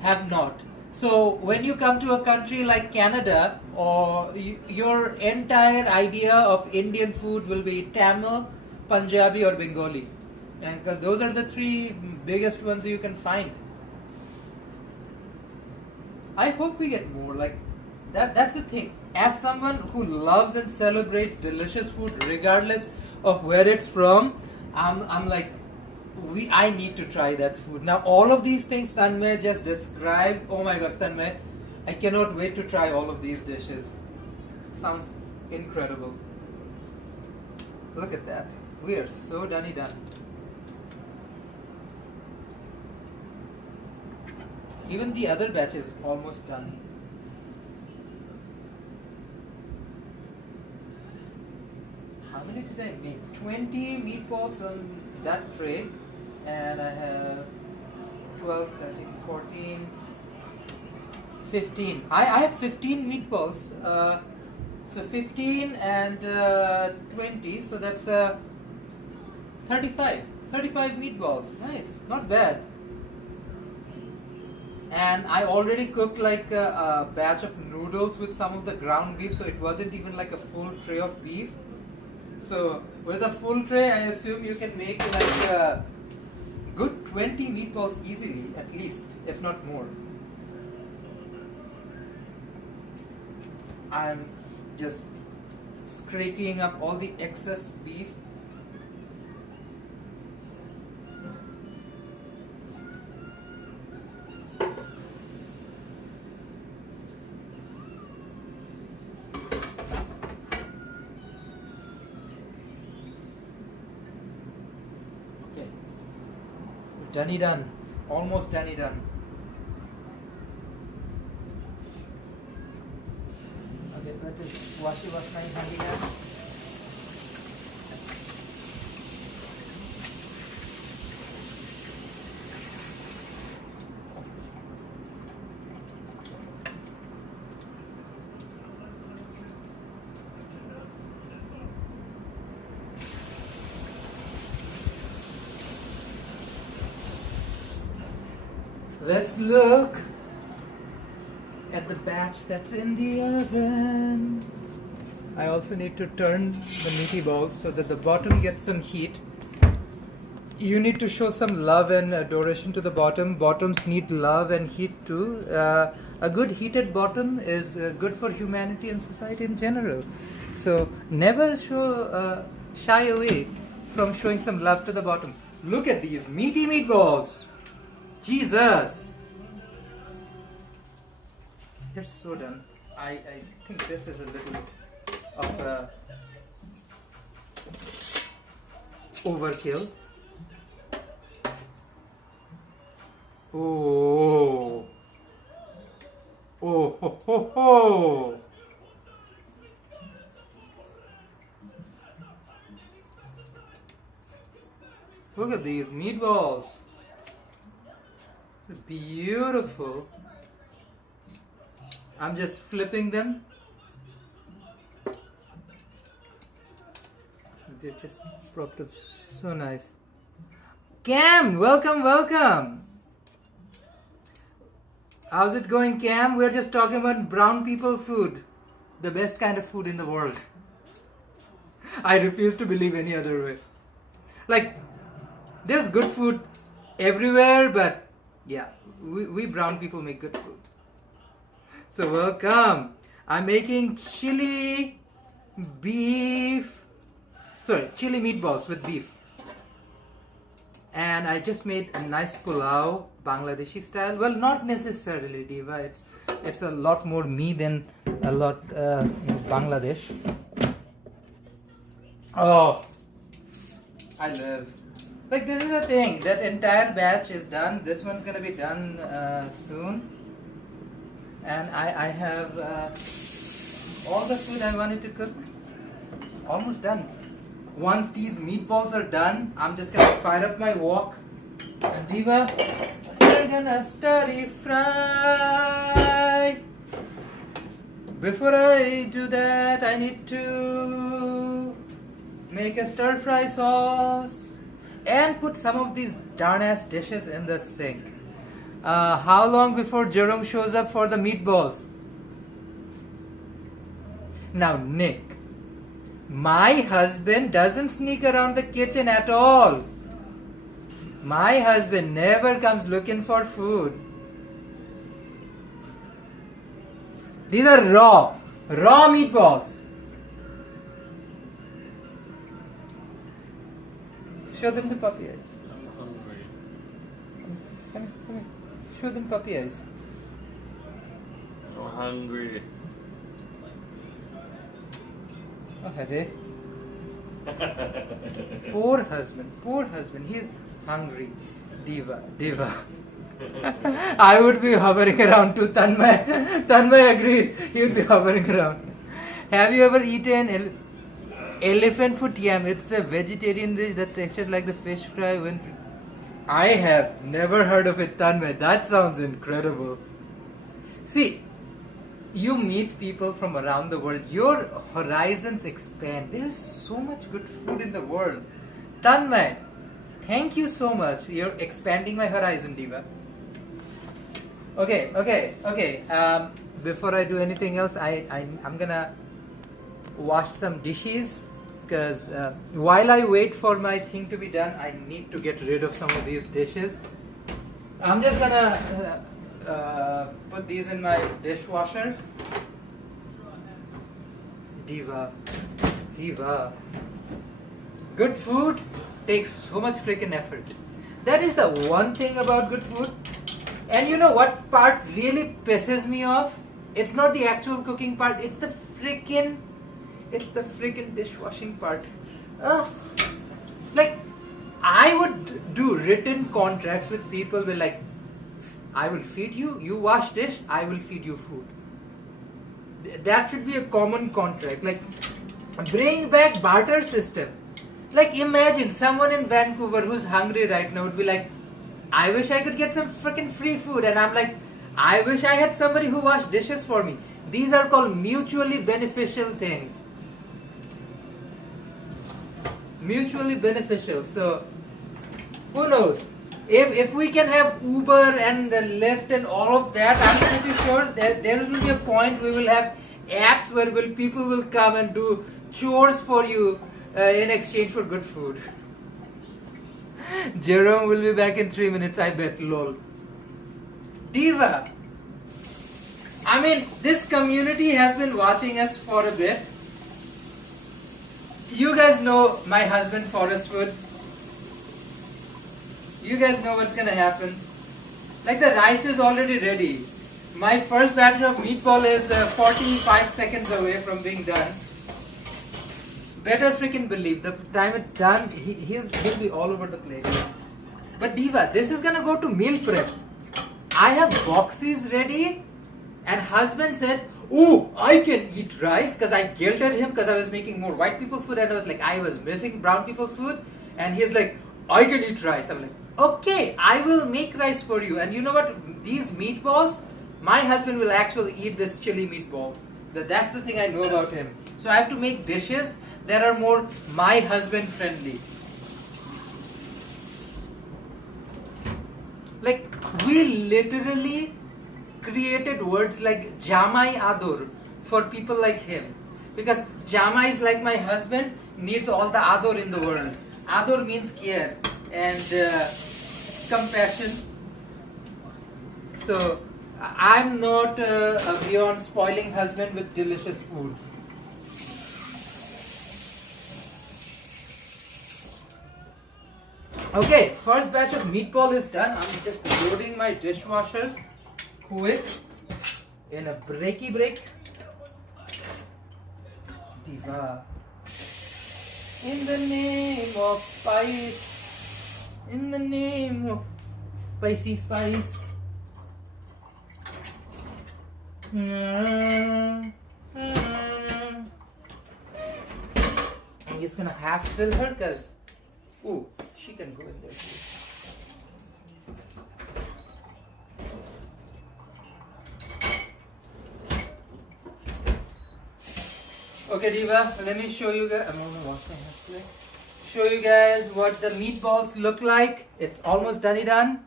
have not. So when you come to a country like Canada, or your entire idea of Indian food will be Tamil, Punjabi or Bengali. And because those are the three biggest ones you can find. I hope we get more. Like that's the thing. As someone who loves and celebrates delicious food, regardless of where it's from, I'm like, I need to try that food. Now all of these things Tanmay just described. Oh my gosh, Tanmay, I cannot wait to try all of these dishes. Sounds incredible. Look at that. We are so done. Even the other batch is almost done. How many did I make? 20 meatballs on that tray, and I have 12, 13, 14, 15. I have 15 meatballs. So 15 and 20, so that's 35. 35 meatballs. Nice, not bad. And I already cooked like a batch of noodles with some of the ground beef, so it wasn't even like a full tray of beef. So with a full tray, I assume you can make like a good 20 meatballs easily, at least, if not more. I'm just scraping up all the excess beef. Done. Almost done. Okay, let us wash my handy now. Let's look at the batch that's in the oven. I also need to turn the meaty balls so that the bottom gets some heat. you need to show some love and adoration to the bottom. Bottoms need love and heat too. A good heated bottom is good for humanity and society in general. So never shy away from showing some love to the bottom. Look at these meaty meatballs. Jesus. They're so done. I think this is a little of overkill. Oh, oh, ho, ho, ho. Look at these meatballs. They're beautiful. I'm just flipping them. They're just propped up so nice. Cam, welcome, welcome. How's it going, Cam? We're just talking about brown people food. The best kind of food in the world. I refuse to believe any other way. Like, there's good food everywhere, but yeah, we brown people make good food. So welcome. I'm making chili meatballs with beef. And I just made a nice pulao, Bangladeshi style. Well, not necessarily, Diva. It's a lot more me than a lot Bangladesh. Oh, I live. Like, this is the thing. That entire batch is done. This one's gonna be done soon. And I have all the food I wanted to cook almost done. Once these meatballs are done, I'm just gonna fire up my wok. And Diva, we're gonna stir fry. Before I do that, I need to make a stir fry sauce and put some of these darn ass dishes in the sink. How long before Jerome shows up for the meatballs? Now, Nick, my husband doesn't sneak around the kitchen at all. My husband never comes looking for food. These are raw meatballs. Show them the puppy eyes. I'm hungry. Come here. Show them puppy eyes. I'm hungry. Oh, Hare. Poor husband. He's hungry. Diva. I would be hovering around too. Tanmay agrees. He would be hovering around. Have you ever eaten elephant foot yam? It's a vegetarian dish that textured like the fish fry. I have never heard of it, Tanmay. That sounds incredible. See, you meet people from around the world. Your horizons expand. There's so much good food in the world. Tanmay, thank you so much. You're expanding my horizon, Diva. Okay. Before I do anything else, I'm gonna wash some dishes, because while I wait for my thing to be done, I need to get rid of some of these dishes. I'm just gonna put these in my dishwasher. Diva. Good food takes so much freaking effort. That is the one thing about good food. And you know what part really pisses me off? It's not the actual cooking part, it's the freaking dishwashing part. Ugh. Like, I would do written contracts with people where, like, I will feed you, you wash dish, I will feed you food. That should be a common contract. Like, bring back barter system. Like, imagine someone in Vancouver who's hungry right now would be like, I wish I could get some freaking free food. And I'm like, I wish I had somebody who washed dishes for me. These are called mutually beneficial things. Mutually beneficial. So, who knows? If we can have Uber and Lyft and all of that, I'm pretty sure that there will be a point we will have apps where people will come and do chores for you in exchange for good food. Jerome will be back in 3 minutes, I bet, lol. Diva, I mean, this community has been watching us for a bit. You guys know my husband, Forestwood. You guys know what's gonna happen. Like, the rice is already ready. My first batch of meatball is 45 seconds away from being done. Better freaking believe, the time it's done, he'll be all over the place. But Diva, this is gonna go to meal prep. I have boxes ready, and husband said, "Oh, I can eat rice," because I guilted him because I was making more white people's food, and I was like, I was missing brown people's food, and he's like, "I can eat rice." I'm like, okay, I will make rice for you. And you know what? These meatballs, my husband will actually eat this chili meatball. That's the thing I know about him. So I have to make dishes that are more my husband friendly. Like, we literally created words like Jamai Adur for people like him. Because Jamai is like my husband, needs all the Adur in the world. Adur means care and compassion. So I'm not beyond spoiling husband with delicious food. Okay, first batch of meatball is done. I'm just loading my dishwasher quick in a breaky break. Diva. In the name of spice. In the name of spicy spice. I'm just gonna half fill her because, ooh, she can go in there too. Okay, Diva, let me show you guys. I'm gonna wash my hands today. Show you guys what the meatballs look like. It's almost done.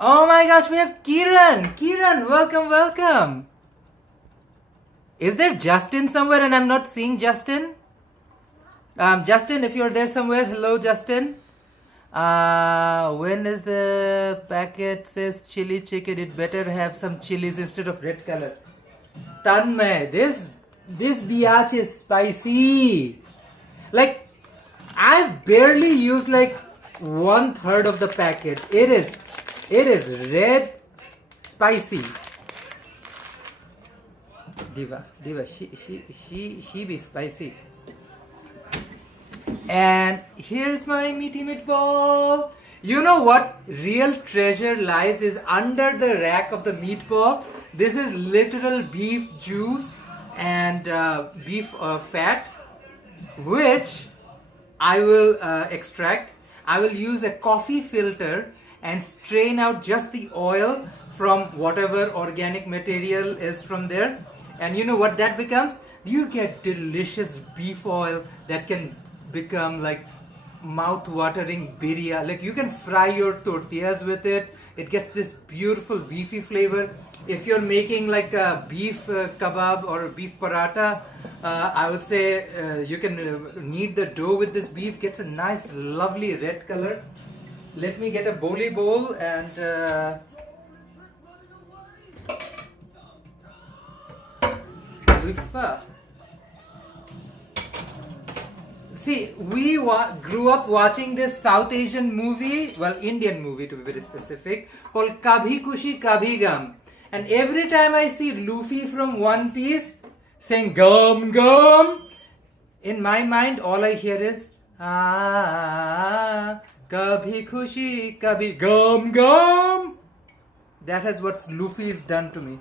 Oh my gosh, we have Kiran. Kiran, welcome, welcome. Is there Justin somewhere and I'm not seeing Justin? Justin, if you're there somewhere, hello, Justin. When is the packet says chili chicken? It better have some chilies instead of red color. Tanmay, this biatch is spicy. Like, I've barely used like 1/3 of the packet. It is red, spicy. Diva, she be spicy. And here's my meaty meatball. You know what real treasure lies is under the rack of the meatball. This is literal beef juice and beef fat, which I will extract. I will use a coffee filter and strain out just the oil from whatever organic material is from there. And you know what that becomes? You get delicious beef oil that can become like mouth-watering biryani. Like, you can fry your tortillas with it. It gets this beautiful beefy flavor. If you're making like a beef kebab or a beef paratha, I would say you can knead the dough with this beef. Gets a nice, lovely red color. Let me get a bowly bowl and see, we grew up watching this South Asian movie, well, Indian movie to be very specific, called Kabhi Kushi Kabhi Gum. And every time I see Luffy from One Piece saying gum gum, in my mind all I hear is Kabhi Kushi Kabhi Gum Gum. That is what Luffy's done to me.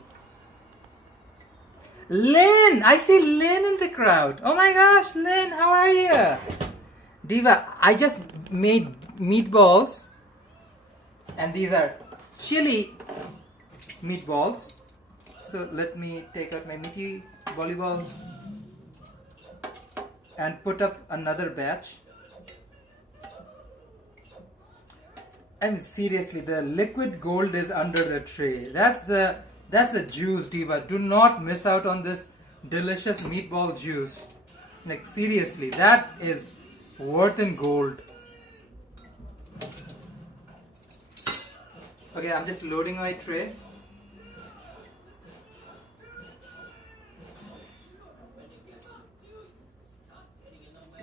Lynn! I see Lynn in the crowd. Oh my gosh, Lynn, how are you? Diva, I just made meatballs. And these are chili meatballs. So let me take out my meaty volleyballs and put up another batch. And seriously, the liquid gold is under the tray. That's the juice, Diva. Do not miss out on this delicious meatball juice. Like, seriously, that is worth in gold. Okay, I'm just loading my tray.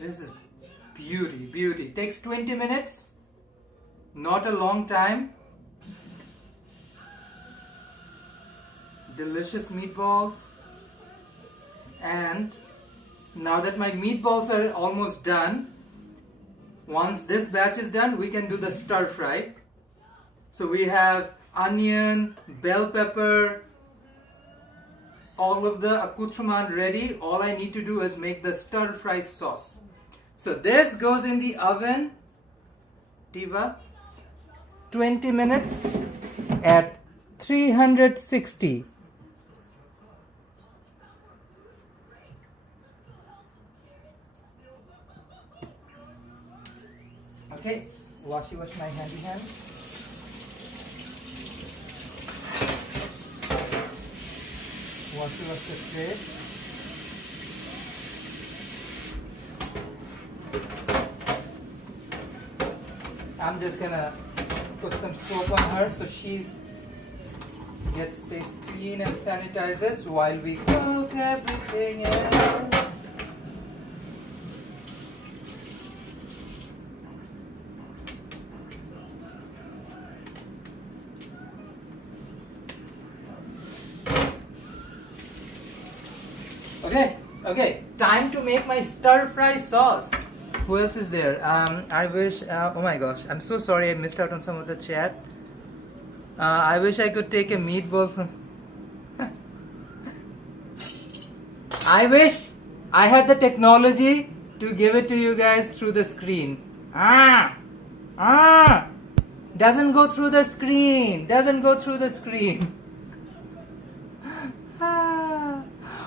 This is beauty. Takes 20 minutes. Not a long time. Delicious meatballs. And now that my meatballs are almost done, once this batch is done, we can do the stir fry. So we have onion, bell pepper, all of the accoutrement ready. All I need to do is make the stir fry sauce. So this goes in the oven, Diva, 20 minutes at 360. Okay, wash my handy hand. Wash the tray. I'm just gonna put some soap on her so she stays clean and sanitizes while we cook everything else. Okay, time to make my stir fry sauce. Who else is there? I wish, oh my gosh, I'm so sorry I missed out on some of the chat. I wish I could take a meatball from... I wish I had the technology to give it to you guys through the screen. Doesn't go through the screen.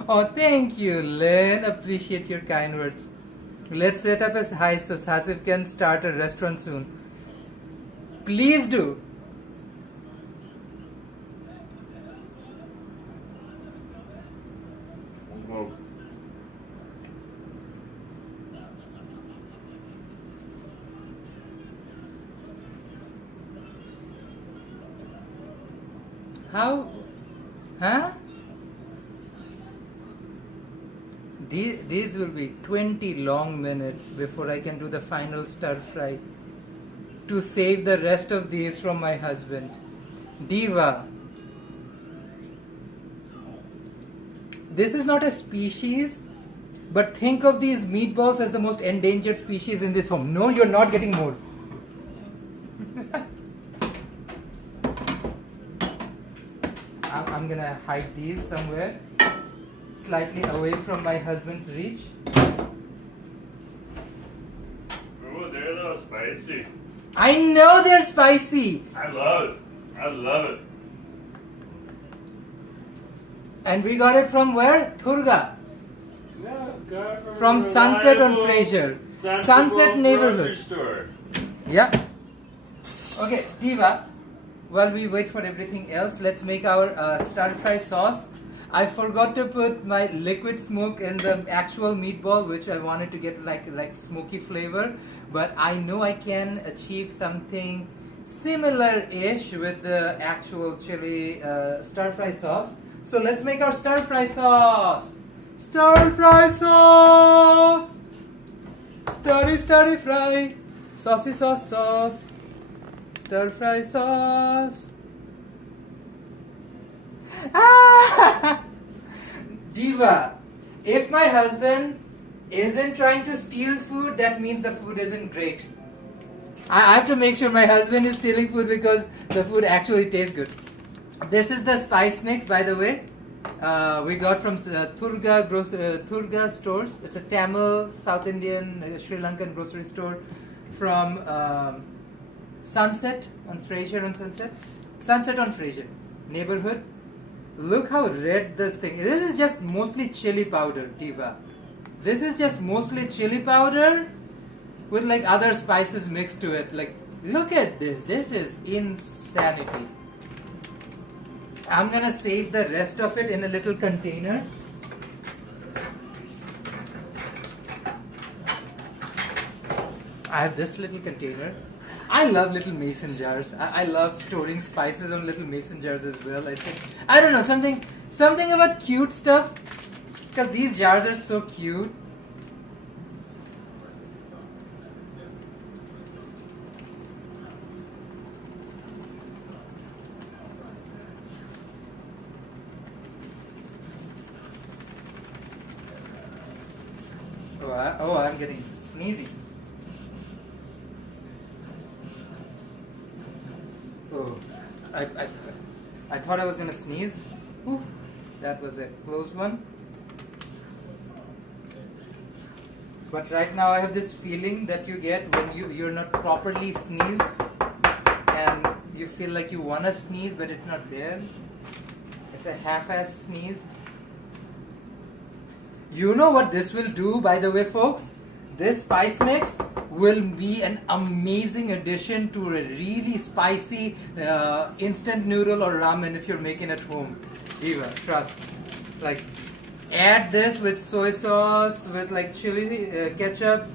Oh, thank you, Lynn. Appreciate your kind words. Let's set up as high so Asif can start a restaurant soon. Please do. How? Huh? These will be 20 long minutes before I can do the final stir fry to save the rest of these from my husband. Diva, this is not a species, but think of these meatballs as the most endangered species in this home. No, you're not getting more. I'm gonna hide these somewhere, slightly away from my husband's reach. Oh, they're a little spicy. I know they're spicy. I love it. And we got it from where? Thurga. Yeah, got it From a Sunset on reliable, Fraser. sensible Sunset neighborhood. grocery store. Yeah. Okay, Diva, while we wait for everything else, let's make our stir fry sauce. I forgot to put my liquid smoke in the actual meatball, which I wanted to get like smoky flavor, but I know I can achieve something similar-ish with the actual chili stir fry sauce. So let's make our stir fry sauce. Stir fry sauce. Stirry fry. Saucy sauce. Stir fry sauce. Diva, if my husband isn't trying to steal food, that means the food isn't great. I have to make sure my husband is stealing food because the food actually tastes good. This is the spice mix, by the way. We got from Thurga stores. It's a Tamil, South Indian, Sri Lankan grocery store from Sunset on Fraser Sunset on Fraser neighborhood. Look how red this thing is. This is just mostly chili powder, Diva. This is just mostly chili powder with like other spices mixed to it. Like, look at this. This is insanity. I'm gonna save the rest of it in a little container. I have this little container. I love little mason jars. I love storing spices on little mason jars as well. I think, I don't know, something about cute stuff, because these jars are so cute. Oh, I'm getting sneezy. Oh, I thought I was gonna sneeze. Ooh, that was a close one. But right now I have this feeling that you get when you're not properly sneezed and you feel like you wanna sneeze but it's not there. It's a half-ass sneeze. You know what this will do, by the way, folks? This spice mix will be an amazing addition to a really spicy instant noodle or ramen if you're making at home. Eva, trust. Like, add this with soy sauce, with like chili ketchup.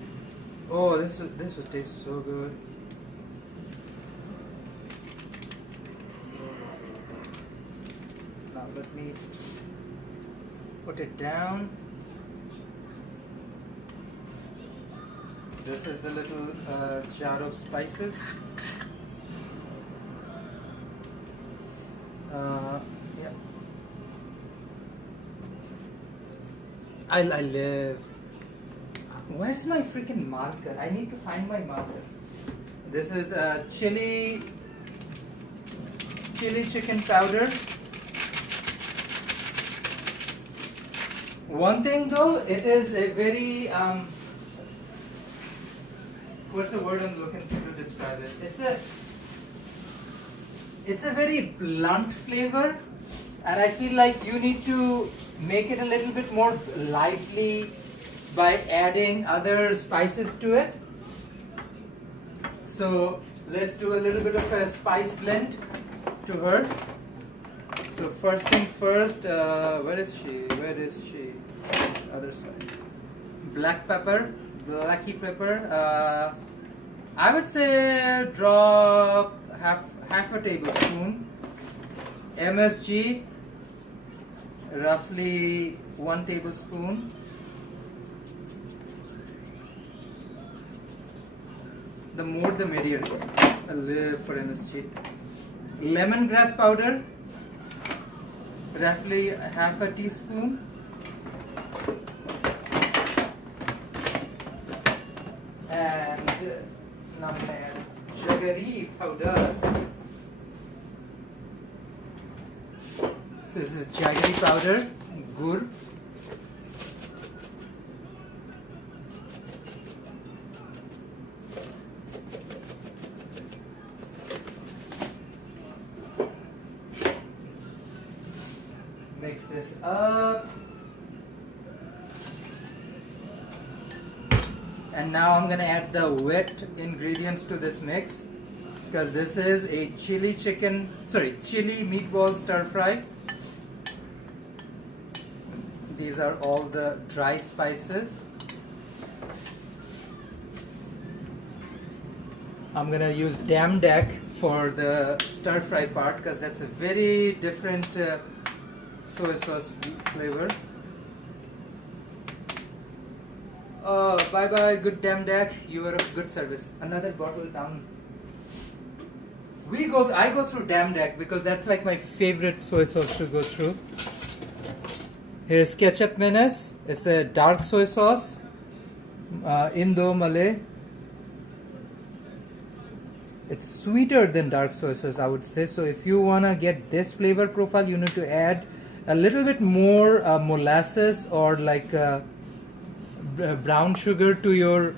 Oh, this would taste so good. Now let me put it down. This is the little jar of spices. Yeah. I live. Where's my freaking marker? I need to find my marker. This is chili chicken powder. One thing though, it is a very what's the word I'm looking for to describe it? It's a very blunt flavor, and I feel like you need to make it a little bit more lively by adding other spices to it. So let's do a little bit of a spice blend to her. So first thing first, where is she? Other side. Black pepper. Blacky pepper. I would say drop half a tablespoon. MSG, roughly 1 tablespoon. The more the merrier. I live for MSG. Lemongrass powder, roughly half a teaspoon. And nutmeg, jaggery powder. So this is jaggery powder, gur. Mix this up. And now I'm gonna add the wet ingredients to this mix, because this is a chili meatball stir fry. These are all the dry spices. I'm gonna use damdak for the stir fry part, because that's a very different soy sauce flavor. Oh, bye bye, good damdak. You were of good service. Another bottle down. I go through damdak because that's like my favorite soy sauce to go through. Here's ketchup mayonnaise. It's a dark soy sauce, Indo Malay. It's sweeter than dark soy sauce, I would say. So if you wanna get this flavor profile, you need to add a little bit more molasses or like brown sugar to your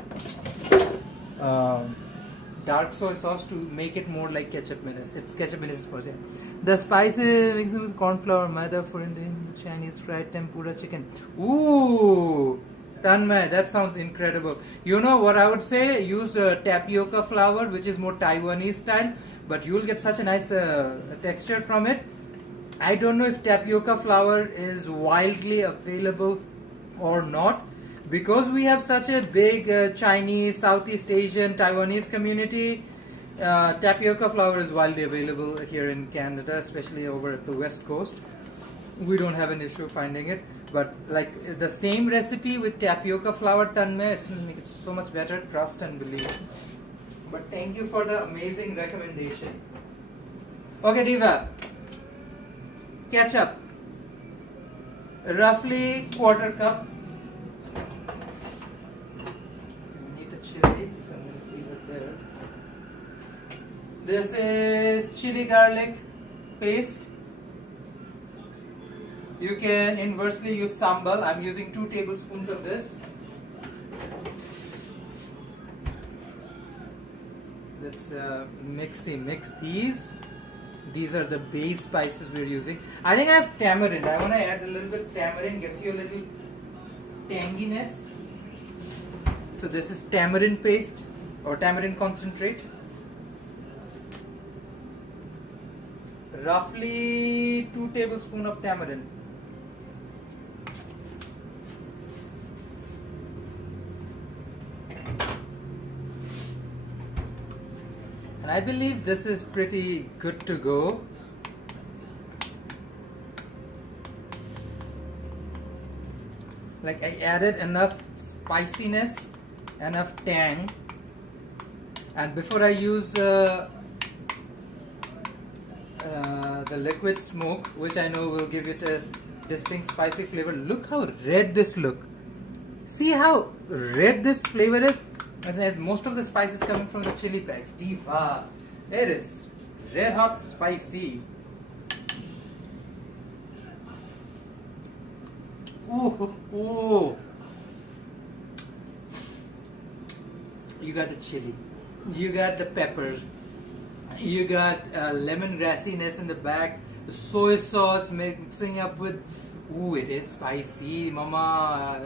dark soy sauce to make it more like ketchup mayonnaise. It's ketchup mayonnaise project. The spices mixed with corn flour, maida for Indian, Chinese fried tempura chicken. Ooh, Tanmay, that sounds incredible. You know what I would say? Use tapioca flour, which is more Taiwanese style, but you will get such a nice texture from it. I don't know if tapioca flour is widely available or not. Because we have such a big Chinese, Southeast Asian, Taiwanese community, Tapioca flour is widely available here in Canada, especially over at the west coast. We don't have an issue finding it, but like the same recipe with tapioca flour tanme, it's going to make it so much better, trust and believe. But thank you for the amazing recommendation. Okay, Diva, ketchup, roughly quarter cup. We need a chili, so I'm going to leave it there. This is chili garlic paste. You can inversely use sambal. I'm using 2 tablespoons of this. Let's mix these. These are the base spices we're using. I think I have tamarind. I want to add a little bit of tamarind, gets you a little tanginess. So this is tamarind paste or tamarind concentrate. Roughly 2 tablespoons of tamarind. And I believe this is pretty good to go. Like I added enough spiciness, enough tang, and before I use the liquid smoke, which I know will give it a distinct spicy flavor. Look how red this look. See how red this flavor is? And most of the spices coming from the chili pack. Diva, it is red hot spicy. Ooh, ooh. You got the chili, you got the pepper, you got lemon grassiness in the back, the soy sauce mixing up with. Ooh, it is spicy, mama.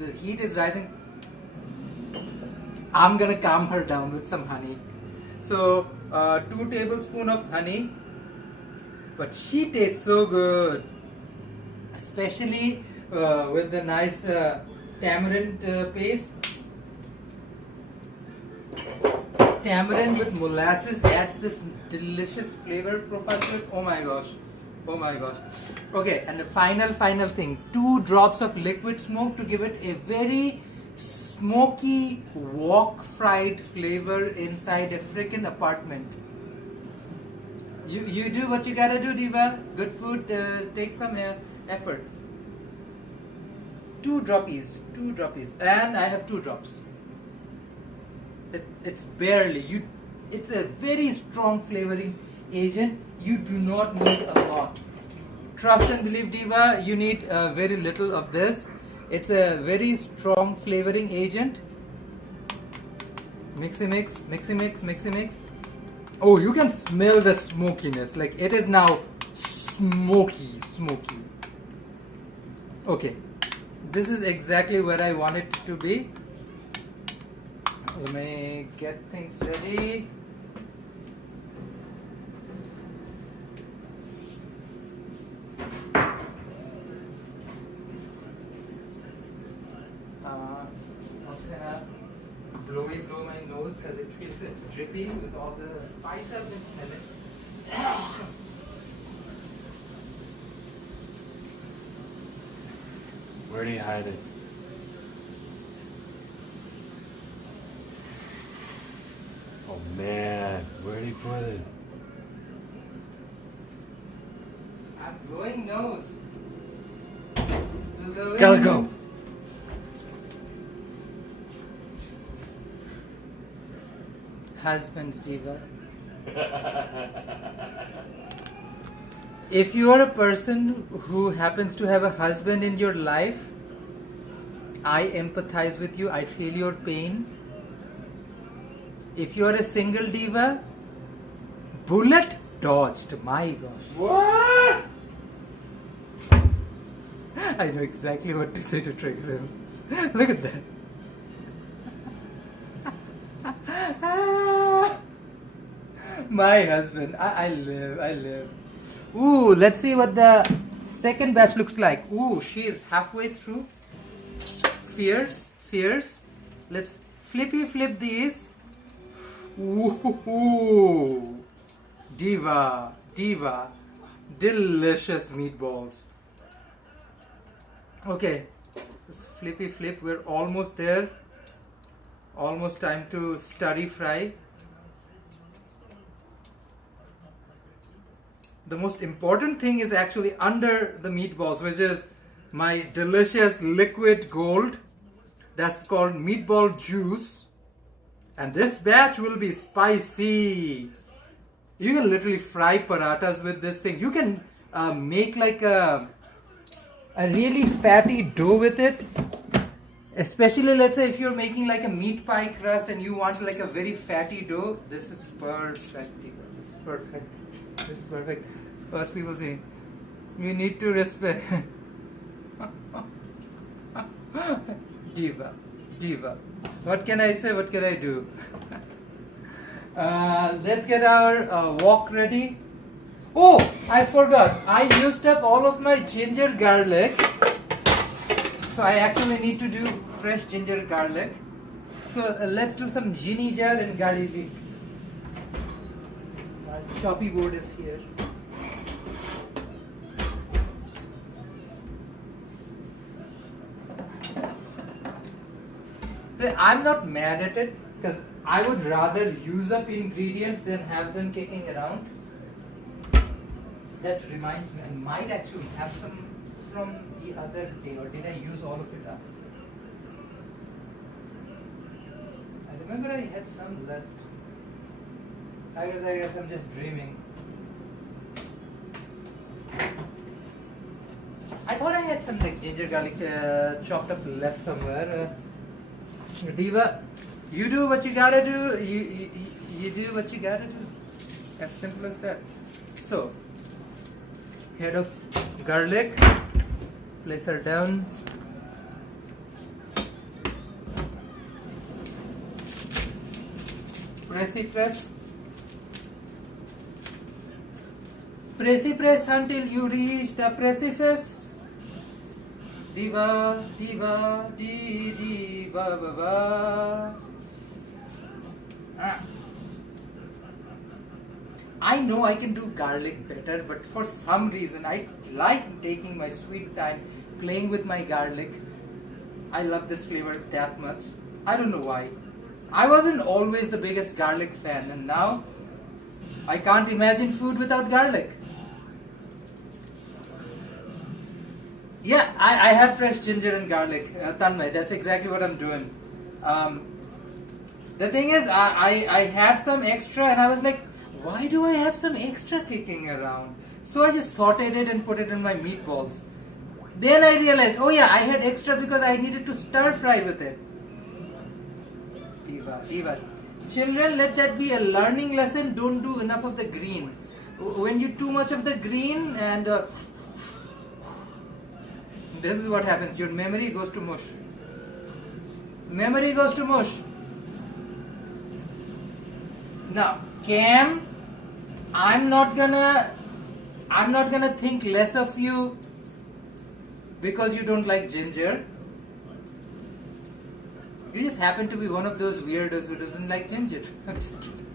The heat is rising. I'm gonna calm her down with some honey. So 2 tablespoons of honey. But she tastes so good, especially with the nice tamarind paste. Tamarind with molasses adds this delicious flavor profile to it. Oh my gosh. Oh my gosh. Okay, and the final thing, 2 drops of liquid smoke to give it a very smoky wok fried flavor inside a freaking apartment. You do what you gotta do, Diva. Good food takes some effort. 2 droppies, and I have 2 drops. It's barely, it's a very strong flavoring agent. You do not need a lot. Trust and believe, Diva, you need very little of this. It's a very strong flavoring agent. Mixy mix. Oh, you can smell the smokiness. Like it is now smoky. Okay, this is exactly where I want it to be. Let me get things ready. Blow my nose because it feels it's drippy with all the spice I've been smelling. Where do you hide it? Oh man, where do you put it? I'm blowing nose. Gotta go. Husbands, Diva. If you are a person who happens to have a husband in your life, I empathize with you. I feel your pain. If you are a single diva, bullet dodged. My gosh. What? I know exactly what to say to trigger him. Look at that. My husband. I live. Ooh, let's see what the second batch looks like. Ooh, she is halfway through. Fierce. Let's flip these. Ooh, diva, delicious meatballs. Okay, this flippy flip, we're almost there. Almost time to stir fry. The most important thing is actually under the meatballs, which is my delicious liquid gold. That's called meatball juice. And this batch will be spicy. You can literally fry parathas with this thing. You can make like a really fatty dough with it. Especially, let's say, if you're making like a meat pie crust and you want like a very fatty dough, this is perfect. This is perfect. This is perfect. First people say, you need to respect. Diva. What can I say? What can I do? Let's get our wok ready. Oh, I forgot. I used up all of my ginger garlic. So I actually need to do fresh ginger garlic. So let's do some ginger and garlic. My choppy board is here. So I'm not mad at it because I would rather use up ingredients than have them kicking around. That reminds me, I might actually have some from the other day, or did I use all of it up? I remember I had some left. I guess I'm just dreaming. I thought I had some like ginger garlic chopped up left somewhere. Diva, you do what you gotta do. You do what you gotta do. As simple as that. So, head of garlic. Place her down. Pressy press. Pressy press until you reach the precipice. Diva, ba. I know I can do garlic better, but for some reason I like taking my sweet time playing with my garlic. I love this flavor that much. I don't know why. I wasn't always the biggest garlic fan, and now I can't imagine food without garlic. Yeah, I have fresh ginger and garlic, Tanmay. That's exactly what I'm doing. The thing is, I had some extra and I was like, why do I have some extra kicking around? So I just sauteed it and put it in my meatballs. Then I realized, oh yeah, I had extra because I needed to stir fry with it. Diva. Children, let that be a learning lesson. Don't do enough of the green. When you do too much of the green and this is what happens. Your memory goes to mush. Memory goes to mush. Now, Cam, I'm not gonna think less of you because you don't like ginger. You just happen to be one of those weirdos who doesn't like ginger. I'm just kidding.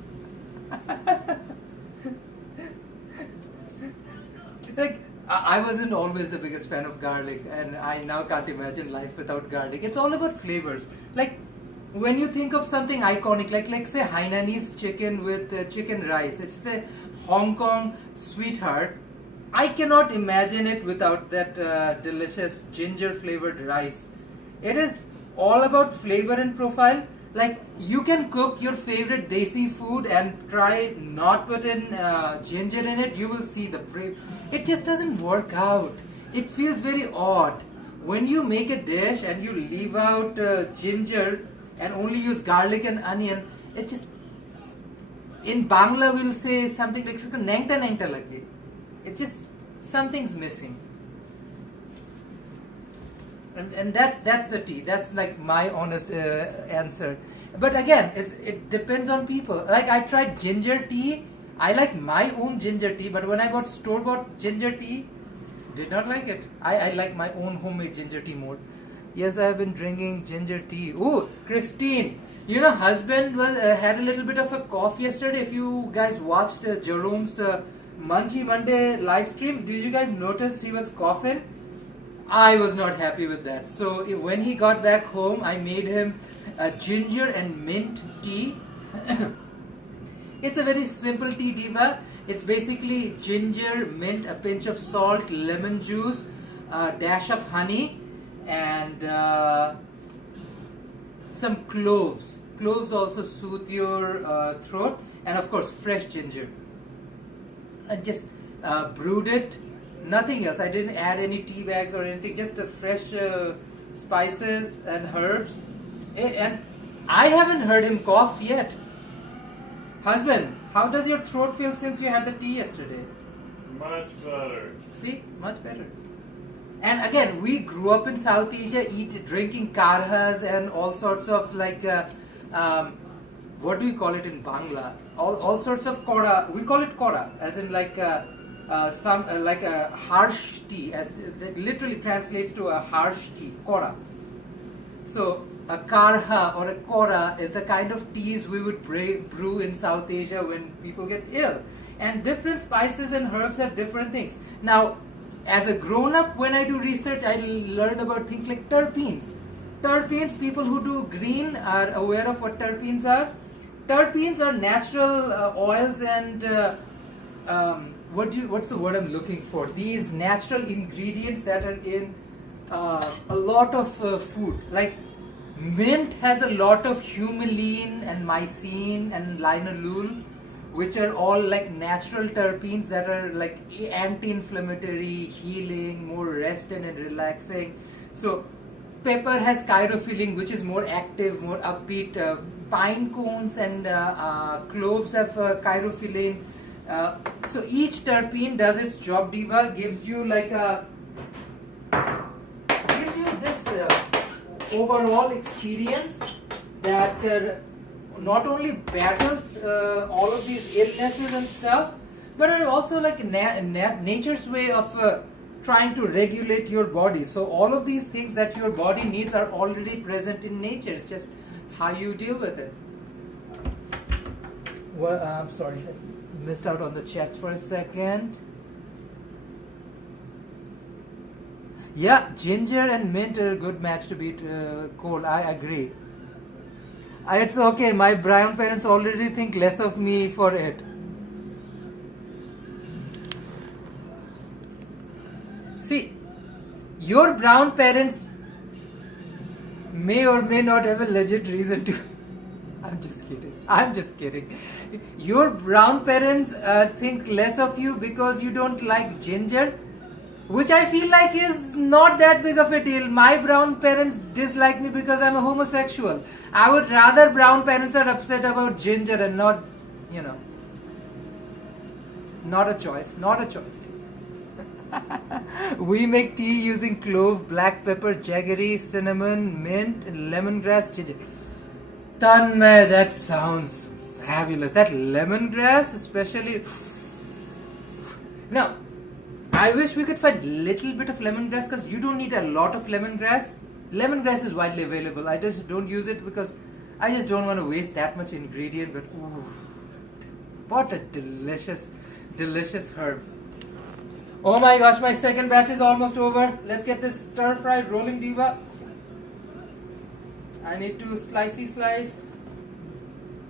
Like, I wasn't always the biggest fan of garlic, and I now can't imagine life without garlic. It's all about flavors. Like, when you think of something iconic, like say Hainanese chicken with chicken rice, it's a Hong Kong sweetheart. I cannot imagine it without that delicious ginger flavored rice. It is all about flavor and profile. Like, you can cook your favorite desi food and try not put in ginger in it, you will see it just doesn't work out. It feels very odd. When you make a dish and you leave out ginger and only use garlic and onion, it just, in Bangla we'll say something like nengta lagi. It just, something's missing. And that's the tea. That's like my honest answer. But again, it depends on people. Like, I tried ginger tea. I like my own ginger tea, but when I bought store-bought ginger tea, did not like it. I like my own homemade ginger tea more. Yes, I have been drinking ginger tea. Oh, Christine, You know, husband had a little bit of a cough yesterday. If you guys watched Jerome's Munchy Monday live stream, did you guys notice he was coughing? I was not happy with that. So when he got back home, I made him a ginger and mint tea. It's a very simple tea, Diva. It's basically ginger, mint, a pinch of salt, lemon juice, a dash of honey, and some cloves. Cloves also soothe your throat, and of course fresh ginger. I just brewed it, nothing else. I didn't add any tea bags or anything, just the fresh spices and herbs. And I haven't heard him cough yet. Husband, how does your throat feel since you had the tea yesterday? Much better. See, much better. And again, we grew up in South Asia, drinking karhas and all sorts of like, what do we call it in Bangla? All sorts of kora. We call it kora, as in like like a harsh tea, as that literally translates to a harsh tea, kora. So a karha or a kora is the kind of teas we would brew in South Asia when people get ill. And different spices and herbs have different things. Now, as a grown-up, when I do research, I learn about things like terpenes. Terpenes, people who do green are aware of what terpenes are. Terpenes are natural oils and what's the word I'm looking for? These natural ingredients that are in a lot of food. Like mint has a lot of humulene and mycene and linalool, which are all like natural terpenes that are like anti-inflammatory, healing, more resting and relaxing. So pepper has chirophyllene, which is more active, more upbeat. Pine cones and cloves have chirophyllene. So each terpene does its job, Diva. Gives you like this overall experience that not only battles all of these illnesses and stuff, but are also like nature's way of trying to regulate your body. So all of these things that your body needs are already present in nature. It's just how you deal with it. Well, I'm sorry, I missed out on the chats for a second. Yeah, ginger and mint are a good match to beat cold. I agree. It's okay. My brown parents already think less of me for it. See, your brown parents may or may not have a legit reason to. I'm just kidding. I'm just kidding. Your brown parents think less of you because you don't like ginger, which I feel like is not that big of a deal. My brown parents dislike me because I'm a homosexual. I would rather brown parents are upset about ginger and not, you know, not a choice. Not a choice. We make tea using clove, black pepper, jaggery, cinnamon, mint, and lemongrass, ginger. Tanmay, that sounds fabulous. That lemongrass, especially. Now, I wish we could find a little bit of lemongrass because you don't need a lot of lemongrass. Lemongrass is widely available. I just don't use it because I just don't want to waste that much ingredient. But ooh, what a delicious, delicious herb. Oh my gosh, my second batch is almost over. Let's get this stir-fried rolling, Diva. I need to slice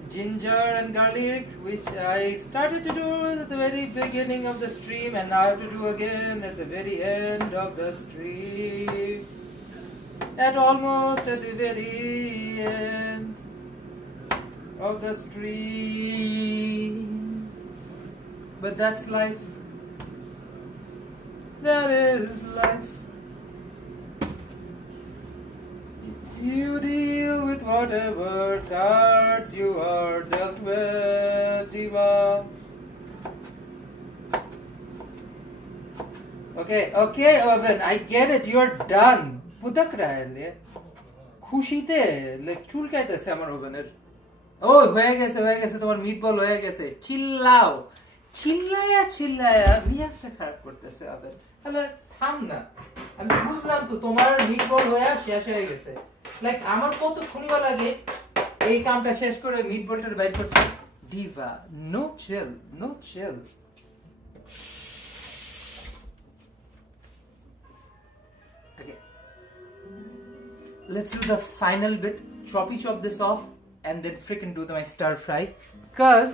ginger and garlic, which I started to do at the very beginning of the stream and now I have to do again at the very end of the stream. Almost at the very end of the stream. But that's life. That is life. You deal with whatever cards you are dealt with, Diva. Okay, Irvin, I get it, you're done. Pudak rahe khushite like chulkaitese amar Irvin. Oh, hoye gese tomar meatball hoye gese. Chillaya মিয়াজটা খারাপ করতেছে আবার তাহলে থাম না আমি বুঝলাম তো তোমার মিটবল হয়ে শেষ হয়ে গেছে লাইক আমার কত শুনিবা লাগে এই কামটা শেষ করে মিটবলটা বাইর করতে diva no chill okay, let's do the final bit. Chop this off and then freaking do my stir fry, cause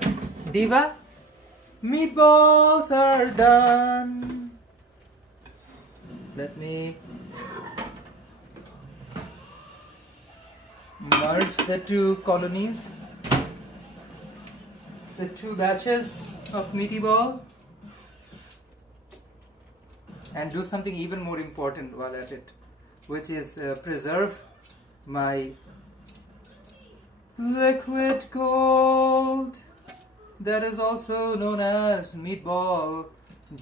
diva meatballs are done. Let me merge the two colonies, the two batches of meaty ball, and do something even more important while at it, which is preserve my liquid gold, that is also known as meatball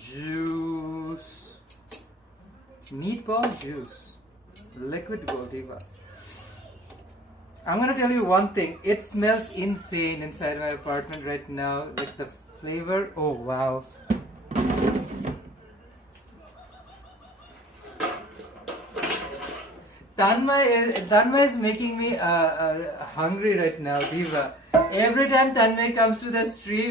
juice. Meatball juice, liquid gold, diva. I'm gonna tell you one thing. It smells insane inside my apartment right now. Like the flavor. Oh wow. Tanmay is making me hungry right now, diva. Every time Tanmay comes to the stream,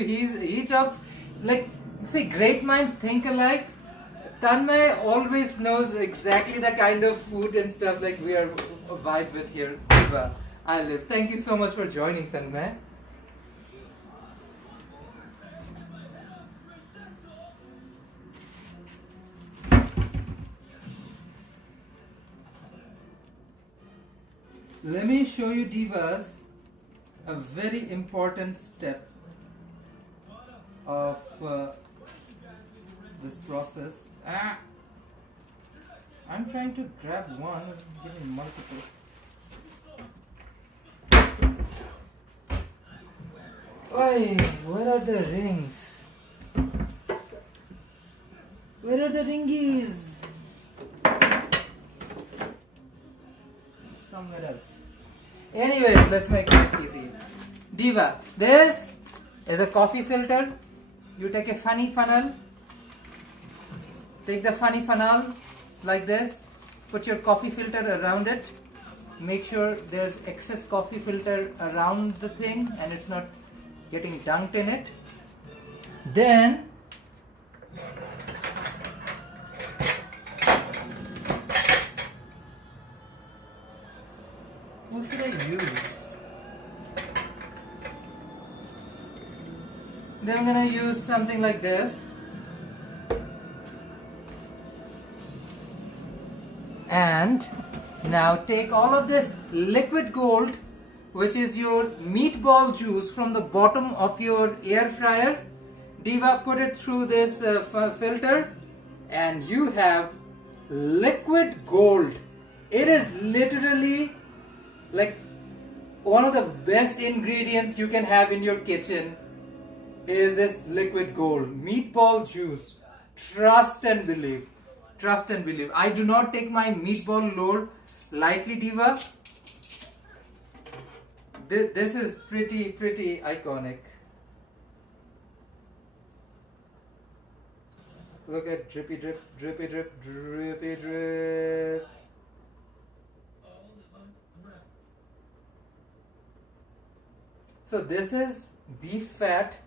he talks like, see, great minds think alike. Tanmay always knows exactly the kind of food and stuff like we are vibe with here, diva. I live. Thank you so much for joining, Tanmay. Let me show you, divas, a very important step of this process. I'm trying to grab one, giving multiple. Oi, where are the rings? Where are the ringies? Somewhere else. Anyways, let's make it easy. Diva, this is a coffee filter. You take a funny funnel. Take the funny funnel like this. Put your coffee filter around it. Make sure there's excess coffee filter around the thing and it's not getting dunked in it. Then what should I use? Then I'm gonna use something like this. And now take all of this liquid gold, which is your meatball juice, from the bottom of your air fryer. Diva, put it through this filter and you have liquid gold. It is literally like one of the best ingredients you can have in your kitchen is this liquid gold. Meatball juice. Trust and believe. Trust and believe. I do not take my meatball load lightly, diva. This is pretty iconic. Look at drippy drip, drippy drip, drippy drip. So this is beef fat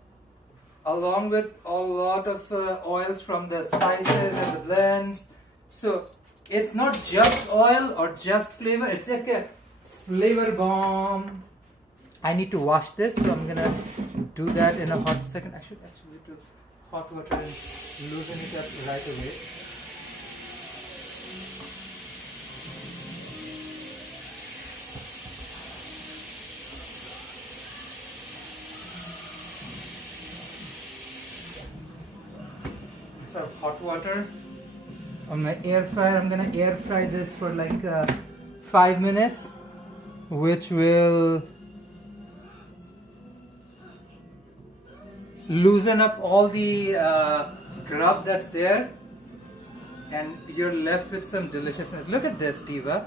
along with a lot of oils from the spices and the blends. So it's not just oil or just flavor, it's like a flavor bomb. I need to wash this, so I'm gonna do that in a hot second. I should actually do hot water and loosen it up right away. So hot water on my air fryer. I'm gonna air fry this for like 5 minutes, which will loosen up all the grub that's there, and you're left with some deliciousness. Look at this, diva.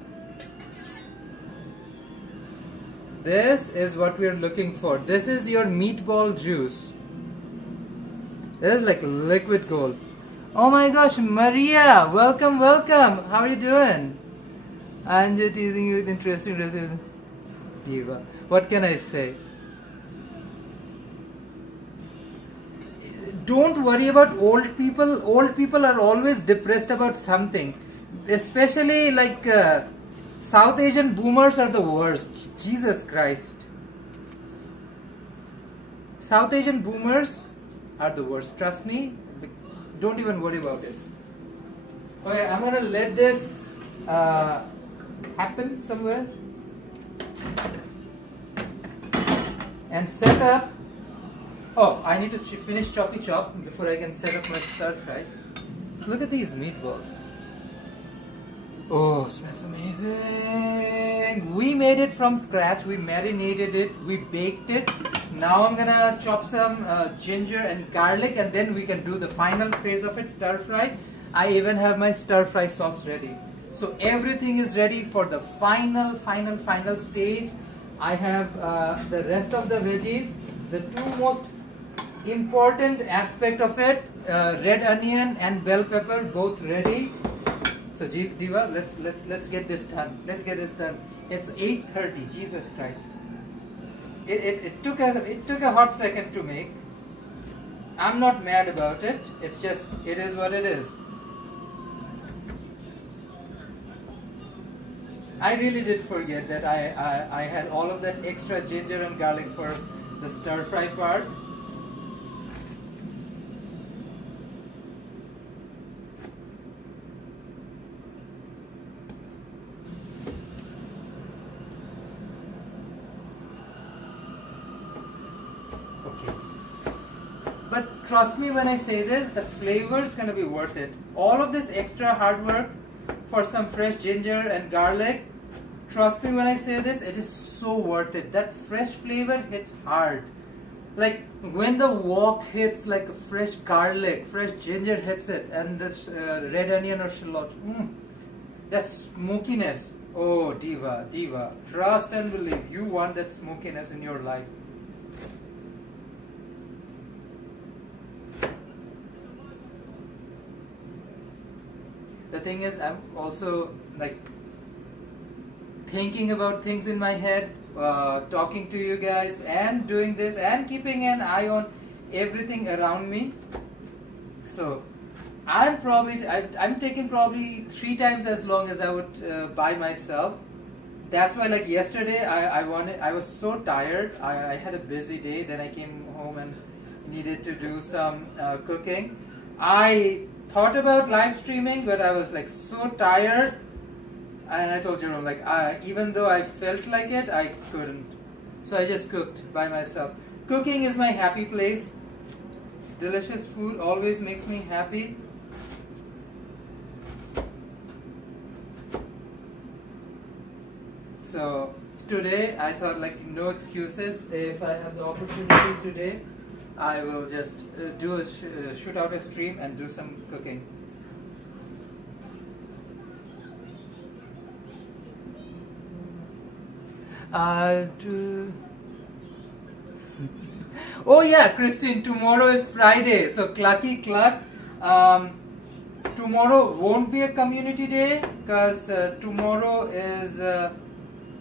This is what we're looking for. This is your meatball juice. This is like liquid gold. Oh my gosh, Maria, welcome, welcome. How are you doing? I'm just teasing you with interesting recipes. Diva. What can I say? Don't worry about old people. Old people are always depressed about something. Especially like South Asian boomers are the worst. Jesus Christ. South Asian boomers are the worst. Trust me. Don't even worry about it. Okay, I'm gonna let this happen somewhere and set up. Oh, I need to finish choppy chop before I can set up my stir fry. Look at these meatballs. Oh, smells amazing. We made it from scratch. We marinated it. We baked it. Now I'm gonna chop some ginger and garlic, and then we can do the final phase of it, stir fry. I even have my stir fry sauce ready. So everything is ready for the final stage. I have the rest of the veggies. The two most important aspect of it, red onion and bell pepper, both ready. So Diva, let's get this done. Let's get this done. It's 8:30. Jesus Christ! It took a hot second to make. I'm not mad about it. It's just it is what it is. I really did forget that I had all of that extra ginger and garlic for the stir fry part. But trust me when I say this, the flavor is going to be worth it. All of this extra hard work for some fresh ginger and garlic, trust me when I say this, it is so worth it. That fresh flavor hits hard. Like when the wok hits, like a fresh garlic, fresh ginger hits it, and this red onion or shallot, that smokiness. Oh, Diva, trust and believe, you want that smokiness in your life. The thing is, I'm also like thinking about things in my head, talking to you guys and doing this and keeping an eye on everything around me. So I'm taking probably 3 times as long as I would by myself. That's why, like yesterday, I was so tired. I had a busy day. Then I came home and needed to do some cooking. I thought about live streaming, but I was like so tired, and I told Jerome, like even though I felt like it, I couldn't. So I just cooked by myself. Cooking is my happy place. Delicious food always makes me happy. So today I thought, like, no excuses. If I have the opportunity today, I will just shoot out a stream and do some cooking. Oh yeah, Christine, tomorrow is Friday, so clucky cluck. Tomorrow won't be a community day because tomorrow is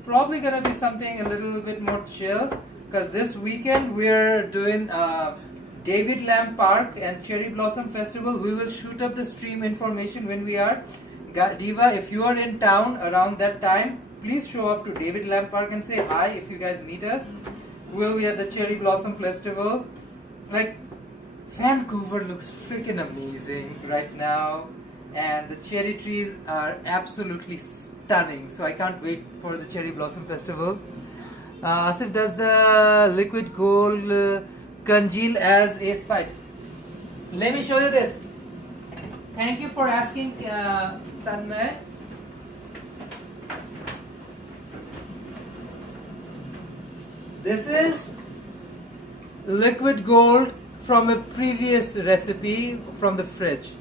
probably gonna be something a little bit more chill. Because this weekend we're doing David Lamb Park and Cherry Blossom Festival. We will shoot up the stream information when we are. Diva, if you are in town around that time, please show up to David Lamb Park and say hi if you guys meet us. We'll be at the Cherry Blossom Festival. Like, Vancouver looks freaking amazing right now, and the cherry trees are absolutely stunning. So I can't wait for the Cherry Blossom Festival. Asif, does the liquid gold congeal as a spice? Let me show you this. Thank you for asking, Tanmay. This is liquid gold from a previous recipe from the fridge.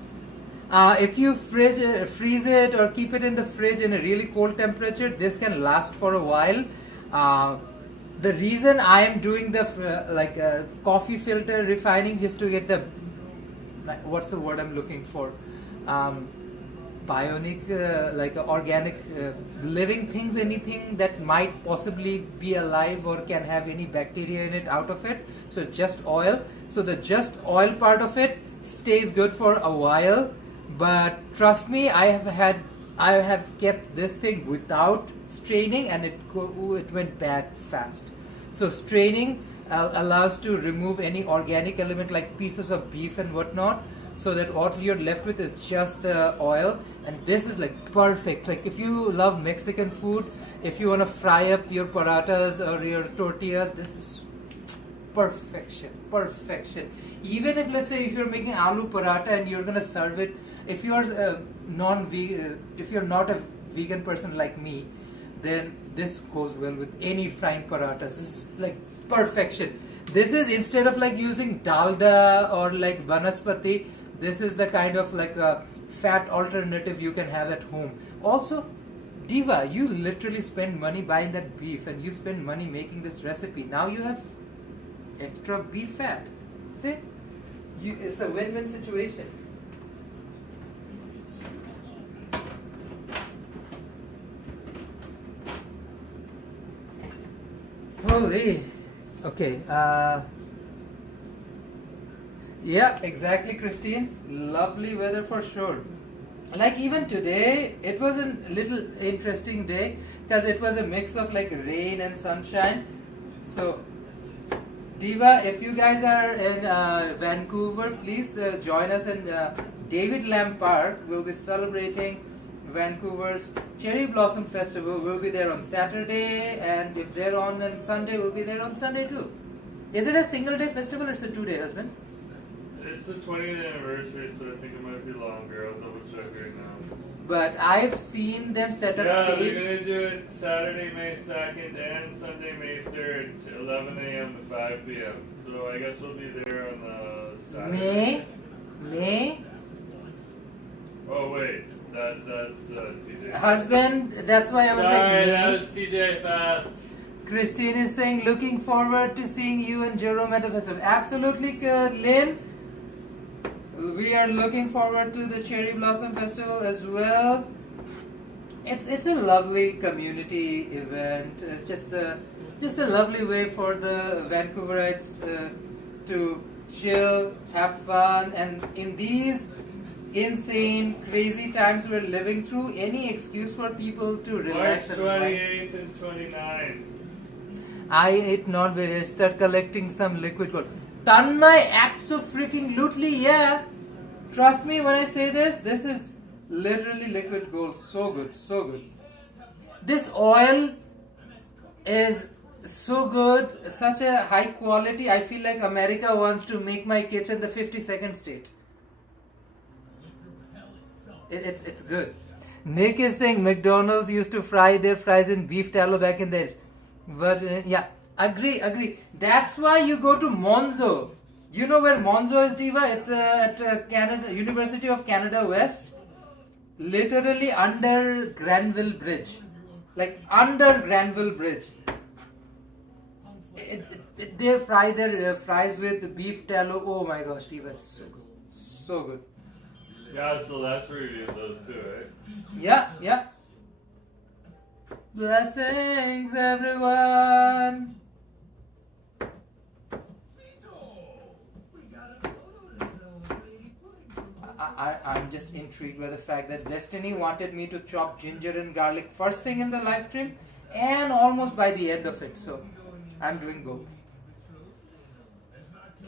If you freeze it or keep it in the fridge in a really cold temperature, this can last for a while. The reason I am doing the coffee filter refining, just to get the, what's the word I'm looking for? bionic, like organic living things, anything that might possibly be alive or can have any bacteria in it out of it. So just oil. So the just oil part of it stays good for a while, but trust me, I have kept this thing without straining, and it went bad fast. So straining allows to remove any organic element like pieces of beef and whatnot, so that what you're left with is just the oil. And this is like perfect. Like if you love Mexican food, if you want to fry up your parathas or your tortillas, this is perfection. Even if, let's say, if you're making aloo paratha and you're gonna serve it, if you're if you're not a vegan person like me, then this goes well with any frying parathas. This is like perfection. This is, instead of like using dalda or like vanaspati, this is the kind of like a fat alternative you can have at home. Also, Diva, you literally spend money buying that beef, and you spend money making this recipe. Now you have extra beef fat. See? It's a win-win situation. Holy. Okay. Yeah, exactly, Christine. Lovely weather for sure. Like even today, it was a little interesting day because it was a mix of like rain and sunshine. So, Diva, if you guys are in Vancouver, please join us in David Lamb Park. We'll be celebrating Vancouver's Cherry Blossom Festival. We'll be there on Saturday, and if they're on Sunday, we'll be there on Sunday too. Is it a single day festival or it's a 2-day, husband? It's the 20th anniversary, so I think it might be longer. I'll double check right now. But I've seen them set up stage. Yeah, they're going to do it Saturday, May 2nd and Sunday, May 3rd, 11 a.m. to 5 p.m. So I guess we'll be there on the Saturday. May? Oh, wait. That's TJ. Husband, that's why I was Sorry, like, May. that was TJ Fast. Christine is saying, looking forward to seeing you and Jerome at the festival. Absolutely, Lynn. We are looking forward to the Cherry Blossom Festival as well. It's a lovely community event. It's just a lovely way for the Vancouverites to chill, have fun, and in these insane, crazy times we're living through, any excuse for people to relax. March 28th and 29th. I ate non-veg, start collecting some liquid gold. Tanmay, abso-freaking-lutely, yeah. Trust me when I say this, this is literally liquid gold. So good, so good. This oil is so good, such a high quality. I feel like America wants to make my kitchen the 52nd state. It's good. Nick is saying McDonald's used to fry their fries in beef tallow back in the days. But yeah, agree. That's why you go to Monzo. You know where Monzo is, Diva? It's at Canada, University of Canada West. Literally under Granville Bridge. Like under Granville Bridge. They fry their fries with beef tallow. Oh my gosh, Diva, it's so good. So good. Yeah, so let's review those too, right? Yeah. Blessings, everyone. I'm just intrigued by the fact that Destiny wanted me to chop ginger and garlic first thing in the live stream and almost by the end of it. So I'm doing both.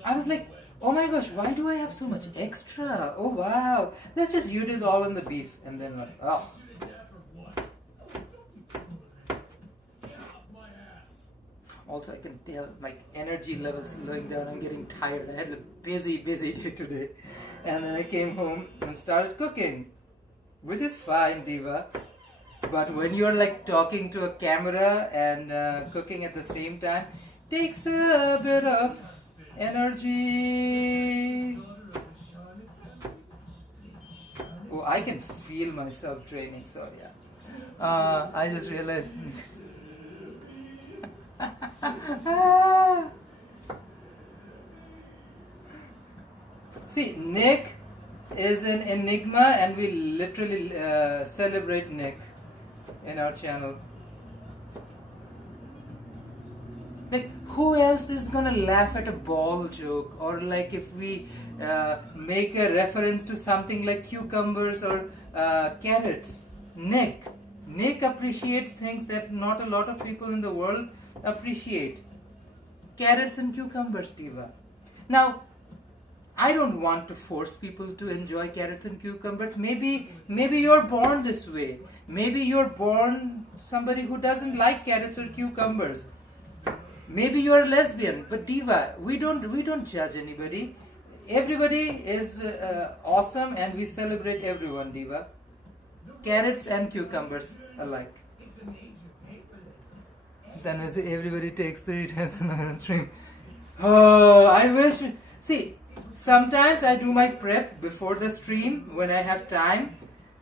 I was like, oh my gosh, why do I have so much extra? Oh wow. Let's just use it all in the beef. And then like, oh. Also, I can tell my energy levels slowing down. I'm getting tired. I had a busy day today. And then I came home and started cooking. Which is fine, Diva. But when you're like talking to a camera and cooking at the same time, takes a bit of energy. Oh, I can feel myself training, so yeah. I just realized. See, Nick is an enigma, and we literally celebrate Nick in our channel. Like, who else is gonna laugh at a ball joke, or like if we make a reference to something like cucumbers or carrots? Nick appreciates things that not a lot of people in the world appreciate. Carrots and cucumbers, Diva. Now, I don't want to force people to enjoy carrots and cucumbers. Maybe you're born this way. Maybe you're born somebody who doesn't like carrots or cucumbers. Maybe you're a lesbian. But Diva, we don't judge anybody. Everybody is awesome, and we celebrate everyone, Diva. Carrots and cucumbers alike. Then as everybody takes 3 times on stream. Oh, I wish. See, sometimes I do my prep before the stream when I have time.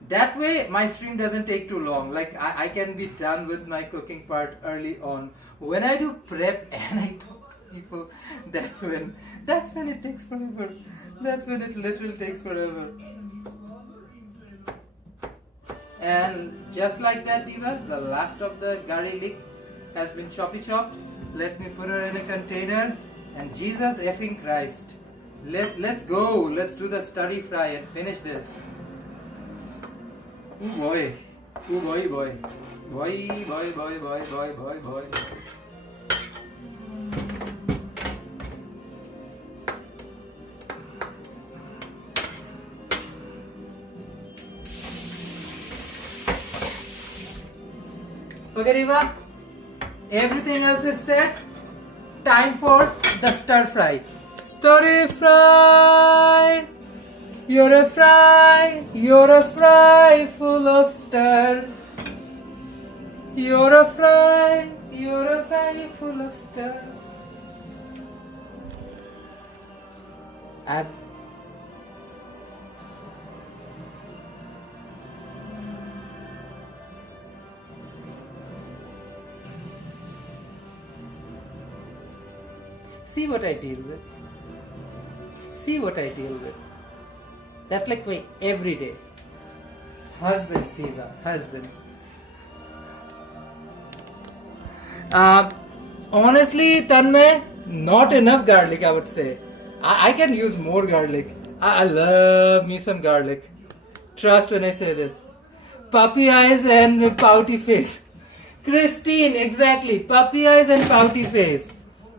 That way my stream doesn't take too long. Like I can be done with my cooking part early on. When I do prep and I talk to people, that's when it takes forever. That's when it literally takes forever. And just like that, Diva, the last of the garlic has been chopped. Let me put her in a container. And Jesus effing Christ. Let's go. Let's do the stir fry and finish this. Oh boy. Oh boy, boy. Boy. Okay, Diva. Everything else is set. Time for the stir fry. Stir fry. You're a fry full of stir. You're a fry full of stir. See what I deal with. That's like my everyday. Husbands, Diva, husbands. Honestly, Tanmay, not enough garlic, I would say. I can use more garlic. I love me some garlic. Trust when I say this. Puppy eyes and pouty face. Christine, exactly. Puppy eyes and pouty face.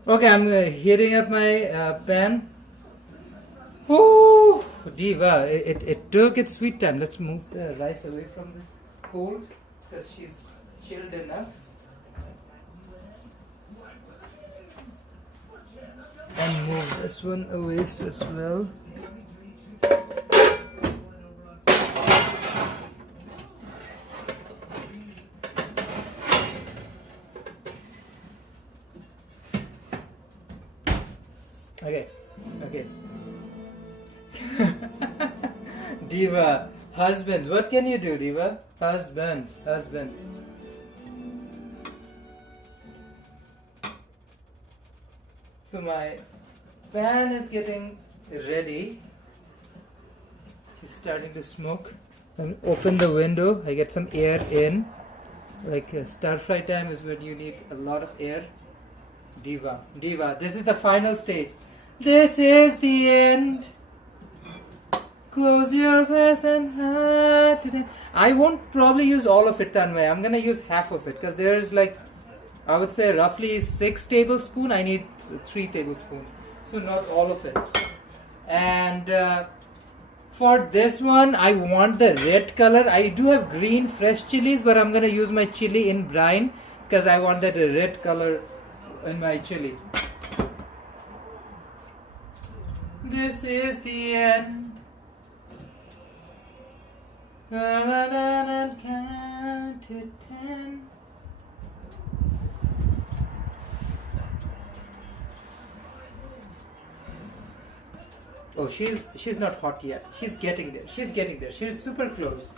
Okay, I'm heating up my pan. Ooh, Diva, it took its sweet time. Let's move the rice away from the cold because she's chilled enough. And move this one away as well. Okay. Diva, husbands, what can you do, Diva? Husbands. So my pan is getting ready. She's starting to smoke. And open the window. I get some air in. Like stir fry time is when you need a lot of air. Diva, this is the final stage. This is the end. Close your eyes and heart. I won't probably use all of it, Tanmay. I'm gonna use half of it because there is like, I would say roughly 6 tablespoons. I need 3 tablespoons. So not all of it. And for this one, I want the red color. I do have green fresh chilies, but I'm gonna use my chili in brine because I want that red color in my chili. This is the end. And count to 10. Oh, she's not hot yet. She's getting there. She's super close.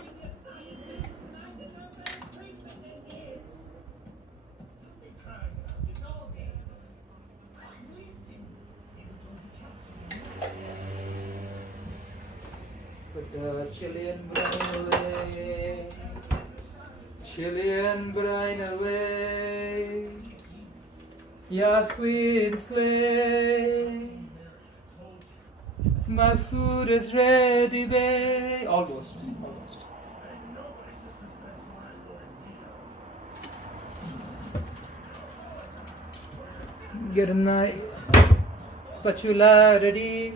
Put the chili and brine away. Chili and brine away. Yes, Queen Slay. My food is ready, babe. Almost. Getting my spatula ready.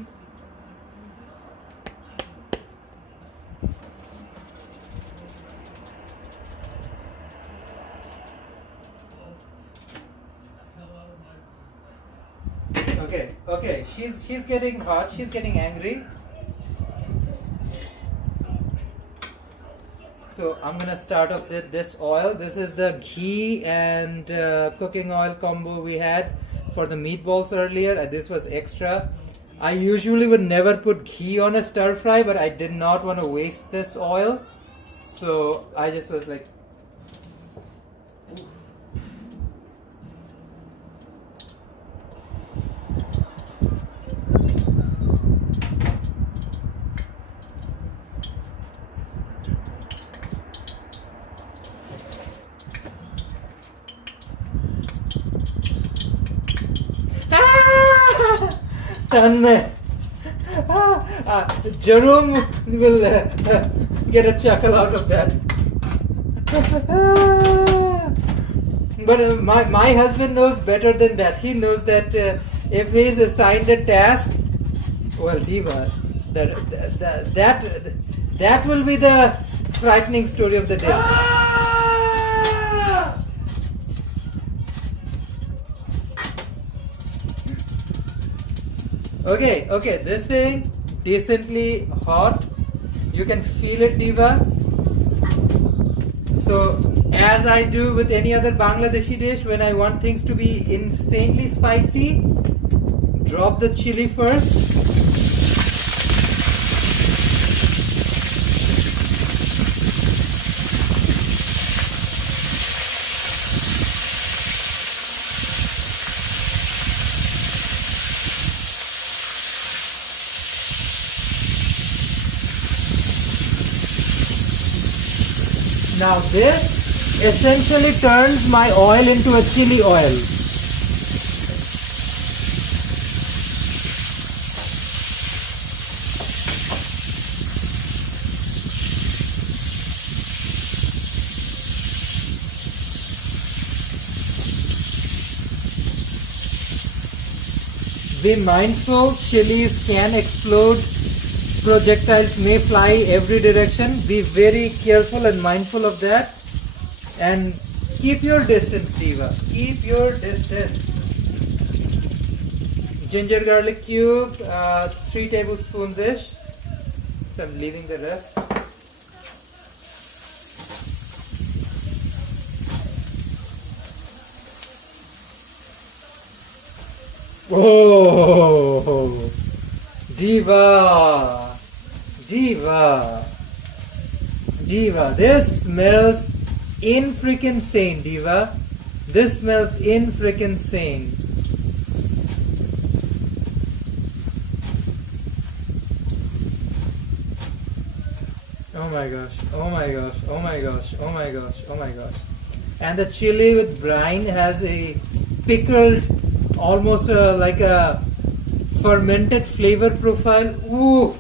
Okay, she's getting hot, she's getting angry. So I'm gonna start off with this oil. This is the ghee and cooking oil combo we had for the meatballs earlier. This was extra. I usually would never put ghee on a stir fry, but I did not want to waste this oil. So I just was like, Jerome will get a chuckle out of that. But my husband knows better than that. He knows that if he is assigned a task, well, Diva, that will be the frightening story of the day. Okay, this thing decently hot. You can feel it, Diva. So, as I do with any other Bangladeshi dish, when I want things to be insanely spicy, drop the chili first. Now this essentially turns my oil into a chili oil. Be mindful, chilies can explode. Projectiles may fly every direction. Be very careful and mindful of that. And keep your distance, Diva. Keep your distance. Ginger garlic cube, 3 tablespoons ish. So I'm leaving the rest. Oh, Diva. Diva, this smells in freaking sane, Diva. This smells in freaking sane. Oh my gosh, oh my gosh, oh my gosh, oh my gosh, oh my gosh. And the chili with brine has a pickled, almost like a fermented flavor profile. Ooh!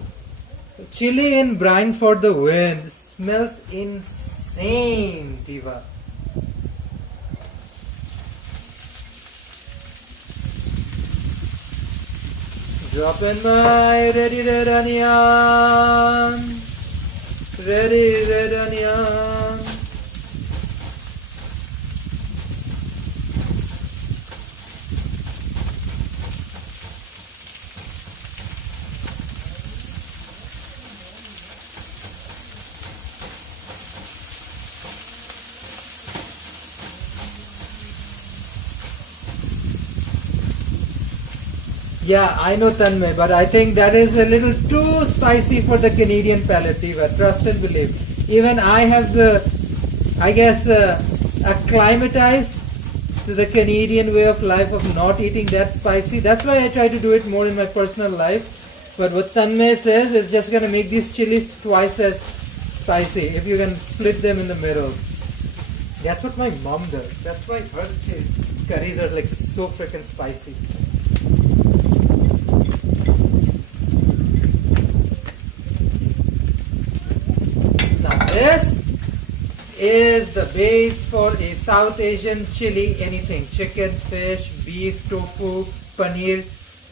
Chili and brine for the win. Smells insane, Diva. Drop in my ready red onion. Ready red onion. Yeah, I know Tanmay, but I think that is a little too spicy for the Canadian palate, Diva. Trust and believe. Even I have acclimatized to the Canadian way of life of not eating that spicy. That's why I try to do it more in my personal life. But what Tanmay says is just gonna make these chilies twice as spicy if you can split them in the middle. That's what my mom does. That's why her curries are like so freaking spicy. Now this is the base for a South Asian chili anything. Chicken, fish, beef, tofu, paneer.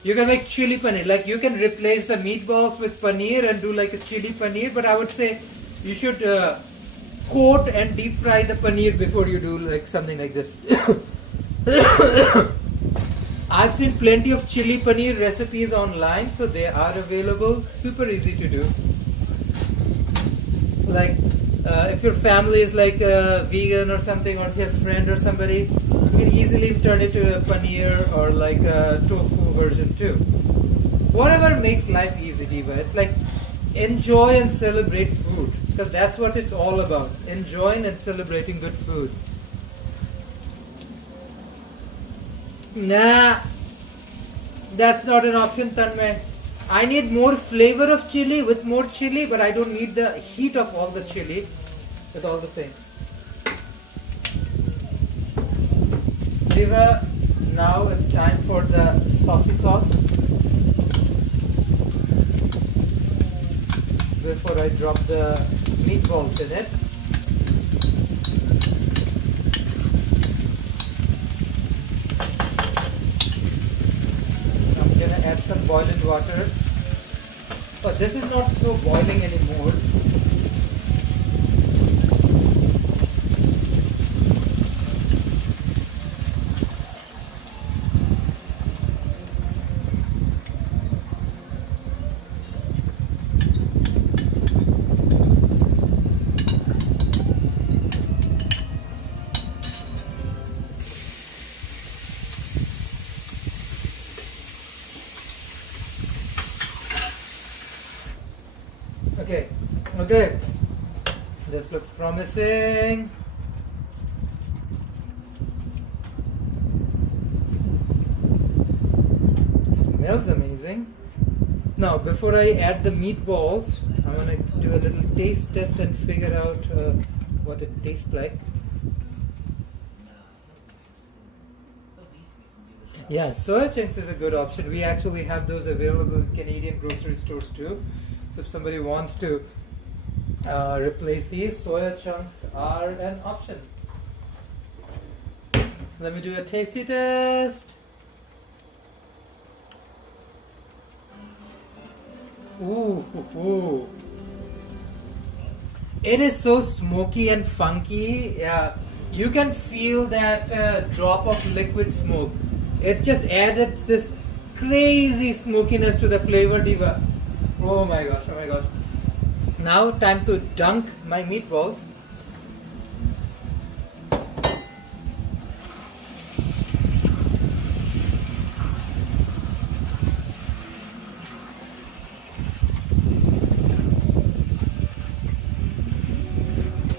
You can make chili paneer. Like you can replace the meatballs with paneer and do like a chili paneer. But I would say you should coat and deep fry the paneer before you do like something like this. I've seen plenty of chili paneer recipes online, so they are available. Super easy to do. Like if your family is like vegan or something, or if you have a friend or somebody, you can easily turn it to a paneer or like a tofu version too. Whatever makes life easy, Diva. It's like enjoy and celebrate food, because that's what it's all about. Enjoying and celebrating good food. Nah, that's not an option, Tanmay. I need more flavor of chili with more chili, but I don't need the heat of all the chili with all the things. Diva, now it's time for the saucy sauce. Before I drop the meatballs in it. I'm gonna add some boiling water. But this is not so boiling anymore. Okay, this looks promising. Smells amazing. Now, before I add the meatballs, I want to do a little taste test and figure out what it tastes like. Yeah, soya chunks is a good option. We actually have those available in Canadian grocery stores too. So if somebody wants to replace these, soya chunks are an option. Let me do a tasty test. Ooh, ooh. It is so smoky and funky. Yeah, you can feel that drop of liquid smoke. It just added this crazy smokiness to the flavor, Diva. Oh my gosh, oh my gosh. Now time to dunk my meatballs.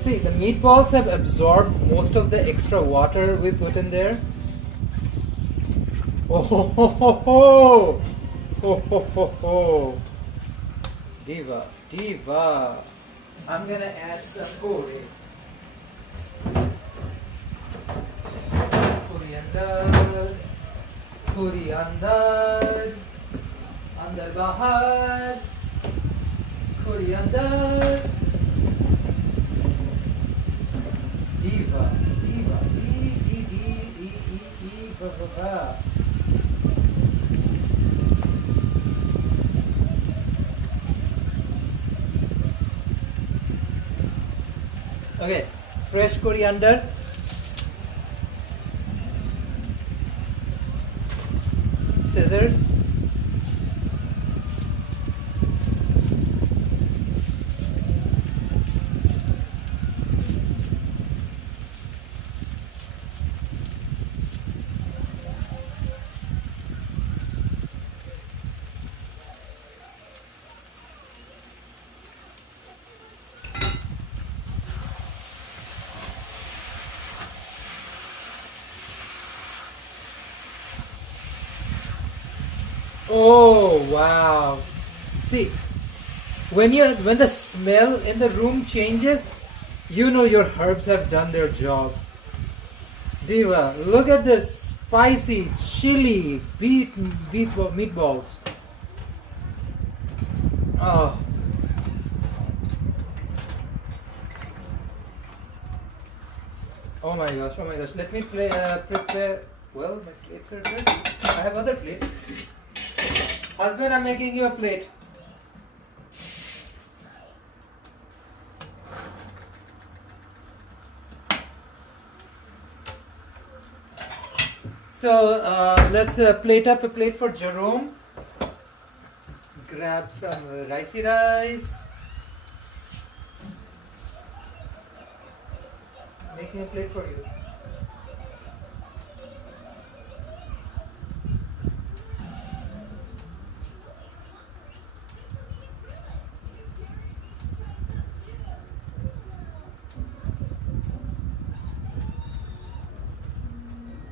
See, the meatballs have absorbed most of the extra water we put in there. Oh ho ho ho ho! Oh ho ho ho! Diva, Diva! I'm gonna add some coriander, coriander, andar bahar, coriander. Diva, Diva, Diva. Okay, fresh coriander. Scissors. Oh wow, See, when the smell in the room changes, you know your herbs have done their job. Diva, look at this spicy chili meatballs. Oh. Oh my gosh, oh my gosh. Let me prepare. Well, my plates are ready. I have other plates. Husband, I'm making you a plate. So let's plate up a plate for Jerome. Grab some ricey rice. Making a plate for you.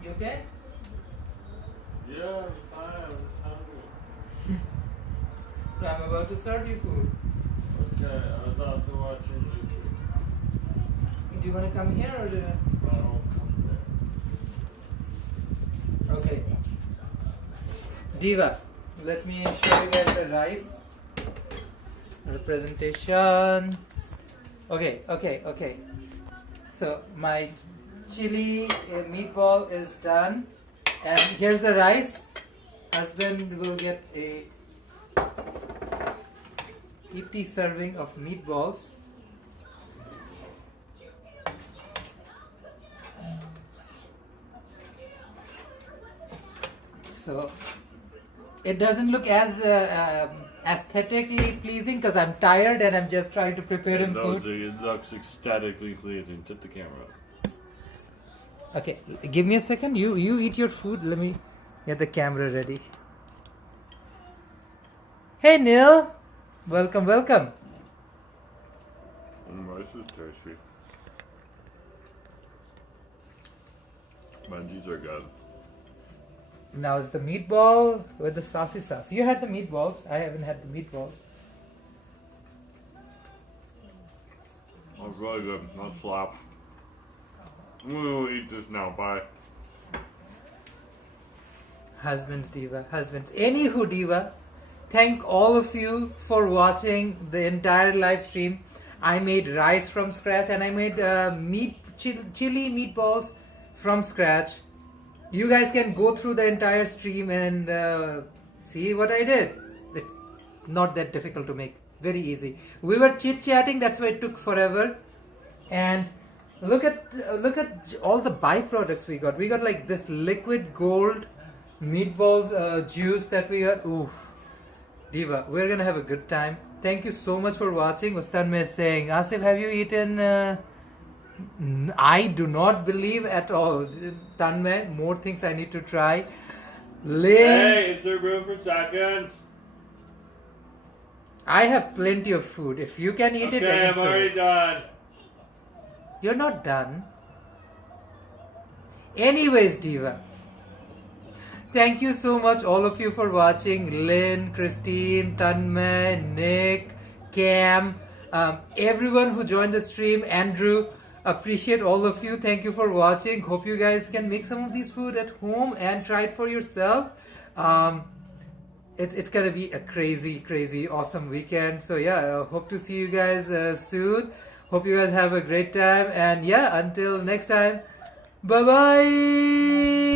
You okay? Yeah, I'm fine. I'm hungry. I'm about to serve you food. Okay, I thought to watch your movie. Do you want to come here or do you... I don't come there. Okay. Diva, let me show you guys the rice. Representation. Okay. So my chili meatball is done. And here's the rice. Husband will get a 50 serving of meatballs. So it doesn't look as aesthetically pleasing because I'm tired and I'm just trying to prepare him food. It looks aesthetically pleasing. Tip the camera up. Okay, give me a second. You eat your food. Let me get the camera ready. Hey Neil, welcome. This is tasty. Munchies are good. Now it's the meatball with the saucy sauce. You had the meatballs. I haven't had the meatballs. That's really good. That slaps. I'm gonna eat this now. Bye. Husbands, Diva. Husbands. Anywho, Diva, thank all of you for watching the entire live stream. I made rice from scratch and I made chili meatballs from scratch. You guys can go through the entire stream and see what I did. It's not that difficult to make. Very easy. We were chit-chatting. That's why it took forever. And look at all the byproducts we got. We got like this liquid gold meatballs juice that we got. Ooh, Diva, we're gonna have a good time. Thank you so much for watching. Was Tanmay saying, Asif, have you eaten? I do not believe at all. Tanmay, more things I need to try. Hey, is there room for seconds? I have plenty of food. If you can eat it, okay, I'm already done. You're not done. Anyways, Diva, thank you so much all of you for watching. Lynn, Christine, Tanmay, Nick, Cam, everyone who joined the stream, Andrew, appreciate all of you. Thank you for watching. Hope you guys can make some of these food at home and try it for yourself. It's gonna be a crazy awesome weekend. So yeah, hope to see you guys soon. Hope you guys have a great time, and yeah, until next time, bye bye.